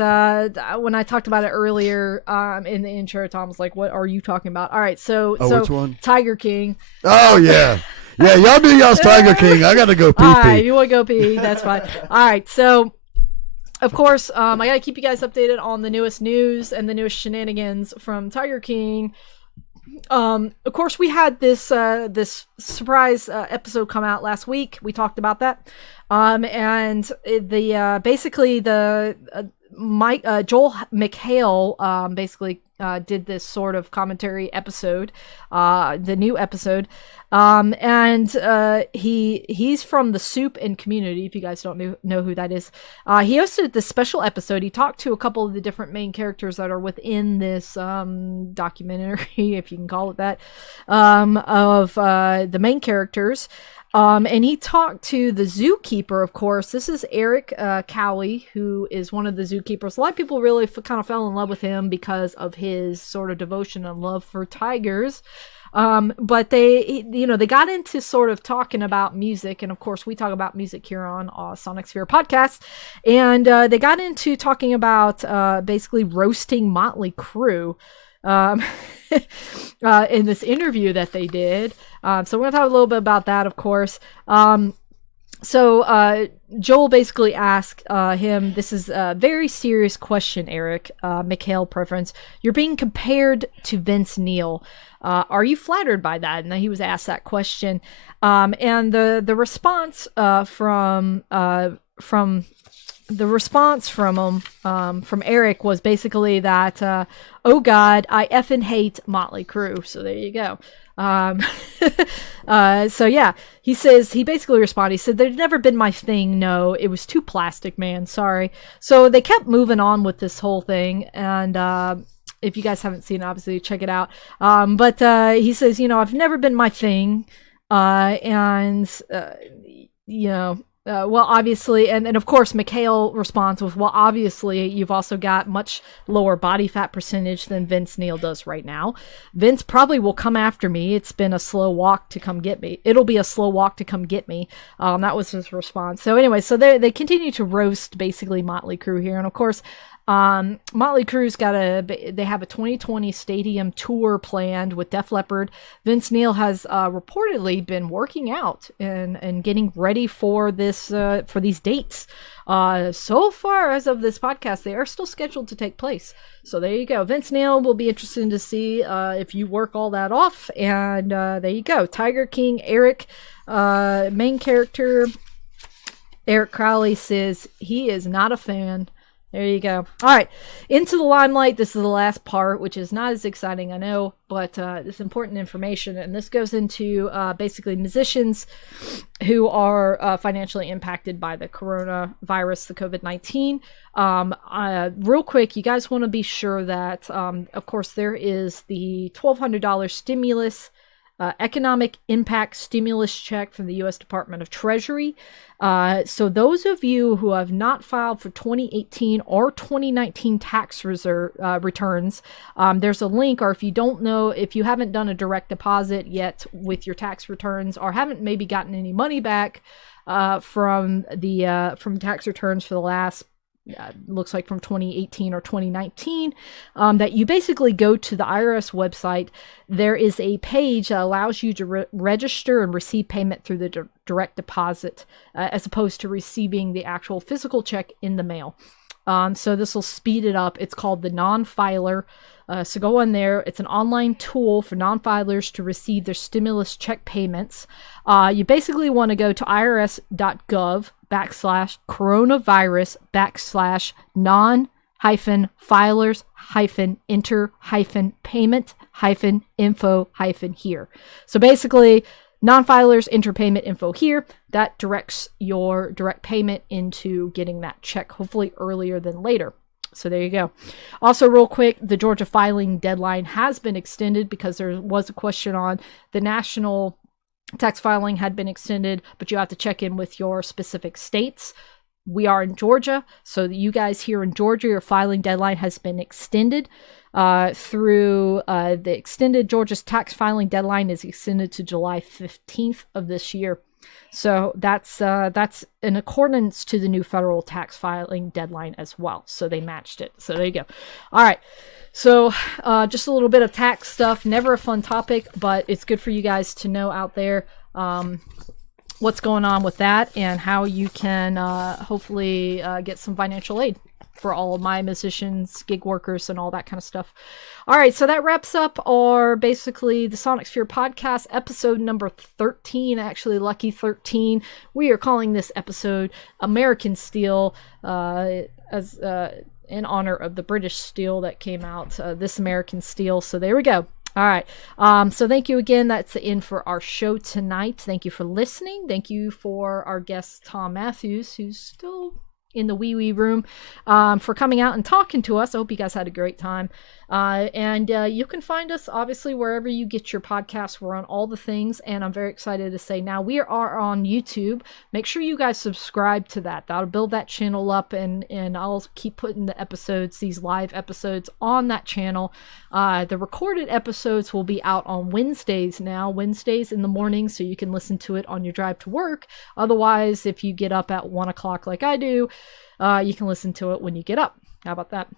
when I talked about it earlier in the intro, Tom was like, "What are you talking about?" All right, so which one? Tiger King. Oh yeah, yeah. Y'all do y'all's Tiger King. I gotta go pee. All right, you want to go pee? That's fine. All right, so. Of course, I got to keep you guys updated on the newest news and the newest shenanigans from Tiger King. Of course, we had this surprise episode come out last week. We talked about that, and basically Joel McHale basically did this sort of commentary episode, the new episode, and he's from the Soup and Community. If you guys don't know who that is, he hosted this special episode. He talked to a couple of the different main characters that are within this documentary, if you can call it that, of the main characters. And he talked to the zookeeper, of course. This is Eric Cowley, who is one of the zookeepers. A lot of people really kind of fell in love with him because of his sort of devotion and love for tigers. But they got into sort of talking about music. And of course, we talk about music here on Sonic Sphere podcast. And they got into talking about basically roasting Motley Crue. In this interview that they did. So we're going to talk a little bit about that, of course. So Joel basically asked him, this is a very serious question, Eric, McHale preference. You're being compared to Vince Neil. Are you flattered by that? And he was asked that question. And the response from Eric was basically that, oh God, I effing hate Motley Crue. So there you go. So yeah, he says, he basically responded, he said, they've never been my thing. No, it was too plastic, man. Sorry. So they kept moving on with this whole thing. And, if you guys haven't seen it, obviously check it out. But he says, I've never been my thing. Well, obviously, and of course, McHale responds with, well, obviously, you've also got much lower body fat percentage than Vince Neil does right now. Vince probably will come after me. It's been a slow walk to come get me. It'll be a slow walk to come get me. That was his response. So anyway, so they continue to roast basically Motley Crue here. And of course, Motley Crue's they have a 2020 stadium tour planned with Def Leppard. Vince Neil has reportedly been working out and getting ready for this for these dates. So far as of this podcast, they are still scheduled to take place. So there you go. Vince Neil will be interesting to see if you work all that off. And there you go. Tiger King Eric, main character Eric Crowley, says he is not a fan. There you go. All right, into the limelight. This is the last part, which is not as exciting, I know, but it's important information. And this goes into basically musicians who are financially impacted by the coronavirus, the COVID-19. Real quick, you guys want to be sure that, of course, there is the $1,200 stimulus economic impact stimulus check from the U.S. Department of Treasury. So those of you who have not filed for 2018 or 2019 tax returns, there's a link, or if you don't know, if you haven't done a direct deposit yet with your tax returns, or haven't maybe gotten any money back from tax returns for the last looks like from 2018 or 2019, that you basically go to the IRS website. There is a page that allows you to register and receive payment through the direct deposit, as opposed to receiving the actual physical check in the mail. So this will speed it up. It's called the non-filer. So go in there. It's an online tool for non-filers to receive their stimulus check payments. You basically want to go to irs.gov/coronavirus/non filers-enter-payment-info-here. So basically, non-filers enter payment info here. That directs your direct payment into getting that check, hopefully earlier than later. So there you go. Also, real quick, the Georgia filing deadline has been extended because there was a question on the national tax filing had been extended, but you have to check in with your specific states. We are in Georgia, so you guys here in Georgia, your filing deadline has been extended through the extended Georgia's tax filing deadline is extended to July 15th of this year. So that's in accordance to the new federal tax filing deadline as well. So they matched it. So there you go. All right. So just a little bit of tax stuff. Never a fun topic, but it's good for you guys to know out there what's going on with that and how you can hopefully get some financial aid for all of my musicians, gig workers, and all that kind of stuff. All right, so that wraps up our basically the Sonic Sphere podcast episode number 13, actually lucky 13. We are calling this episode American Steel as in honor of the British steel that came out, This American Steel. So there we go. All right. So thank you again. That's the end for our show tonight. Thank you for listening. Thank you for our guest, Thom Mathews, who's still in the wee room, for coming out and talking to us. I hope you guys had a great time. And you can find us obviously wherever you get your podcasts. We're on all the things, and I'm very excited to say now we are on YouTube. Make sure you guys subscribe to that. That'll build that channel up, and I'll keep putting the episodes, these live episodes, on that channel. The recorded episodes will be out on Wednesdays now, Wednesdays in the morning, so you can listen to it on your drive to work. Otherwise, if you get up at 1 o'clock like I do, you can listen to it when you get up. How about that?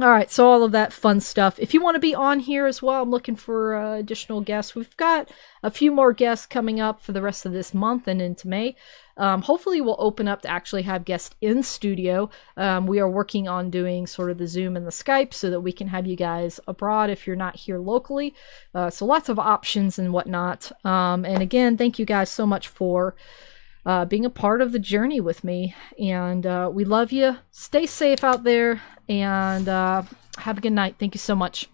All right, so all of that fun stuff. If you want to be on here as well, I'm looking for additional guests. We've got a few more guests coming up for the rest of this month and into May. Hopefully we'll open up to actually have guests in studio. We are working on doing sort of the Zoom and the Skype so that we can have you guys abroad if you're not here locally. So lots of options and whatnot. And again, thank you guys so much for being a part of the journey with me. And we love you. Stay safe out there, and have a good night. Thank you so much.